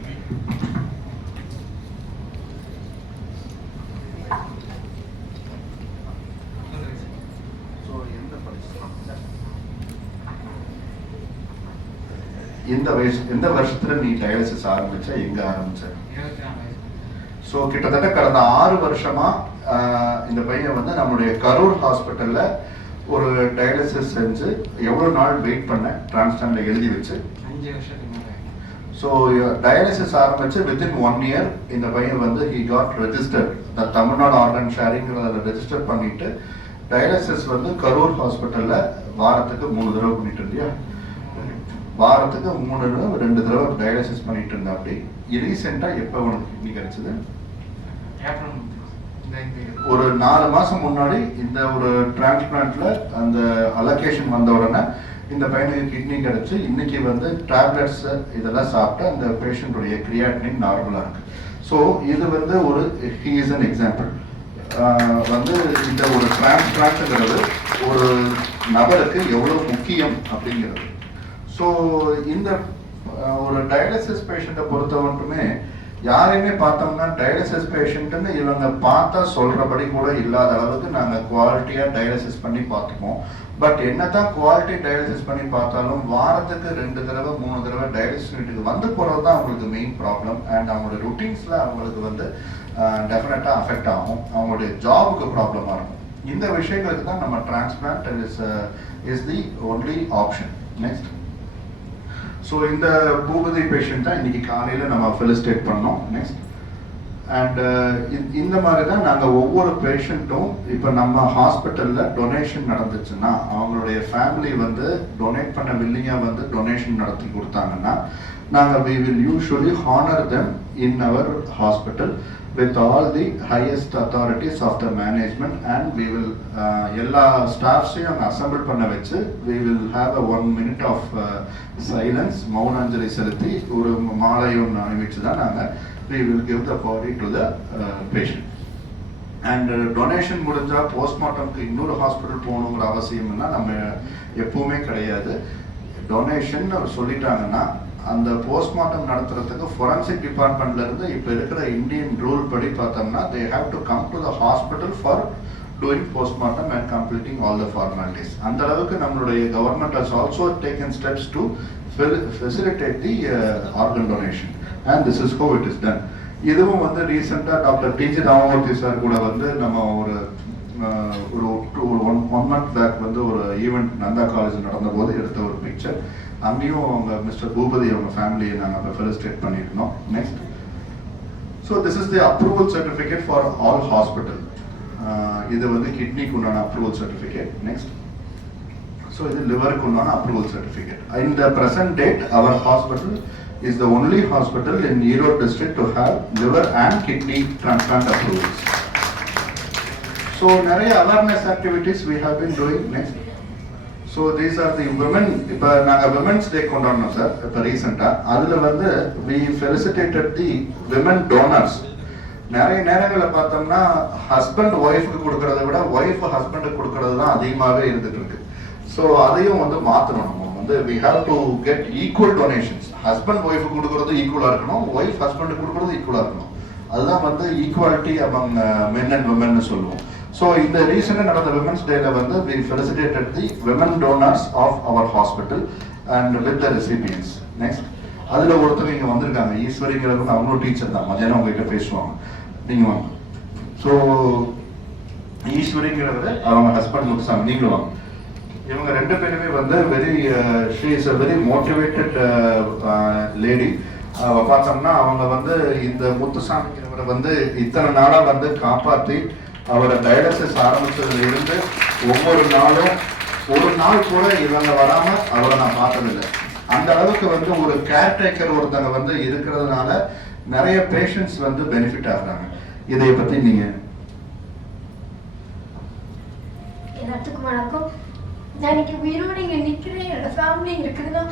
எந்த வருஷத்துல நீ டயாலிசிஸ் ஆரம்பிச்ச, எங்க ஆரம்பிச்ச? ஸோ கிட்டத்தட்ட கடந்த 6 வருஷமா இந்த பையன் வந்து நம்மளுடைய கரூர் ஹாஸ்பிட்டல்ல ஒரு டயாலிசிஸ் செஞ்சு எவ்வளோ நாள் வெயிட் பண்ண டிரான்ஸ்பிளான்ட்ல எழுதி வச்சு? 5 வருஷத்துக்கு. ஸோ டயாலிசிஸ் ஆரம்பிச்சு வித்தின் 1 இயர் இந்த பையன் வந்து he got registered. Tamil Nadu organ sharing register பண்ணிட்டு டயாலிசிஸ் வந்து கரூர் ஹாஸ்பிட்டல்ல வாரத்துக்கு 3 தடவை பண்ணிட்டு இருந்தியா? வாரத்துக்கு 2 தடவை டயாலிசிஸ் பண்ணிட்டு இருந்தா. அப்படி ரீசெண்டா எப்போ உனக்கு கிட்னி கிடைச்சது? ஒரு 4 மாசம் முன்னாடி இந்த ஒரு டிரான்ஸ்பிளான்ட்ல அந்த அலோகேஷன் வந்த உடனே இந்த பையனுக்கு கிட்னி கிடைச்சு இன்னைக்கு வந்து டேப்லெட்ஸ் இதெல்லாம் சாப்பிட்டு அந்த பேஷண்ட்டுடைய கிரியாட்டினின் நார்மலா இருக்கு. ஸோ இது வந்து ஒரு ஹி இஸ் அன் எக்ஸாம்பிள். வந்து இந்த ஒரு டிரான்ஸ்பிளான்ட்ங்கிறது ஒரு நபருக்கு எவ்வளவு முக்கியம் அப்படிங்கிறது. ஸோ இந்த ஒரு டயாலிசிஸ் பேஷண்ட்டை பொறுத்த மட்டுமே யாரையுமே பார்த்தோம்னா டயாலிசிஸ் பேஷண்ட்டுன்னு இவங்க பார்த்தா சொல்றபடி கூட இல்லாத அளவுக்கு நாங்கள் குவாலிட்டியாக டயாலிசிஸ் பண்ணி பார்த்துப்போம். பட் என்னதான் குவாலிட்டி டயாலிசிஸ் பண்ணி பார்த்தாலும் வாரத்துக்கு 2 தடவை 3 தடவை டயாலிசிஸ் யூனிட்டுக்கு வந்து போகிறது தான் அவங்களுக்கு மெயின் ப்ராப்ளம். அண்ட் அவங்களோட ருட்டீன்ஸில் அவங்களுக்கு வந்து டெஃபினட்டாக அஃபெக்ட் ஆகும், அவங்களுடைய ஜாபுக்கு ப்ராப்ளமாக இருக்கும். இந்த விஷயங்களுக்கு தான் நம்ம transplant is the only option. Next, so இந்த பூபதி பேஷண்ட் தான் இன்னைக்கு காலையில் நம்ம ஃபெலிசிட்டேட் பண்ணோம். நெக்ஸ்ட், அண்ட் இந்த மாதிரி தான் நாங்கள் ஒவ்வொரு பேஷண்ட்டும் இப்போ நம்ம ஹாஸ்பிட்டலில் டொனேஷன் நடந்துச்சுன்னா அவங்களுடைய ஃபேமிலி வந்து டொனேட் பண்ண வில்லிங்காக வந்து டொனேஷன் நடத்தி கொடுத்தாங்கன்னா நாங்கள் we will usually honor them in our hospital with all the highest authorities of the management and we will எல்லா ஸ்டாஃப்ஸையும் அங்கே அசம்பிள் பண்ண வச்சு we will have a 1 minute of silence, மௌன அஞ்சலி செலுத்தி ஒரு மாலையும் அணிவிச்சு தான் நாங்கள் we will give the body to the patient. And donation முடிஞ்சா போஸ்ட்மார்ட்டம்க்கு இன்னொரு ஹாஸ்பிட்டல் போகணுங்கிற அவசியம்னா நம்ம எப்பவுமே கிடையாது. டொனேஷன் சொல்லிட்டாங்கன்னா அந்த போஸ்ட்மார்ட்டம் நடத்துறதுக்கு ஃபொரன்சிக் டிபார்ட்மெண்ட்ல இருந்து இப்போ இருக்கிற இந்தியன் ரூல் படி பார்த்தோம்னா they have to come to the hospital for doing postmortem and completing all the formalities. அந்த அளவுக்கு நம்மளுடைய government has also taken steps to facilitate the organ donation and this is how it is done. இதுவும் வந்து ரீசெண்டாக doctor DG Ramamurthy sir கூட வந்து நம்ம ஒரு 1 month பேக் வந்து ஒரு ஈவெண்ட் நந்தா காலேஜ் நடந்த போது எடுத்த ஒரு பிக்சர். அங்கேயும் அவங்க மிஸ்டர் பூபதி அவங்க ஃபேமிலியை நாங்கள் இப்போ ஃபெலிசிட்டேட் பண்ணியிருந்தோம். Next, so this is the approval certificate for all hospital. இது வந்து கிட்னிக்கு உண்டான அப்ரூவல் சர்டிஃபிகேட். நெக்ஸ்ட், ஸோ இது லிவருக்கு உண்டான approval certificate. In the present date our hospital is the only hospital in Erode district to have liver and kidney transplant approvals. So நிறைய awareness activities we have been doing. Next, so these are the women. இப்போ நாங்கள் women's day கொண்டாடணும் sir இப்போ ரீசெண்டாக. அதில் வந்து we felicitated the women donors. நிறைய நேரங்களில் பார்த்தோம்னா ஹஸ்பண்ட் ஒய்ஃபுக்கு கொடுக்கறத விட ஒய்ஃப் ஹஸ்பண்டுக்கு கொடுக்கறது தான் அதிகமாகவே இருந்துட்டு இருக்கு. ஸோ அதையும் வந்து மாற்றணும். நம்ம வந்து we have to get equal donations. Husband ஒய்ஃபுக்கு கொடுக்கறது ஈக்குவலாக இருக்கணும், ஒய்ஃப் ஹஸ்பண்டுக்கு கொடுக்கறது ஈக்குவலாக இருக்கணும். அதுதான் வந்து equality among men and women சொல்லுவோம். ஸோ இந்த ரீசெண்டாக நடந்த விமென்ஸ் டேல வந்து we felicitated the women donors of our hospital and with the recipients. Next, அதில் ஒருத்தர் இங்கே வந்திருக்காங்க, ஈஸ்வரிங்கிறவங்க, அவங்களும் டீச்சர் தான், மதியானம் உங்ககிட்ட பேசுவாங்க. நீங்கள் வாங்க. ஸோ ஈஸ்வரிங்கிறவர் அவங்க ஹஸ்பண்ட் முத்துசாமி, நீங்களும் வாங்க. இவங்க ரெண்டு பேருமே வந்து she is a very motivated lady. பார்த்தோம்னா அவங்க வந்து இந்த முத்துசாமிங்கிறவரை வந்து இத்தனை நாளா வந்து காப்பாற்றி அவரை டயாலிசிஸ் ஆரம்பிச்சதுல இருந்து ஒவ்வொரு நாளும் ஒரு நாள் கூட இவங்க வராம அவரை நான் பார்த்ததில்லை. அந்த அளவுக்கு வந்து ஒரு கேர்டேக்கர் ஒருத்தங்க வந்து இருக்கிறதுனால நிறைய பேஷண்ட்ஸ் வந்து பெனிஃபிட் ஆகுறாங்க. இதை பத்தி நீங்க? எல்லாத்துக்கும் வணக்கம். நான் இன்னைக்கு உயிரோடு இங்கே நிற்கிறேன், என்னோட ஃபேமிலி இருக்குதுன்னா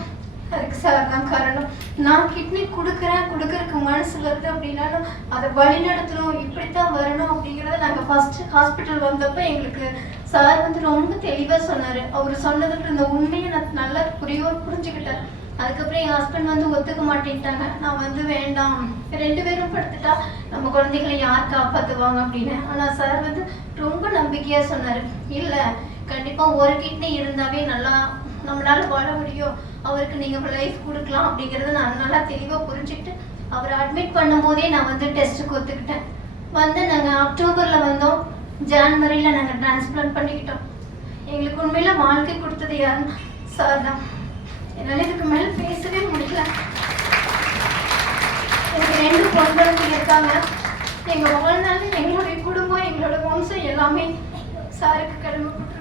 அதுக்கு சார் தான் காரணம். நான் கிட்னி கொடுக்கறதுக்கு மனசு வருது அப்படின்னாலும் அதை வழி நடத்தணும், இப்படித்தான் வரணும் அப்படிங்கிறத நாங்கள் ஃபஸ்ட்டு ஹாஸ்பிட்டல் வந்தப்போ எங்களுக்கு சார் வந்து ரொம்ப தெளிவாக சொன்னார். அவர் சொன்னதுக்கு இந்த உண்மையை நான் நல்லா புரிஞ்சுக்கிட்டேன். அதுக்கப்புறம் என் ஹஸ்பண்ட் வந்து ஒத்துக்க மாட்டேன்ட்டாங்க. நான் வந்து வேண்டாம், 2 பேரும் படுத்துட்டா நம்ம குழந்தைகளை யார் காப்பாற்றுவாங்க அப்படின்னு. ஆனால் சார் வந்து ரொம்ப நம்பிக்கையாக சொன்னார், இல்லை கண்டிப்பாக ஒரு கிட்னி இருந்தாவே நம்மளால வாழ முடியும், அவருக்கு நீங்கள் லைஃப் கொடுக்கலாம் அப்படிங்கிறத நான் நல்லா தெளிவாக புரிஞ்சுக்கிட்டு அவரை அட்மிட் பண்ணும்போதே நான் வந்து டெஸ்ட்டுக்கு ஒத்துக்கிட்டேன். வந்து நாங்கள் அக்டோபரில் வந்தோம், ஜான்வரியில் நாங்கள் டிரான்ஸ்பிளான்ட் பண்ணிக்கிட்டோம். எங்களுக்கு உண்மையில் வாழ்க்கை கொடுத்தது யாருன்னா சார் தான். என்னால் இதுக்கு மேலே பேசவே முடியல. எனக்கு 2 பொன் குழந்தைங்க இருக்காங்க. எங்கள் வாழ்நாள் எங்களுடைய குடும்பம் எங்களோட வம்சம் எல்லாமே சாருக்கு கடமைப்பட்டிருக்கோம்.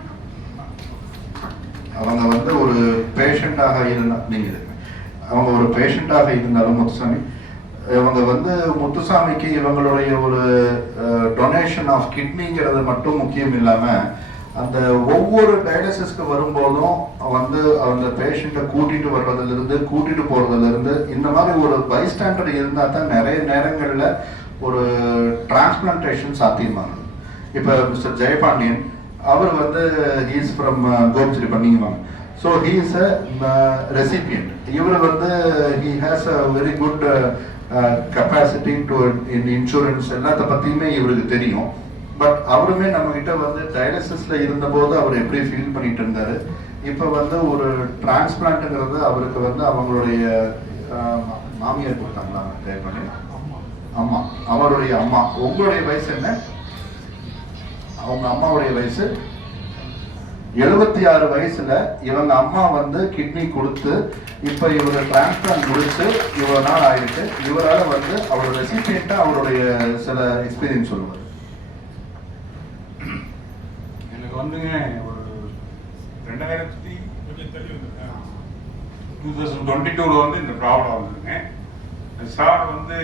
அவங்க வந்து ஒரு பேஷண்டாக அவங்க ஒரு பேஷண்டாக இருந்தாலும் முத்துசாமி, இவங்க வந்து முத்துசாமிக்கு இவங்களுடைய ஒரு டொனேஷன் ஆஃப் கிட்னிங்கிறது மட்டும் முக்கியம் இல்லாம அந்த ஒவ்வொரு டயாலிசிஸ்க்கு வரும்போதும் வந்து அந்த பேஷண்ட்டை கூட்டிட்டு வர்றதுலேருந்து கூட்டிட்டு போறதுலேருந்து இந்த மாதிரி ஒரு பைஸ்டாண்டர் இருந்தால் தான் நிறைய நேரங்களில் ஒரு டிரான்ஸ்பிளான்டேஷன் சாத்தியமாகுது. இப்போ மிஸ்டர் ஜெயபாண்டியன் அவர் வந்து ஹீஸ் ஃப்ரம் கோபிச்செட்டி பண்ணிக்குவாங்க. So he is a recipient. இவர் வந்து he has a very good capacity to in insurance எல்லாத்த பற்றியுமே இவருக்கு தெரியும். பட் அவருமே நம்ம கிட்ட வந்து டயாலிசிஸ்ல இருந்தபோது அவர் எப்படி ஃபீல் பண்ணிட்டு இருந்தாரு, இப்போ வந்து ஒரு டிரான்ஸ்பிளான்ட்ங்கிறது அவருக்கு வந்து அவங்களுடைய மாமியார் கொடுத்தாங்களா ஜெயபாண்டியன்? அம்மா, அவருடைய அம்மா. உங்களுடைய வயசு என்ன? அவங்க அம்மாவுடைய வயசு 76 வயசுல இவங்க அம்மா வந்து கிட்னி கொடுத்து இப்ப இவரு டிரான்ஸ்பிளான்ட் முடிச்சு இவ்வளவு நாள் ஆயிருக்கு. இவரால வந்து அவர் ரெசிபியன்ட்டா அவருடைய சில எக்ஸ்பீரியன்ஸ் சொல்லுவார். எனக்கு வந்துங்க ஒரு 2022 வந்து இந்த ப்ராப்ளம் வந்ததுங்க. சார் வந்து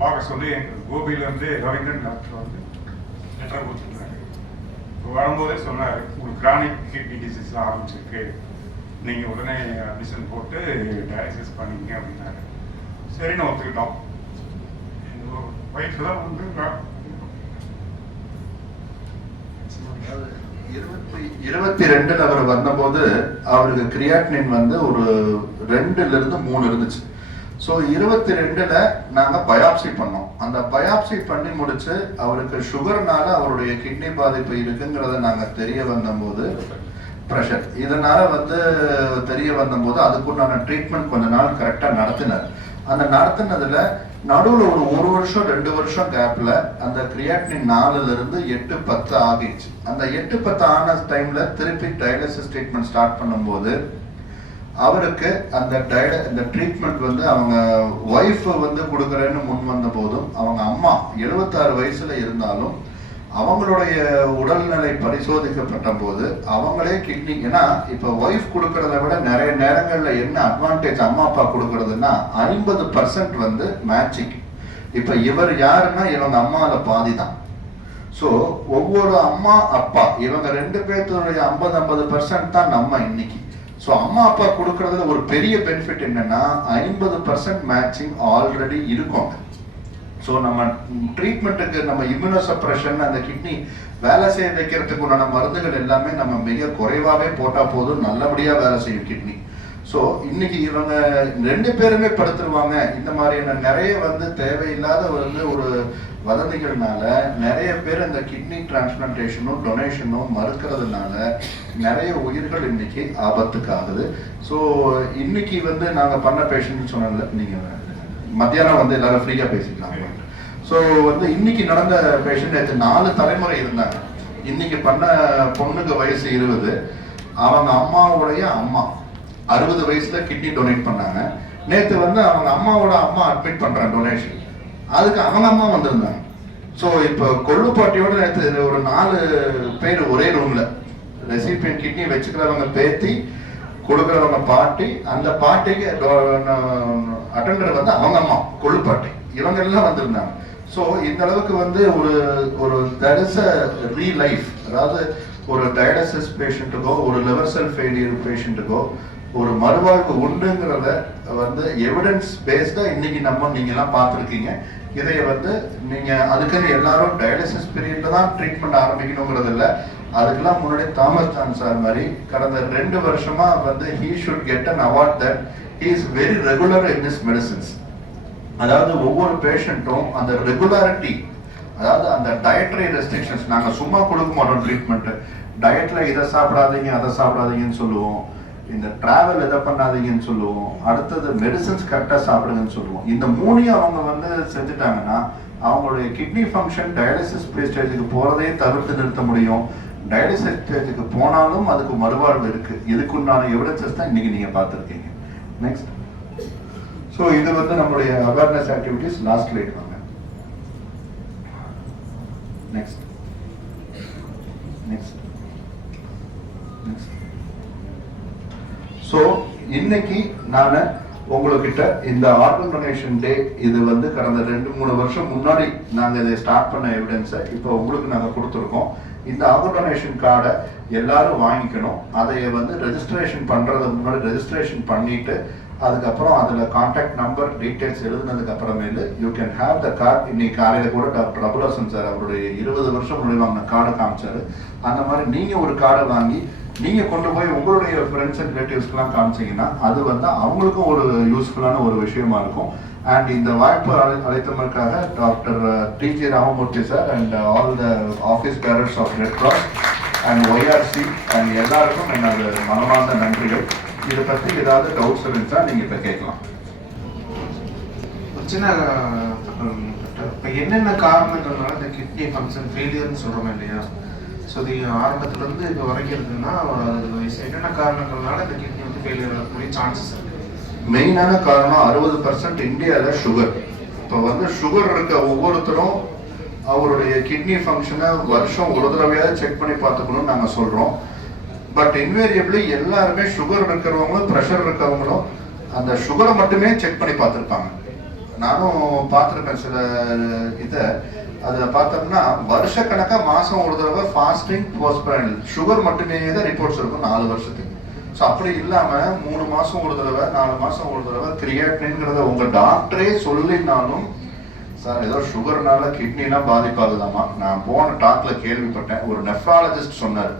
பார்க்க சொல்லி எங்களுக்கு கோபியிலேருந்து ரவீந்திரன் டாக்டர் வந்து லெட்டர் கொடுத்துருந்தாங்க. வரும்போதே சொன்னார், உங்களுக்கு கிரானிக் கிட்னி டிசீஸ் ஆரம்பிச்சிருக்கு, நீங்கள் உடனே அட்மிஷன் போட்டு டயாலிசிஸ் பண்ணிங்க அப்படின்னாரு. சரின்னு ஒத்துக்கிட்டோம். எங்கள் ஒய்ஃப் தான் வந்து 22 அவர் வந்தபோது அவருக்கு கிரியாட்டினின் வந்து ஒரு 2-3 இருந்துச்சு. ஸோ 22 நாங்கள் பயாப்சி பண்ணோம். அந்த பயாப்சி பண்ணி முடிச்சு அவருக்கு சுகர்னால அவருடைய கிட்னி பாதிப்பு இருக்குங்கிறத நாங்கள் தெரிய வந்தபோது ப்ரெஷர் இதனால வந்து தெரிய வந்தபோது அதுக்குண்டான ட்ரீட்மெண்ட் கொஞ்ச நாள் கரெக்டாக நடத்தினார். அந்த நடத்தினதுல நடுவில் ஒரு 1 வருஷம் 2 வருஷம் கேப்ல அந்த கிரியாட்டினின் 4லிருந்து 8-10 ஆகிடுச்சு. அந்த 8-10 ஆன டைம்ல திருப்பி டயாலிசிஸ் ட்ரீட்மெண்ட் ஸ்டார்ட் பண்ணும்போது அவருக்கு அந்த ட்ரீட்மெண்ட் வந்து அவங்க ஒய்ஃப் வந்து கொடுக்குறேன்னு முன் வந்த போதும் அவங்க அம்மா 76 வயசுல இருந்தாலும் அவங்களுடைய உடல்நிலை பரிசோதிக்கப்பட்ட போது அவங்களே கிட்னி, ஏன்னா இப்ப ஒய்ஃப் கொடுக்கறத விட நிறைய நேரங்கள்ல என்ன அட்வான்டேஜ் அம்மா அப்பா கொடுக்கறதுன்னா 50% வந்து மேட்சிங். இப்ப இவர் யாருன்னா இவங்க அம்மால பாதி தான். ஸோ ஒவ்வொரு அம்மா அப்பா இவங்க 2 பேர்த்துடைய 50-50% தான் நம்ம இன்னைக்கு. ஸோ அம்மா அப்பா கொடுக்கறதுல ஒரு பெரிய பெனிஃபிட் என்னன்னா 50% மேட்சிங் ஆல்ரெடி இருக்கும். ஸோ நம்ம ட்ரீட்மெண்ட்டுக்கு நம்ம இம்யூனோசப்ரஷன் அந்த கிட்னி வேலை செய்ய வைக்கிறதுக்கு உண்டான மருந்துகள் எல்லாமே நம்ம மிக குறைவாகவே போட்டால் போதும், நல்லபடியாக வேலை செய்யும் கிட்னி. ஸோ இன்னைக்கு இவங்க 2 பேருமே படுத்துருவாங்க. இந்த மாதிரியான நிறைய வந்து தேவையில்லாத வந்து ஒரு வதந்திகள்னால நிறைய பேர் அந்த கிட்னி டிரான்ஸ்பிளான்டேஷனும் டொனேஷனும் மறுக்கிறதுனால நிறைய உயிர்கள் இன்னைக்கு ஆபத்துக்கு ஆகுது. ஸோ இன்னைக்கு வந்து நாங்கள் பண்ண பேஷண்ட் சொன்னல, நீங்கள் மத்தியானம் வந்து எல்லாரும் ஃப்ரீயாக பேசிக்கலாம். ஸோ வந்து இன்னைக்கு நடந்த பேஷண்ட் 4 தலைமுறை இருந்தாங்க. இன்னைக்கு பண்ண பொண்ணுக்கு வயசு 20, அவங்க அம்மாவுடைய அம்மா 60 வயசுல கிட்னி டொனேட் பண்ணாங்க. நேத்து வந்து அவங்க அம்மாவோட அம்மா அட்மிட் பண்றாங்க டொனேஷன், அதுக்கு அவங்க அம்மா வந்திருந்தாங்க. ஸோ இப்போ கொள்ளுப்பாட்டியோட நேற்று ஒரு 4 பேர் ஒரே ரூம்ல ரெசிபியன்ட் கிட்னி வச்சுக்கிறவங்க பேத்தி, கொடுக்குறவங்க பாட்டி, அந்த பாட்டிக்கு அட்டெண்டர் வந்து அவங்க அம்மா கொள்ளுப்பாட்டி, இவங்க எல்லாம் வந்திருந்தாங்க. ஸோ இந்த அளவுக்கு வந்து ஒரு that is a re life. அதாவது ஒரு டயாலிசிஸ் பேஷண்ட்டுக்கோ ஒரு லிவர் செல் ஃபெயிலியர் பேஷண்ட்டுக்கோ ஒரு மறுவாழ்வு உண்டுங்கிறத வந்து எவிடன்ஸ் பேஸ்டா இன்னைக்கு நீங்க எல்லாம் பார்த்துருக்கீங்க. இதைய வந்து நீங்க அதுக்குன்னு எல்லாரும் டயாலிசிஸ் பீரியட்ல தான் ட்ரீட்மெண்ட் ஆரம்பிக்கணுங்கிறது இல்லை. அதுக்கெல்லாம் முன்னாடி தாமஸ் ஜான் சார் மாதிரி கடந்த 2 வருஷமா வந்து he should get an award that he is very regular in his medicines. அதாவது ஒவ்வொரு பேஷண்ட்டும் அந்த ரெகுலாரிட்டி, அதாவது அந்த டயட்ரி ரெஸ்ட்ரிக்ஷன்ஸ், நாங்க சும்மா கொடுக்க மாட்டோம் ட்ரீட்மெண்ட். டயட்ல இதை சாப்பிடாதீங்க அதை சாப்பிடாதீங்கன்னு சொல்லுவோம், இந்த டிராவல் எதை பண்ணாதீங்கன்னு சொல்லுவோம், அடுத்தது மெடிசன்ஸ் கரெக்டா சாப்பிடுங்கன்னு சொல்லுவோம். இந்த 3ஐயும் அவங்க வந்து செஞ்சுட்டாங்கன்னா அவங்களுடைய கிட்னி ஃபங்க்ஷன் டயாலிசிஸ் ஸ்டேஜுக்கு போறதே தவிர்த்து நிறுத்த முடியும். டயாலிசிஸ் ஸ்டேஜுக்கு போனாலும் அதுக்கு மறுவாழ்வு இருக்கு. இதுக்குண்டான எவிடன்சஸ் தான் இன்னைக்கு நீங்க பார்த்துருக்கீங்க. நெக்ஸ்ட். ஸோ இது வந்து நம்மளுடைய அவேர்னஸ் ஆக்டிவிட்டிஸ். லாஸ்ட் லைட் வாங்க. Next next next. ஸோ இன்னைக்கு நான் உங்ககிட்ட இந்த ஆர்கன் டொனேஷன் டே, இது வந்து கடந்த 2-3 வருஷம் முன்னாடி நாங்கள் இதை ஸ்டார்ட் பண்ண எவிடன்ஸை இப்போ உங்களுக்கு நாங்கள் கொடுத்துருக்கோம். இந்த ஆர்கன் டொனேஷன் கார்டை எல்லாரும் வாங்கிக்கணும். அதை வந்து ரெஜிஸ்ட்ரேஷன் பண்ணுறது முன்னாடி ரெஜிஸ்ட்ரேஷன் பண்ணிட்டு அதுக்கப்புறம் அதில் கான்டாக்ட் நம்பர் டீட்டெயில்ஸ் எழுதுனதுக்கு அப்புறமேலு you can have the card. இன்னைக்கு காலையில் கூட டாக்டர் அபுல்ஹசன் சார் அவருடைய 20 வருஷம் முன்னாடி வாங்கின கார்டை காமிச்சாரு. அந்த மாதிரி நீங்கள் ஒரு கார்டை வாங்கி நீங்கள் கொண்டு போய் உங்களுடைய ஃப்ரெண்ட்ஸ் அண்ட் ரிலேட்டிவ்ஸ்க்கெலாம் காமிச்சிங்கன்னா அது வந்து அவங்களுக்கும் ஒரு யூஸ்ஃபுல்லான ஒரு விஷயமா இருக்கும். அண்ட் இந்த வாய்ப்பு அழைத்ததற்காக doctor DG Ramamurthy sir and all the office bearers of red cross and YRC and எல்லாருக்கும் என்னோட மனமார்ந்த நன்றிகள். இதை பற்றி ஏதாவது டவுட்ஸ் இருந்துச்சா நீங்கள் இப்போ கேட்கலாம். சின்ன இப்போ என்னென்ன காரணங்கள்னால இந்த கிட்னி ஃபங்க்ஷன் ஃபெயிலியர்னு சொல்கிறோம் இல்லையா? ஸோ இது ஆரம்பத்துலேருந்து இப்போ வரைக்கும் இருக்குன்னா என்னென்ன காரணங்கள்னால இந்த கிட்னி வந்து ஃபெயிலியர் ஆகக்கூடிய சான்சஸ் இருக்குது? மெயினான காரணம் 60% இந்தியாவில் சுகர். இப்போ வந்து சுகர் இருக்க ஒவ்வொருத்தரும் அவருடைய கிட்னி ஃபங்க்ஷனை வருஷம் ஒரு தடவையாவது செக் பண்ணி பார்த்துக்கணும்னு நாங்கள் சொல்கிறோம். பட் இன்வேரியபிளி எல்லாருமே சுகர் இருக்கிறவங்களும் ப்ரெஷர் இருக்கிறவங்களும் அந்த சுகரை மட்டுமே செக் பண்ணி பார்த்துருப்பாங்க. நானும் பார்த்துருக்கேன் சில இதை. அதில் பார்த்தோம்னா வருஷக்கணக்காக மாதம் ஒரு தடவை ஃபாஸ்டிங் போஸ்ட்பரல் சுகர் மட்டுமே தான் ரிப்போர்ட்ஸ் இருக்கும் 4 வருஷத்துக்கு. ஸோ அப்படி இல்லாமல் 3 மாதம் ஒரு தடவை 4 மாதம் ஒரு தடவை கிரியாட்டின்ங்கிறத உங்கள் டாக்டரே சொல்லினாலும் சார் ஏதோ சுகர்னால கிட்னிலாம் பாதிப்பாகுதாமா. நான் போன டாக்ல கேள்விப்பட்டேன், ஒரு நெஃப்ராலஜிஸ்ட் சொன்னார்.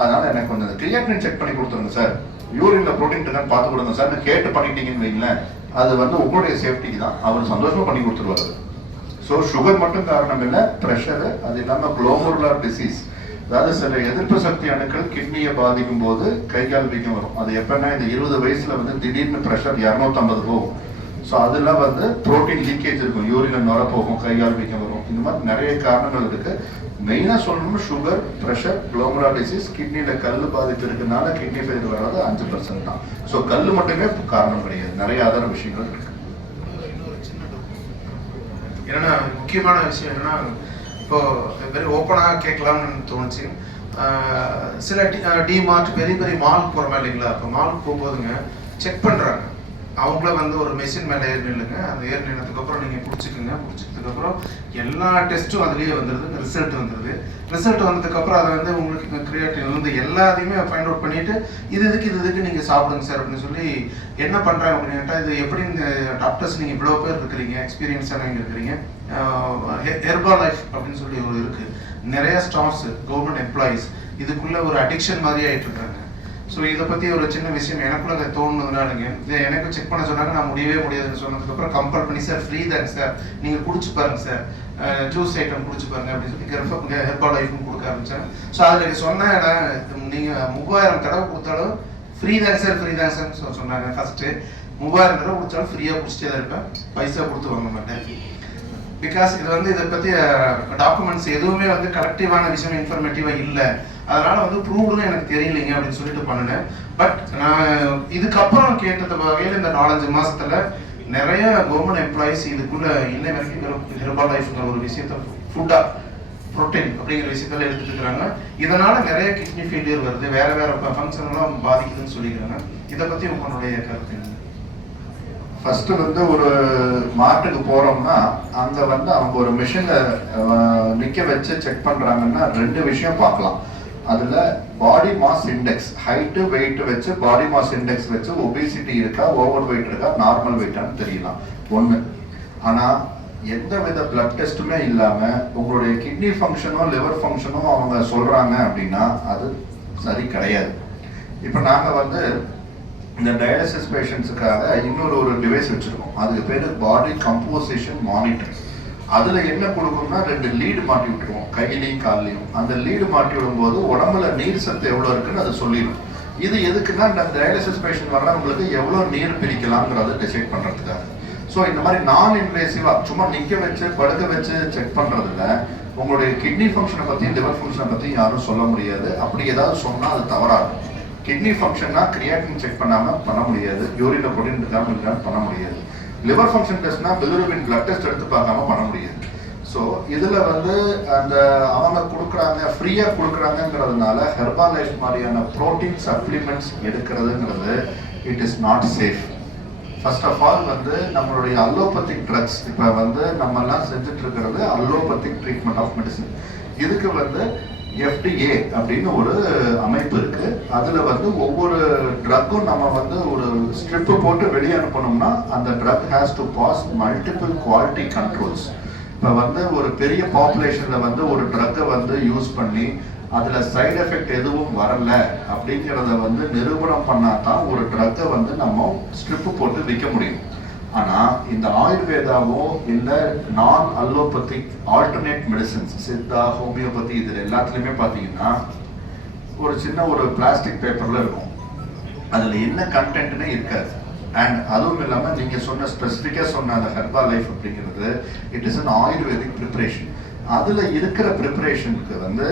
அதனால எனக்கு கொஞ்சம் கிரியாட்டின் செக் பண்ணி கொடுத்துருங்க சார், யூரின்ல ப்ரோட்டீன் இருக்கான்னு பார்த்து கொடுங்க சார் கேட்டு பண்ணிட்டீங்கன்னு வைங்களேன், அது வந்து உங்களுடைய சேஃப்டிக்கு தான். அவர் சந்தோஷமா பண்ணி கொடுத்துருவாரு. ஸோ சுகர் மட்டும் காரணம் இல்லை, ப்ரெஷரு, அது இல்லாமல் குளோமருலர் டிசீஸ், அதாவது சில எதிர்ப்பு சக்தி அணுக்கள் கிட்னியை பாதிக்கும் போது கை கால் வீக்கம் வரும். அது எப்பன்னா இந்த 20 வயசுல வந்து திடீர்னு ப்ரெஷர் 250 போகும். ஸோ அதெல்லாம் வந்து ப்ரோட்டீன் லீக்கேஜ் இருக்கும், யூரின் நுர போகும், கை கால் வீக்கம் வரும். இந்த மாதிரி நிறைய காரணங்கள் இருக்கு. மெயினாக சொல்லணும் சுகர், ப்ரெஷர், குளோமருலர் டிசீஸ், கிட்னியில் கல் பாதிப்பு இருக்கிறதுனால கிட்னி ஃபெயிலியர் வராது 5% தான். ஸோ கல் மட்டுமே காரணம் கிடையாது, நிறைய அதர விஷயங்கள் இருக்கு. என்னன்னா முக்கியமான விஷயம் என்னன்னா, இப்போ வெரி ஓப்பனாக கேட்கலாம்னு தோணுச்சு. சில டிமார்ட் பெரிய பெரிய மால் போகிறோமா இல்லைங்களா? இப்போ மாலுக்கு போகும்போதுங்க செக் பண்ணுறாங்க. அவங்கள வந்து ஒரு மெஷின் மேலே ஏறி நில்லுங்க, அந்த ஏறி நின்னதுக்கப்புறம் நீங்கள் பிடிச்சிக்குங்க. பிடிச்சதுக்கப்புறம் எல்லா டெஸ்ட்டும் அதுலேயே வந்துடுது, ரிசல்ட் வந்துடுது. ரிசல்ட் வந்ததுக்கப்புறம் அதை வந்து உங்களுக்கு கிரியேட்டிவ் வந்து எல்லாத்தையுமே ஃபைண்ட் அவுட் பண்ணிவிட்டு இது இதுக்கு நீங்கள் சாப்பிடுங்க சார் அப்படின்னு சொல்லி என்ன பண்ணுறாங்க அப்படின்னு கேட்டால், இது எப்படி இந்த டாக்டர்ஸ் நீங்கள் இவ்வளோ பேர் இருக்கிறீங்க, எக்ஸ்பீரியன்ஸாக இருக்கிறீங்க, ஹெர்பா லைஃப் அப்படின்னு சொல்லி ஒரு இருக்குது, நிறைய ஸ்டாஃப்ஸ் கவர்மெண்ட் எம்ப்ளாயீஸ் இதுக்குள்ளே ஒரு அடிக்ஷன் மாதிரி ஆகிட்டு இருக்காங்க. ஸோ இதை பற்றி ஒரு சின்ன விஷயம் எனக்குள்ள அதை தோணுனதுனாலுங்க, இதை எனக்கு செக் பண்ண சொன்னாங்க. நான் முடியவே முடியாதுன்னு சொன்னதுக்கப்புறம் கம்பல் பண்ணி சார் ஃப்ரீ தாங்க சார், நீங்கள் குடிச்சு பாருங்க சார், ஜூஸ் ஐட்டம் குடிச்சு பாருங்க அப்படின்னு சொல்லி ஹெர்பா லைஃப்னு கொடுக்க ஆரம்பித்தேன். ஸோ அதில் சொன்னேன், நீங்கள் 3000 தடவை கொடுத்தாலும் ஃப்ரீ தாங்க சார் சொன்னாங்க. ஃபஸ்ட்டு 3000 தடவை குடித்தாலும் ஃப்ரீயாக குடிச்சிட்டே தான் இருப்பேன், பைசா கொடுத்து வாங்க மாட்டேன். பிகாஸ் இது வந்து இதை பற்றி டாக்குமெண்ட்ஸ் எதுவுமே வந்து கலெக்டிவான விஷயம் இன்ஃபர்மேட்டிவாக இல்லை, அதனால வந்து ப்ரூவ்டுன்னு எனக்கு தெரியலைங்க அப்படின்னு சொல்லிட்டு பண்ணினேன். பட் நான் இதுக்கப்புறம் கேட்டது வகையில் இந்த 4-5 மாசத்துல நிறைய கவர்மெண்ட் எம்ப்ளாயிஸ் இதுக்குள்ள இன்னை வரைக்கும் ஹெர்பல் லைஃப்ங்கிற ஒரு விஷயத்த ஃபுட்டா புரோட்டீன் அப்படிங்கிற விஷயத்துல எடுத்துட்டு இருக்கிறாங்க. இதனால நிறைய கிட்னி ஃபெயிலியர் வருது, வேற வேற ஃபங்க்ஷன்லாம் பாதிக்குதுன்னு சொல்லிக்கிறாங்க. இதை பத்தி உங்களுடைய கருத்து என்ன? ஃபர்ஸ்ட் வந்து ஒரு மார்ட்டுக்கு போறோம்னா அங்க வந்து அவங்க ஒரு மிஷின்ல நிக்க வச்சு செக் பண்றாங்கன்னா 2 விஷயம் பார்க்கலாம். அதுல body mass index, height weight வச்சு பாடி மாஸ் இண்டெக்ஸ் வச்சு ஒபிசிட்டி இருக்கா, ஓவர் வெயிட் இருக்கா, நார்மல் வெயிட்டான்னு தெரியலாம் ஒண்ணு. ஆனா எந்த வித பிளட் டெஸ்ட்டுமே இல்லாம உங்களுடைய கிட்னி ஃபங்க்ஷனோ லிவர் ஃபங்க்ஷனோ அவங்க சொல்றாங்க அப்படின்னா அது சரி கிடையாது. இப்ப நாங்க வந்து இந்த டயாலிசிஸ் பேஷண்ட்ஸுக்காக இன்னொரு டிவைஸ் வச்சிருக்கோம். அதுக்கு பேரு பாடி கம்போசிஷன் மானிட்டர். அதுல என்ன கொடுக்கணும்னா 2 லீடு மாட்டி விட்டுருவோம், கையிலையும் கால்லையும். அந்த லீடு மாட்டி விடும்போது உடம்புல நீர் சத்து எவ்வளவு இருக்குன்னு அது சொல்லிடும். இது எதுக்குன்னா இந்த டயாலிசிஸ் பேஷண்ட் வர்றவங்களுக்கு எவ்வளவு நீர் பிரிக்கலாம்ங்கிறத டிசைட் பண்றதுக்காக. ஸோ இந்த மாதிரி நான் இன்வேசிவா சும்மா நிக்க வச்சு படுக்க வச்சு செக் பண்றதுல உங்களுடைய கிட்னி ஃபங்க்ஷனை பத்தியும் லிவர் ஃபங்க்ஷனை பத்தியும் யாரும் சொல்ல முடியாது. அப்படி ஏதாவது சொன்னா அது தவறாகும். கிட்னி ஃபங்க்ஷன்னா கிரியாட்டின் செக் பண்ணாம பண்ண முடியாது, யூரின்ல புரோட்டீன் இருக்காம பண்ண முடியாது. லிவர் ஃபங்க்ஷன் டெஸ்ட்னா பிலிருபின் பிளட் டெஸ்ட் எடுத்து பார்க்காம பண்ண முடியாது. ஸோ இதுல வந்து அந்த அவங்க கொடுக்குறாங்க, ஃப்ரீயா கொடுக்குறாங்கிறதுனால ஹெர்பல் லைஃப் மாதிரியான புரோட்டீன் சப்ளிமெண்ட்ஸ் எடுக்கிறதுங்கிறது it is not safe. First of all வந்து நம்மளுடைய அலோபதிக் ட்ரக்ஸ் இப்போ வந்து நம்ம எல்லாம் செஞ்சுட்டு இருக்கிறது அலோபதிக் ட்ரீட்மெண்ட் ஆஃப் மெடிசன். இதுக்கு வந்து FDA அப்படின்னு ஒரு அமைப்பு இருக்கு. அதுல வந்து ஒவ்வொரு ட்ரக்கும் நம்ம வந்து ஒரு ஸ்ட்ரிப் போட்டு வெளியே அனுப்பணும்னா அந்த drug has to pass multiple quality controls. இப்போ வந்து ஒரு பெரிய பாப்புலேஷன்ல வந்து ஒரு ட்ரக்கை வந்து யூஸ் பண்ணி அதுல சைடு எஃபெக்ட் எதுவும் வரல அப்படிங்கிறத வந்து நிரூபணம் பண்ணாதான் ஒரு ட்ரக்கை வந்து நம்ம ஸ்ட்ரிப் போட்டு விற்க முடியும். ஆனா இந்த ஆயுர்வேதாவோ இல்ல நான் allopathic alternate medicines, Siddha, homeopathy, இதுல எல்லாத்துலயுமே பாத்தீங்கன்னா ஒரு சின்ன ஒரு பிளாஸ்டிக் பேப்பர்ல இருக்கும். அதுல என்ன கண்டென்ட்னே இருக்காது. அண்ட் அதுவும் இல்லாம நீங்க சொன்ன ஸ்பெசிபிக்கா சொன்ன அந்த ஹெர்பல் லைஃப் அப்படிங்கிறது it is an ayurvedic preparation. அதுல இருக்கிற ப்ரிப்பரேஷனுக்கு வந்து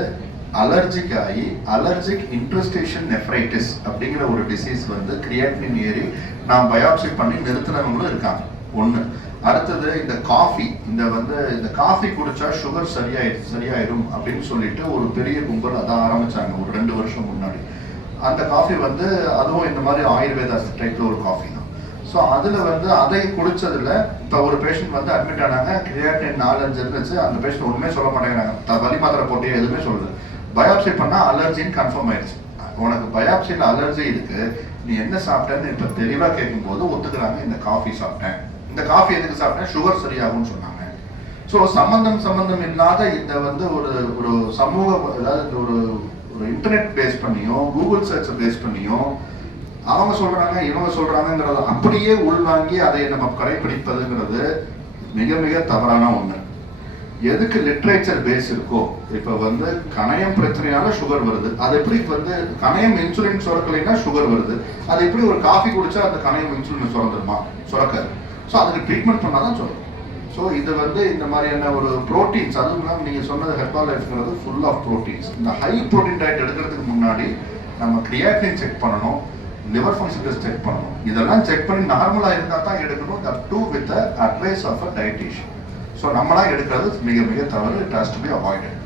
அலர்ஜிக் ஆகி அலர்ஜிக் இன்ட்ரஸ்டேஷன் நெஃப்ரைட்டிஸ் அப்படிங்கிற ஒரு டிசீஸ் வந்து கிரியாட்டினின் ஏறி நான் பயாப்சி பண்ணி நிறுத்தினவங்களும் இருக்காங்க. ஒண்ணு. அடுத்தது இந்த காஃபி, இந்த காஃபி குடிச்சா சுகர் சரியாயிடும் அப்படின்னு சொல்லிட்டு ஒரு பெரிய கும்பல் அதான் ஆரம்பிச்சாங்க ஒரு 2 வருஷம் முன்னாடி. அந்த காஃபி வந்து அதுவும் இந்த மாதிரி ஆயுர்வேதா டைப்ல ஒரு காஃபி தான். ஸோ அதுல வந்து அதை குடிச்சதுல இப்போ ஒரு பேஷண்ட் வந்து அட்மிட் ஆனாங்க, கிரியாட்டின் 4-5 இருந்துச்சு. அந்த பேஷண்ட் ஒண்ணுமே சொல்ல மாட்டேங்கிறாங்க, வலி மாத்திரை போட்டியே எதுவுமே சொல்லுது. பயாப்சி பண்ணா அலர்ஜின்னு கன்ஃபார்ம் ஆயிடுச்சு. உனக்கு பயாப்சியில் அலர்ஜி இருக்கு, நீ என்ன சாப்பிட்டேன்னு இப்ப தெளிவா கேட்கும் போது ஒத்துக்கிறாங்க, இந்த காஃபி சாப்பிட்டேன். இந்த காஃபி எதுக்கு சாப்பிட்டேன், சுகர் சரியாகும்னு சொன்னாங்க. ஸோ சம்பந்தம் இல்லாத இந்த வந்து ஒரு சமூக, அதாவது ஒரு இன்டர்நெட் பேஸ் பண்ணியும் கூகுள் சர்ச் பேஸ் பண்ணியும் அவங்க சொல்றாங்க இவங்க சொல்றாங்கிறத அப்படியே உள்வாங்கி அதை நம்ம கடைபிடிப்பதுங்கிறது மிக மிக தவறான ஒண்ணு. எதுக்கு லிட்ரேச்சர் பேஸ் இருக்கோ, இப்ப வந்து கணையம் பிரச்சனையால சுகர் வருது, அது எப்படி வந்து கணையம் இன்சுலின் சுரக்கலைன்னா சுகர் வருது, அது எப்படி ஒரு காஃபி குடிச்சா அந்த கணையம் இன்சுலின் சுரந்துருமா? சுரக்காது. ஸோ அதுக்கு ட்ரீட்மெண்ட் பண்ணாதான் சொல்லும். ஸோ இது வந்து இந்த மாதிரியான ஒரு ப்ரோட்டீன்ஸ், அதுவும் இல்லாமல் நீங்க சொன்னது ஹெர்பல் லைஃப்ங்கிறது ஃபுல் ஆஃப் ப்ரோட்டீன்ஸ். இந்த ஹை ப்ரோட்டீன் டயட் எடுக்கிறதுக்கு முன்னாடி நம்ம கிரியாட்டின் செக் பண்ணணும், லிவர் ஃபங்க்ஷன் டெஸ்ட் செக் பண்ணணும். இதெல்லாம் செக் பண்ணி நார்மலா இருந்தா தான் எடுக்கணும், that too with the advice of a dietitian. So நம்மளா எடுக்கிறது மிக மிக தவறு. It has to be avoided.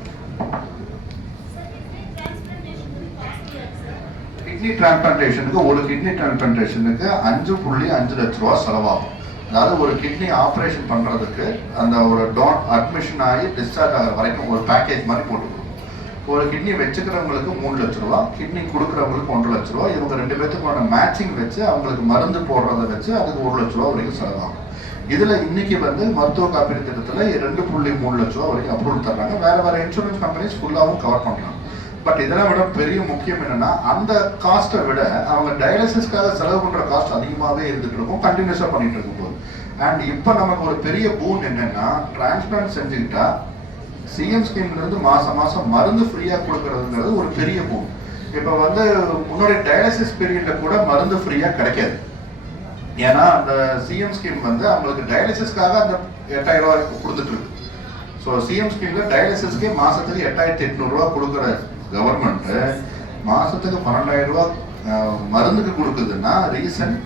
Kidney டிரான்ஸ்பிளான்டேஷனுக்கு ஒரு கிட்னி டிரான்ஸ்பிளான்டேஷனுக்கு 5.5 லட்ச ரூபா செலவாகும். அதாவது ஒரு கிட்னி ஆப்ரேஷன் பண்றதுக்கு அந்த ஒரு அட்மிஷன் ஆகி டிஸ்சார்ஜ் ஆகிற வரைக்கும் ஒரு பேக்கேஜ் மாதிரி போட்டு ஒரு கிட்னி வச்சுக்கிறவங்களுக்கு 3 லட்ச ரூபா, கிட்னி கொடுக்குறவங்களுக்கு 1.5 லட்ச ரூபா. இவங்க 2 பேத்துக்கான மேட்சிங் வச்சு அவங்களுக்கு மருந்து போடுறத வச்சு அதுக்கு 1 லட்ச ரூபா வரைக்கும் செலவாகும். இதுல இன்னைக்கு வந்து மருத்துவ காப்பீடு திட்டத்துல 2.3 லட்ச ரூபா வரைக்கும் அப்ரூவல் தர்றாங்க. வேற இன்சூரன்ஸ் கம்பெனிஸ் ஃபுல்லாவும் கவர் பண்றாங்க. பட் இதெல்லாம் விட பெரிய முக்கியம் என்னன்னா, அந்த காஸ்ட்டை விட அவங்க டயாலிசிஸ்க்காக செலவு பண்ற காஸ்ட் அதிகமாவே இருந்துட்டு இருக்கும் கண்டினியூஸா பண்ணிட்டு இருக்கும் போது. அண்ட் இப்ப நமக்கு ஒரு பெரிய பூன் என்னன்னா, டிரான்ஸ்பிளான்ட் செஞ்சுக்கிட்டா சிஎம் ஸ்கீம்ல இருந்து மாசம் மருந்து ஃப்ரீயா கொடுக்கறதுங்கிறது ஒரு பெரிய பூன். இப்ப வந்து முன்னாடி டயாலிசிஸ் பீரியட்ல கூட மருந்து ஃப்ரீயா கிடைக்காது. ஏன்னா அந்த சிஎம் ஸ்கீம் வந்து அவங்களுக்கு டயாலிசிஸ்க்காக அந்த 8000 ரூபாய் கொடுத்துட்டு இருக்கு. ஸோ சிஎம் ஸ்கீம்ல டயாலிசிஸ்க்கே மாசத்துக்கு 8,800 ரூபா கொடுக்குற கவர்மெண்ட் மாசத்துக்கு 12,000 ரூபா மருந்துக்கு கொடுக்குதுன்னா ரீசன்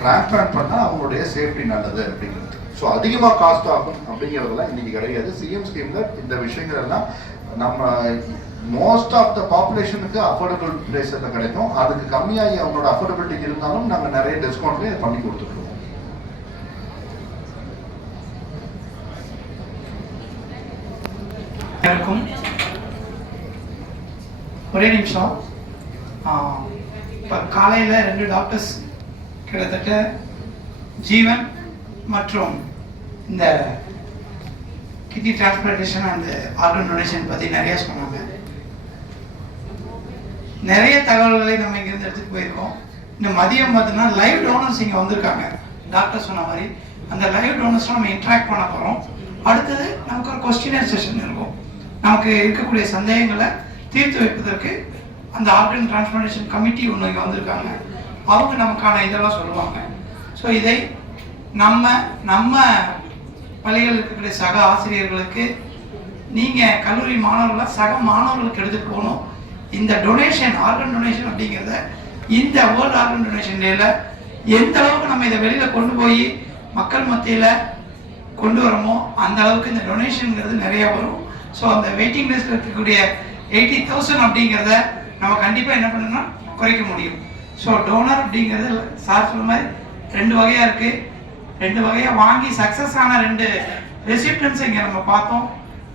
டிரான்ஸ்பிளான்ட் பண்ணா அவங்களுடைய சேஃப்டி நல்லது அப்படிங்கிறது. ஸோ அதிகமாக காஸ்ட் ஆகும் அப்படிங்கிறதெல்லாம் இன்னைக்கு கிடையாது. சிஎம் ஸ்கீம்ல இந்த விஷயங்கள் எல்லாம் நம்ம மோஸ்ட் ஆஃப் த பாப்புலேஷனுக்கு அஃபோர்டபுள் பிரைஸில் கிடைக்கும். அதுக்கு கம்மியாகி அவங்களோட அஃபோர்டபிலிட்டி இருந்தாலும் நாங்கள் நிறைய டிஸ்கவுண்ட்லேயே பண்ணி கொடுத்துருக்கோம். இருக்கும் ஒரே நிமிஷம். இப்போ காலையில் 2 டாக்டர்ஸ் கிட்டத்தட்ட ஜீவன் மற்றும் இந்த kidney transplantation and organ donation பற்றி நிறைய சொன்னாங்க. நிறைய தகவல்களை நம்ம இங்கிருந்து எடுத்துகிட்டு போயிருக்கோம். இந்த மதியம் பார்த்தீங்கன்னா லைவ் டோனர்ஸ் இங்கே வந்திருக்காங்க. டாக்டர் சொன்ன மாதிரி அந்த லைவ் டோனர்ஸ் நம்ம இன்ட்ராக்ட் பண்ண போகிறோம். அடுத்தது நமக்கு ஒரு கொஸ்டினர் செஷன் இருக்கும். நமக்கு இருக்கக்கூடிய சந்தேகங்களை தீர்த்து வைப்பதற்கு அந்த ஆர்கன் டிரான்ஸ்பிளான்டேஷன் கமிட்டி ஒன்று இங்கே வந்திருக்காங்க. அவங்க நமக்கான இதெல்லாம் சொல்லுவாங்க. ஸோ இதை நம்ம பள்ளிகளில் இருக்கக்கூடிய சக ஆசிரியர்களுக்கு நீங்கள் கல்லூரி மாணவர்களாக சக மாணவர்களுக்கு எடுத்துகிட்டு போகணும். இந்த டொனேஷன் ஆர்கன் டொனேஷன் அப்படிங்கிறத இந்த வேர்ல்டு ஆர்கன் டொனேஷன் டேல எந்த அளவுக்கு நம்ம இதை வெளியில் கொண்டு போய் மக்கள் மத்தியில் கொண்டு வரமோ அந்த அளவுக்கு இந்த டொனேஷனுங்கிறது நிறைய வரும். ஸோ அந்த வெயிட்டிங் லிஸ்ட்டில் இருக்கக்கூடிய 80,000 அப்படிங்கிறத நம்ம கண்டிப்பாக என்ன பண்ணணும்னா குறைக்க முடியும். ஸோ டோனர் அப்படிங்கிறது சார் சொன்ன மாதிரி 2 வகையாக இருக்குது. 2 வகையாக வாங்கி சக்ஸஸ் ஆன 2 ரெசிப்டன்ஸ் இங்கே நம்ம பார்த்தோம்,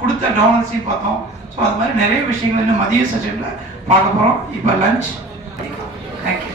கொடுத்த டோனர்ஸையும் பார்த்தோம். ஸோ அது மாதிரி நிறைய விஷயங்கள் இன்னும் மதிய செஷனில் பார்க்க போகிறோம். இப்போ லஞ்ச். தேங்க்யூ.